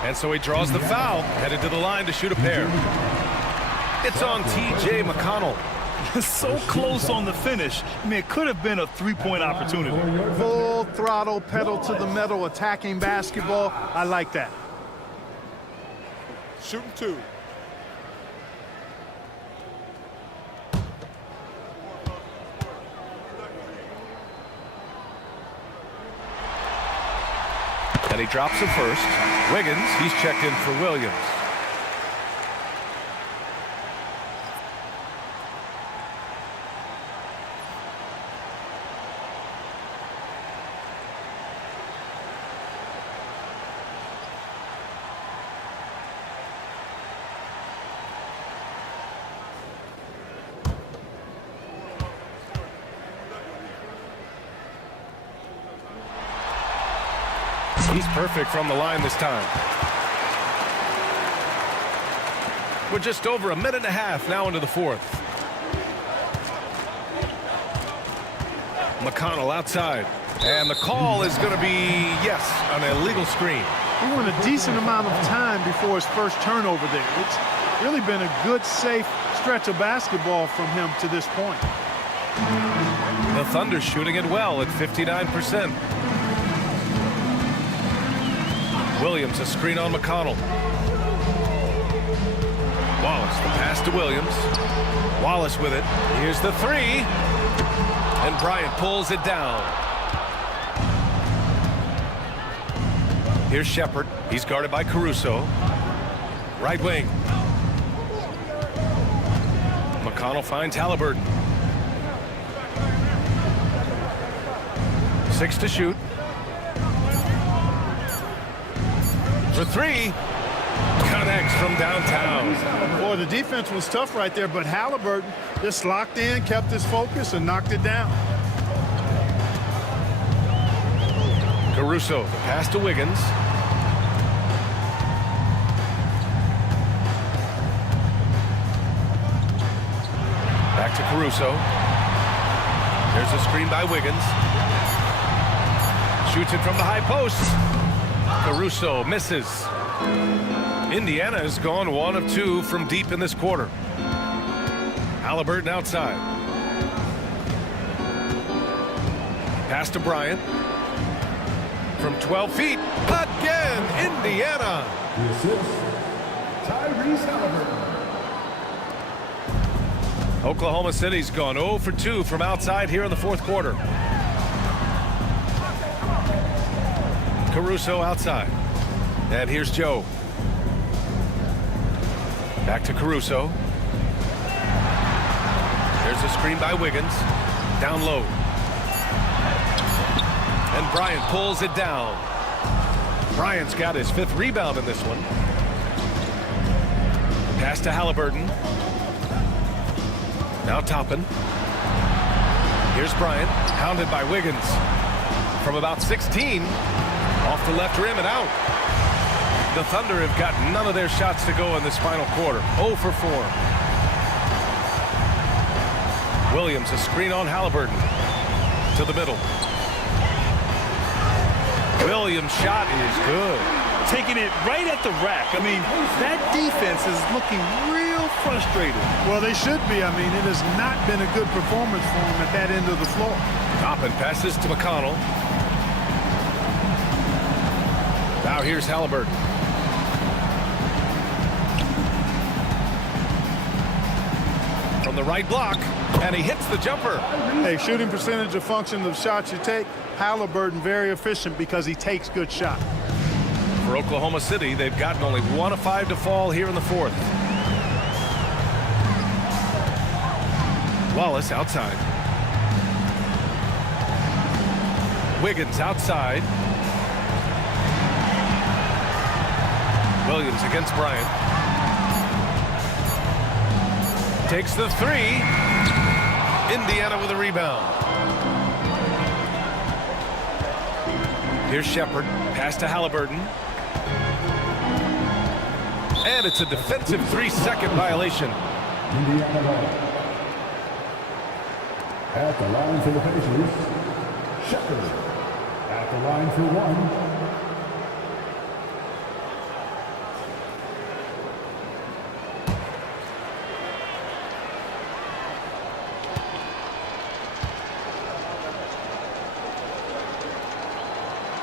And so he draws the foul, headed to the line to shoot a pair. It's on T.J. McConnell. So close on the finish. I mean, it could have been a 3-point opportunity. Full throttle, pedal to the metal, attacking basketball. I like that. Shooting 2. And he drops it first. Wiggins, he's checked in for Williams. He's perfect from the line this time. We're just over a minute and a half now into the 4th. McConnell outside. And the call is going to be, yes, an illegal screen. He went a decent amount of time before his first turnover there. It's really been a good, safe stretch of basketball from him to this point. The Thunder shooting it well at 59%. Williams, a screen on McConnell. Wallace, the pass to Williams. Wallace with it. Here's the three. And Bryant pulls it down. Here's Shepard. He's guarded by Caruso. Right wing. McConnell finds Haliburton. 6 to shoot. For three. Connects from downtown. Boy, the defense was tough right there, but Haliburton just locked in, kept his focus, and knocked it down. Caruso, the pass to Wiggins. Back to Caruso. There's a screen by Wiggins. Shoots it from the high post. Caruso misses. Indiana has gone 1 of 2 from deep in this quarter. Haliburton outside. Pass to Bryant. From 12 feet. Again, Indiana. The assist, Tyrese Haliburton. Oklahoma City's gone 0 for 2 from outside here in the fourth quarter. Caruso outside. And here's Joe. Back to Caruso. There's a screen by Wiggins. Down low. And Bryant pulls it down. Bryant's got his 5th rebound in this one. Pass to Haliburton. Now Toppin. Here's Bryant, hounded by Wiggins. From about 16, off the left rim and out. The Thunder have got none of their shots to go in this final quarter. 0 for 4. Williams, a screen on Haliburton. To the middle. Williams' shot is good. Taking it right at the rack. I mean, that defense is looking real frustrated. Well, they should be. I mean, it has not been a good performance for them at that end of the floor. Toppin passes to McConnell. Now here's Haliburton. From the right block, and he hits the jumper. Hey, shooting percentage a function of shots you take. Haliburton very efficient because he takes good shots. For Oklahoma City, they've gotten only 1 of 5 to fall here in the fourth. Wallace outside. Wiggins outside. Williams against Bryant. Takes the three. Indiana with a rebound. Here's Shepard. Pass to Haliburton. And it's a defensive 3-second violation. Indiana ball. At the line for the Pacers, Shepard. At the line for 1.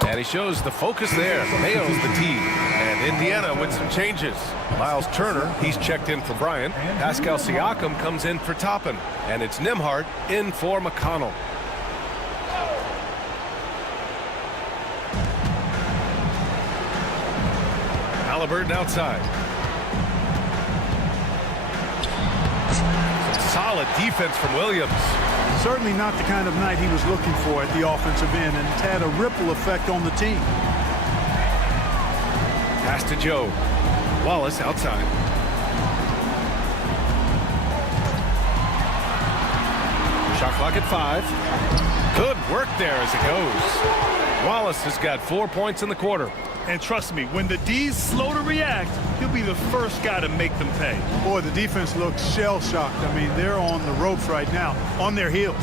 And he shows the focus there. Mayo's the team. And Indiana with some changes. Miles Turner, he's checked in for Bryant. Pascal Siakam comes in for Toppin. And it's Nembhard in for McConnell. Haliburton outside. Some solid defense from Williams. Certainly not the kind of night he was looking for at the offensive end, and it's had a ripple effect on the team. Pass to Joe. Wallace outside. Shot clock at 5. Good work there as it goes. Wallace has got 4 points in the quarter. And trust me, when the D's slow to react, he'll be the first guy to make them pay. Boy, the defense looks shell-shocked. I mean, they're on the ropes right now, on their heels.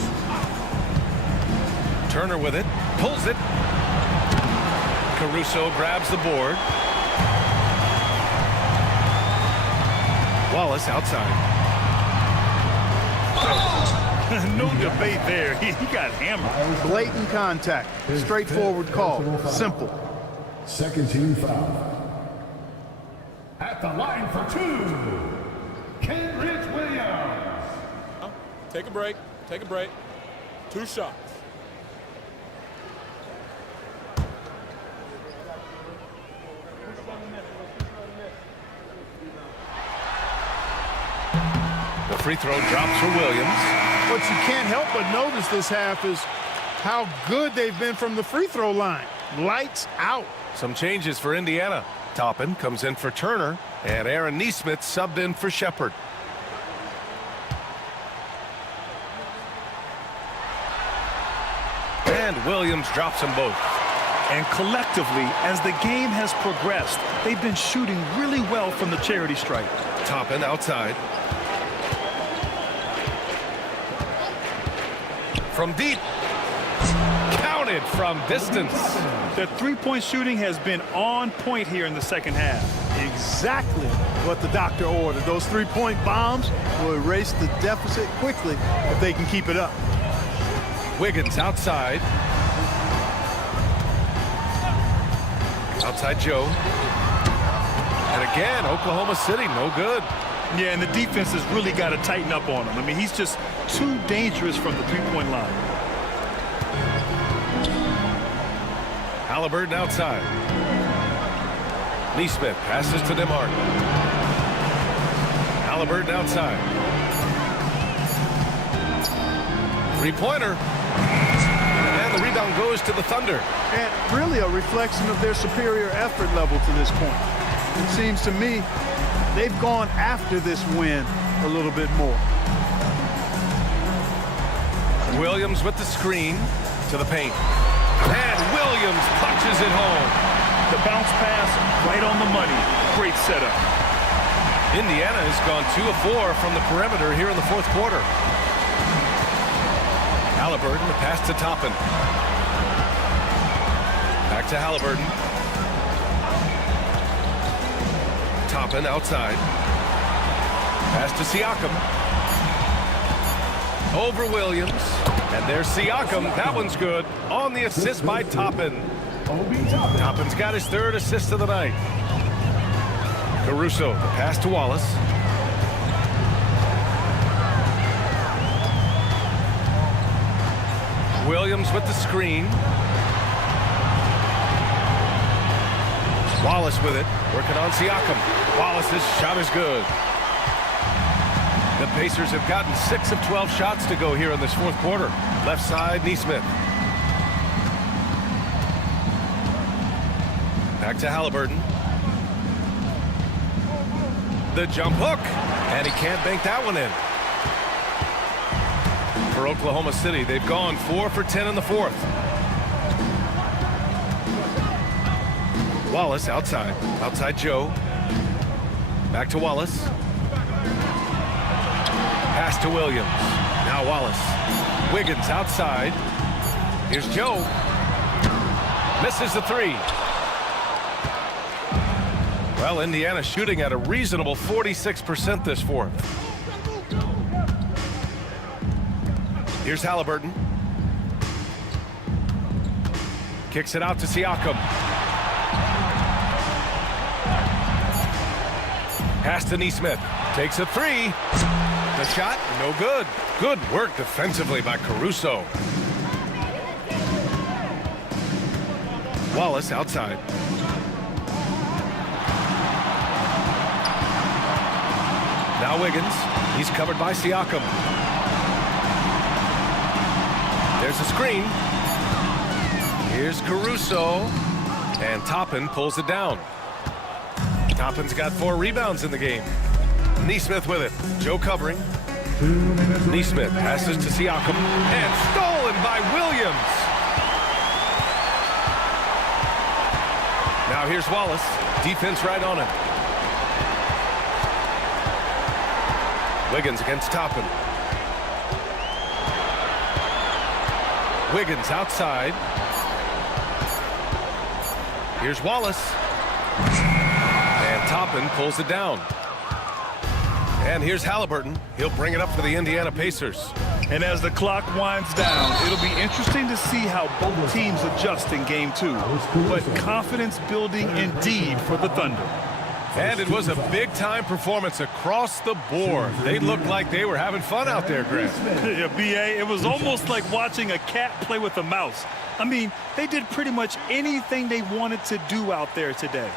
Turner with it. Pulls it. Caruso grabs the board. Wallace outside. No debate there. He got hammered. Blatant contact. Straightforward call. Simple. Second team foul. At the line for two, Kenrich Williams. Take a break. Take a break. 2 shots. The free throw drops for Williams. What you can't help but notice this half is how good they've been from the free throw line. Lights out. Some changes for Indiana. Toppin comes in for Turner, and Aaron Nesmith subbed in for Shepard. And Williams drops them both. And collectively, as the game has progressed, they've been shooting really well from the charity stripe. Toppin outside. From deep. Counted from distance. Their three-point shooting has been on point here in the second half. Exactly what the doctor ordered. Those three-point bombs will erase the deficit quickly if they can keep it up. Wiggins outside. Outside Joe. And again, Oklahoma City, no good. Yeah, and the defense has really got to tighten up on him. I mean, he's just too dangerous from the three-point line. Haliburton outside. Nesmith passes to DeMarc. Haliburton outside. Three-pointer. And the rebound goes to the Thunder. And really a reflection of their superior effort level to this point. It seems to me they've gone after this win a little bit more. Williams with the screen to the paint. And Williams punches it home. The bounce pass right on the money. Great setup. Indiana has gone 2 of 4 from the perimeter here in the fourth quarter. Haliburton, the pass to Toppin. Back to Haliburton. Toppin outside. Pass to Siakam. Over Williams. And there's Siakam. That one's good. On the assist by Toppin. Toppin's got his 3rd assist of the night. Caruso, the pass to Wallace. Williams with the screen. Wallace with it. Working on Siakam. Wallace's shot is good. The Pacers have gotten 6 of 12 shots to go here in this fourth quarter. Left side, Nesmith. Back to Haliburton. The jump hook. And he can't bank that one in. For Oklahoma City, they've gone 4 for 10 in the fourth. Wallace outside. Outside Joe. Back to Wallace. Pass to Williams. Now Wallace. Wiggins outside. Here's Joe. Misses the 3. Well, Indiana shooting at a reasonable 46% this fourth. Here's Haliburton. Kicks it out to Siakam. Pass to Nesmith. Takes a 3. The shot, no good. Good work defensively by Caruso. Wallace outside. Now Wiggins. He's covered by Siakam. There's a screen. Here's Caruso. And Toppin pulls it down. Toppin's got 4 rebounds in the game. Nesmith with it. Joe covering. Nesmith passes to Siakam. And stolen by Williams. Now here's Wallace. Defense right on him. Wiggins against Toppin. Wiggins outside. Here's Wallace. And Toppin pulls it down. And here's Haliburton. He'll bring it up for the Indiana Pacers. And as the clock winds down, it'll be interesting to see how both teams adjust in game 2. But confidence building indeed for the Thunder. And it was a big-time performance across the board. They looked like they were having fun out there, Grant. Yeah, B.A., it was almost like watching a cat play with a mouse. I mean, they did pretty much anything they wanted to do out there today.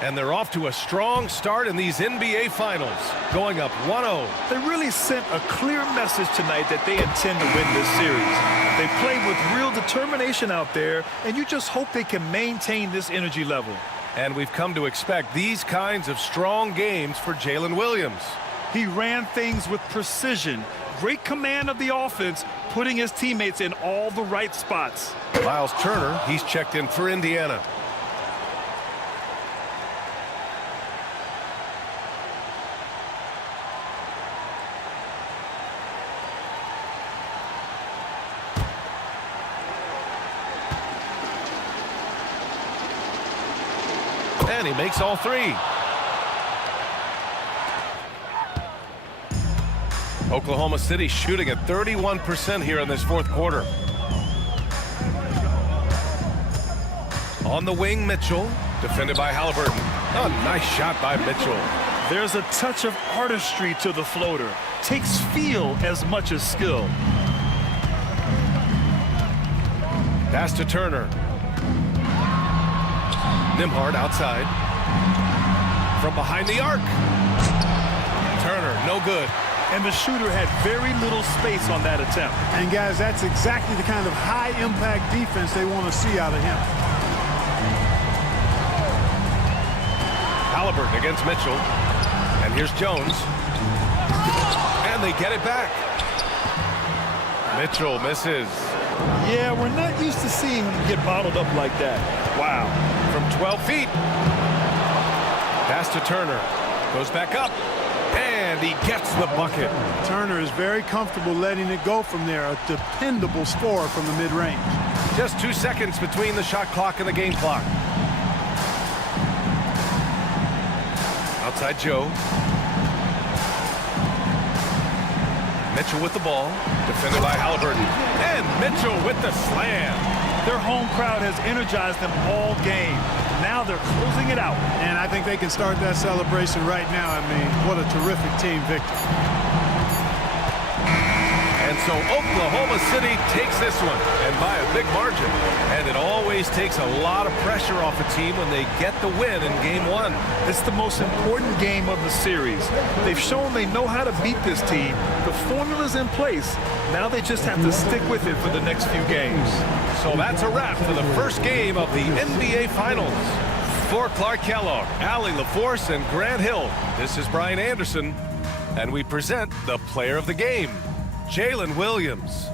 And they're off to a strong start in these NBA Finals, going up 1-0. They really sent a clear message tonight that they intend to win this series. They played with real determination out there, and you just hope they can maintain this energy level. And we've come to expect these kinds of strong games for Jalen Williams. He ran things with precision, great command of the offense, putting his teammates in all the right spots. Miles Turner, he's checked in for Indiana. And he makes all three. Oklahoma City shooting at 31% here in this fourth quarter. On the wing, Mitchell, defended by Haliburton. Oh, nice shot by Mitchell. There's a touch of artistry to the floater. Takes feel as much as skill. Pass to Turner. Nembhard outside. From behind the arc. Turner, no good. And the shooter had very little space on that attempt. And guys, that's exactly the kind of high-impact defense they want to see out of him. Haliburton against Mitchell. And here's Jones. And they get it back. Mitchell misses. Yeah, we're not used to seeing him get bottled up like that. Wow. From 12 feet. Pass to Turner. Goes back up. And he gets the bucket. Turner is very comfortable letting it go from there. A dependable scorer from the mid-range. Just 2 seconds between the shot clock and the game clock. Outside Joe. Mitchell with the ball. Defended by Haliburton. And Mitchell with the slam. Their home crowd has energized them all game. Now they're closing it out. And I think they can start that celebration right now. I mean, what a terrific team victory. And so Oklahoma City takes this one, and by a big margin. And it always takes a lot of pressure off a team when they get the win in game 1. It's the most important game of the series. They've shown they know how to beat this team. The formula's in place. Now they just have to stick with it for the next few games. So that's a wrap for the first game of the NBA Finals. For Clark Kellogg, Allie LaForce, and Grant Hill, this is Brian Anderson, and we present the player of the game, Jalen Williams.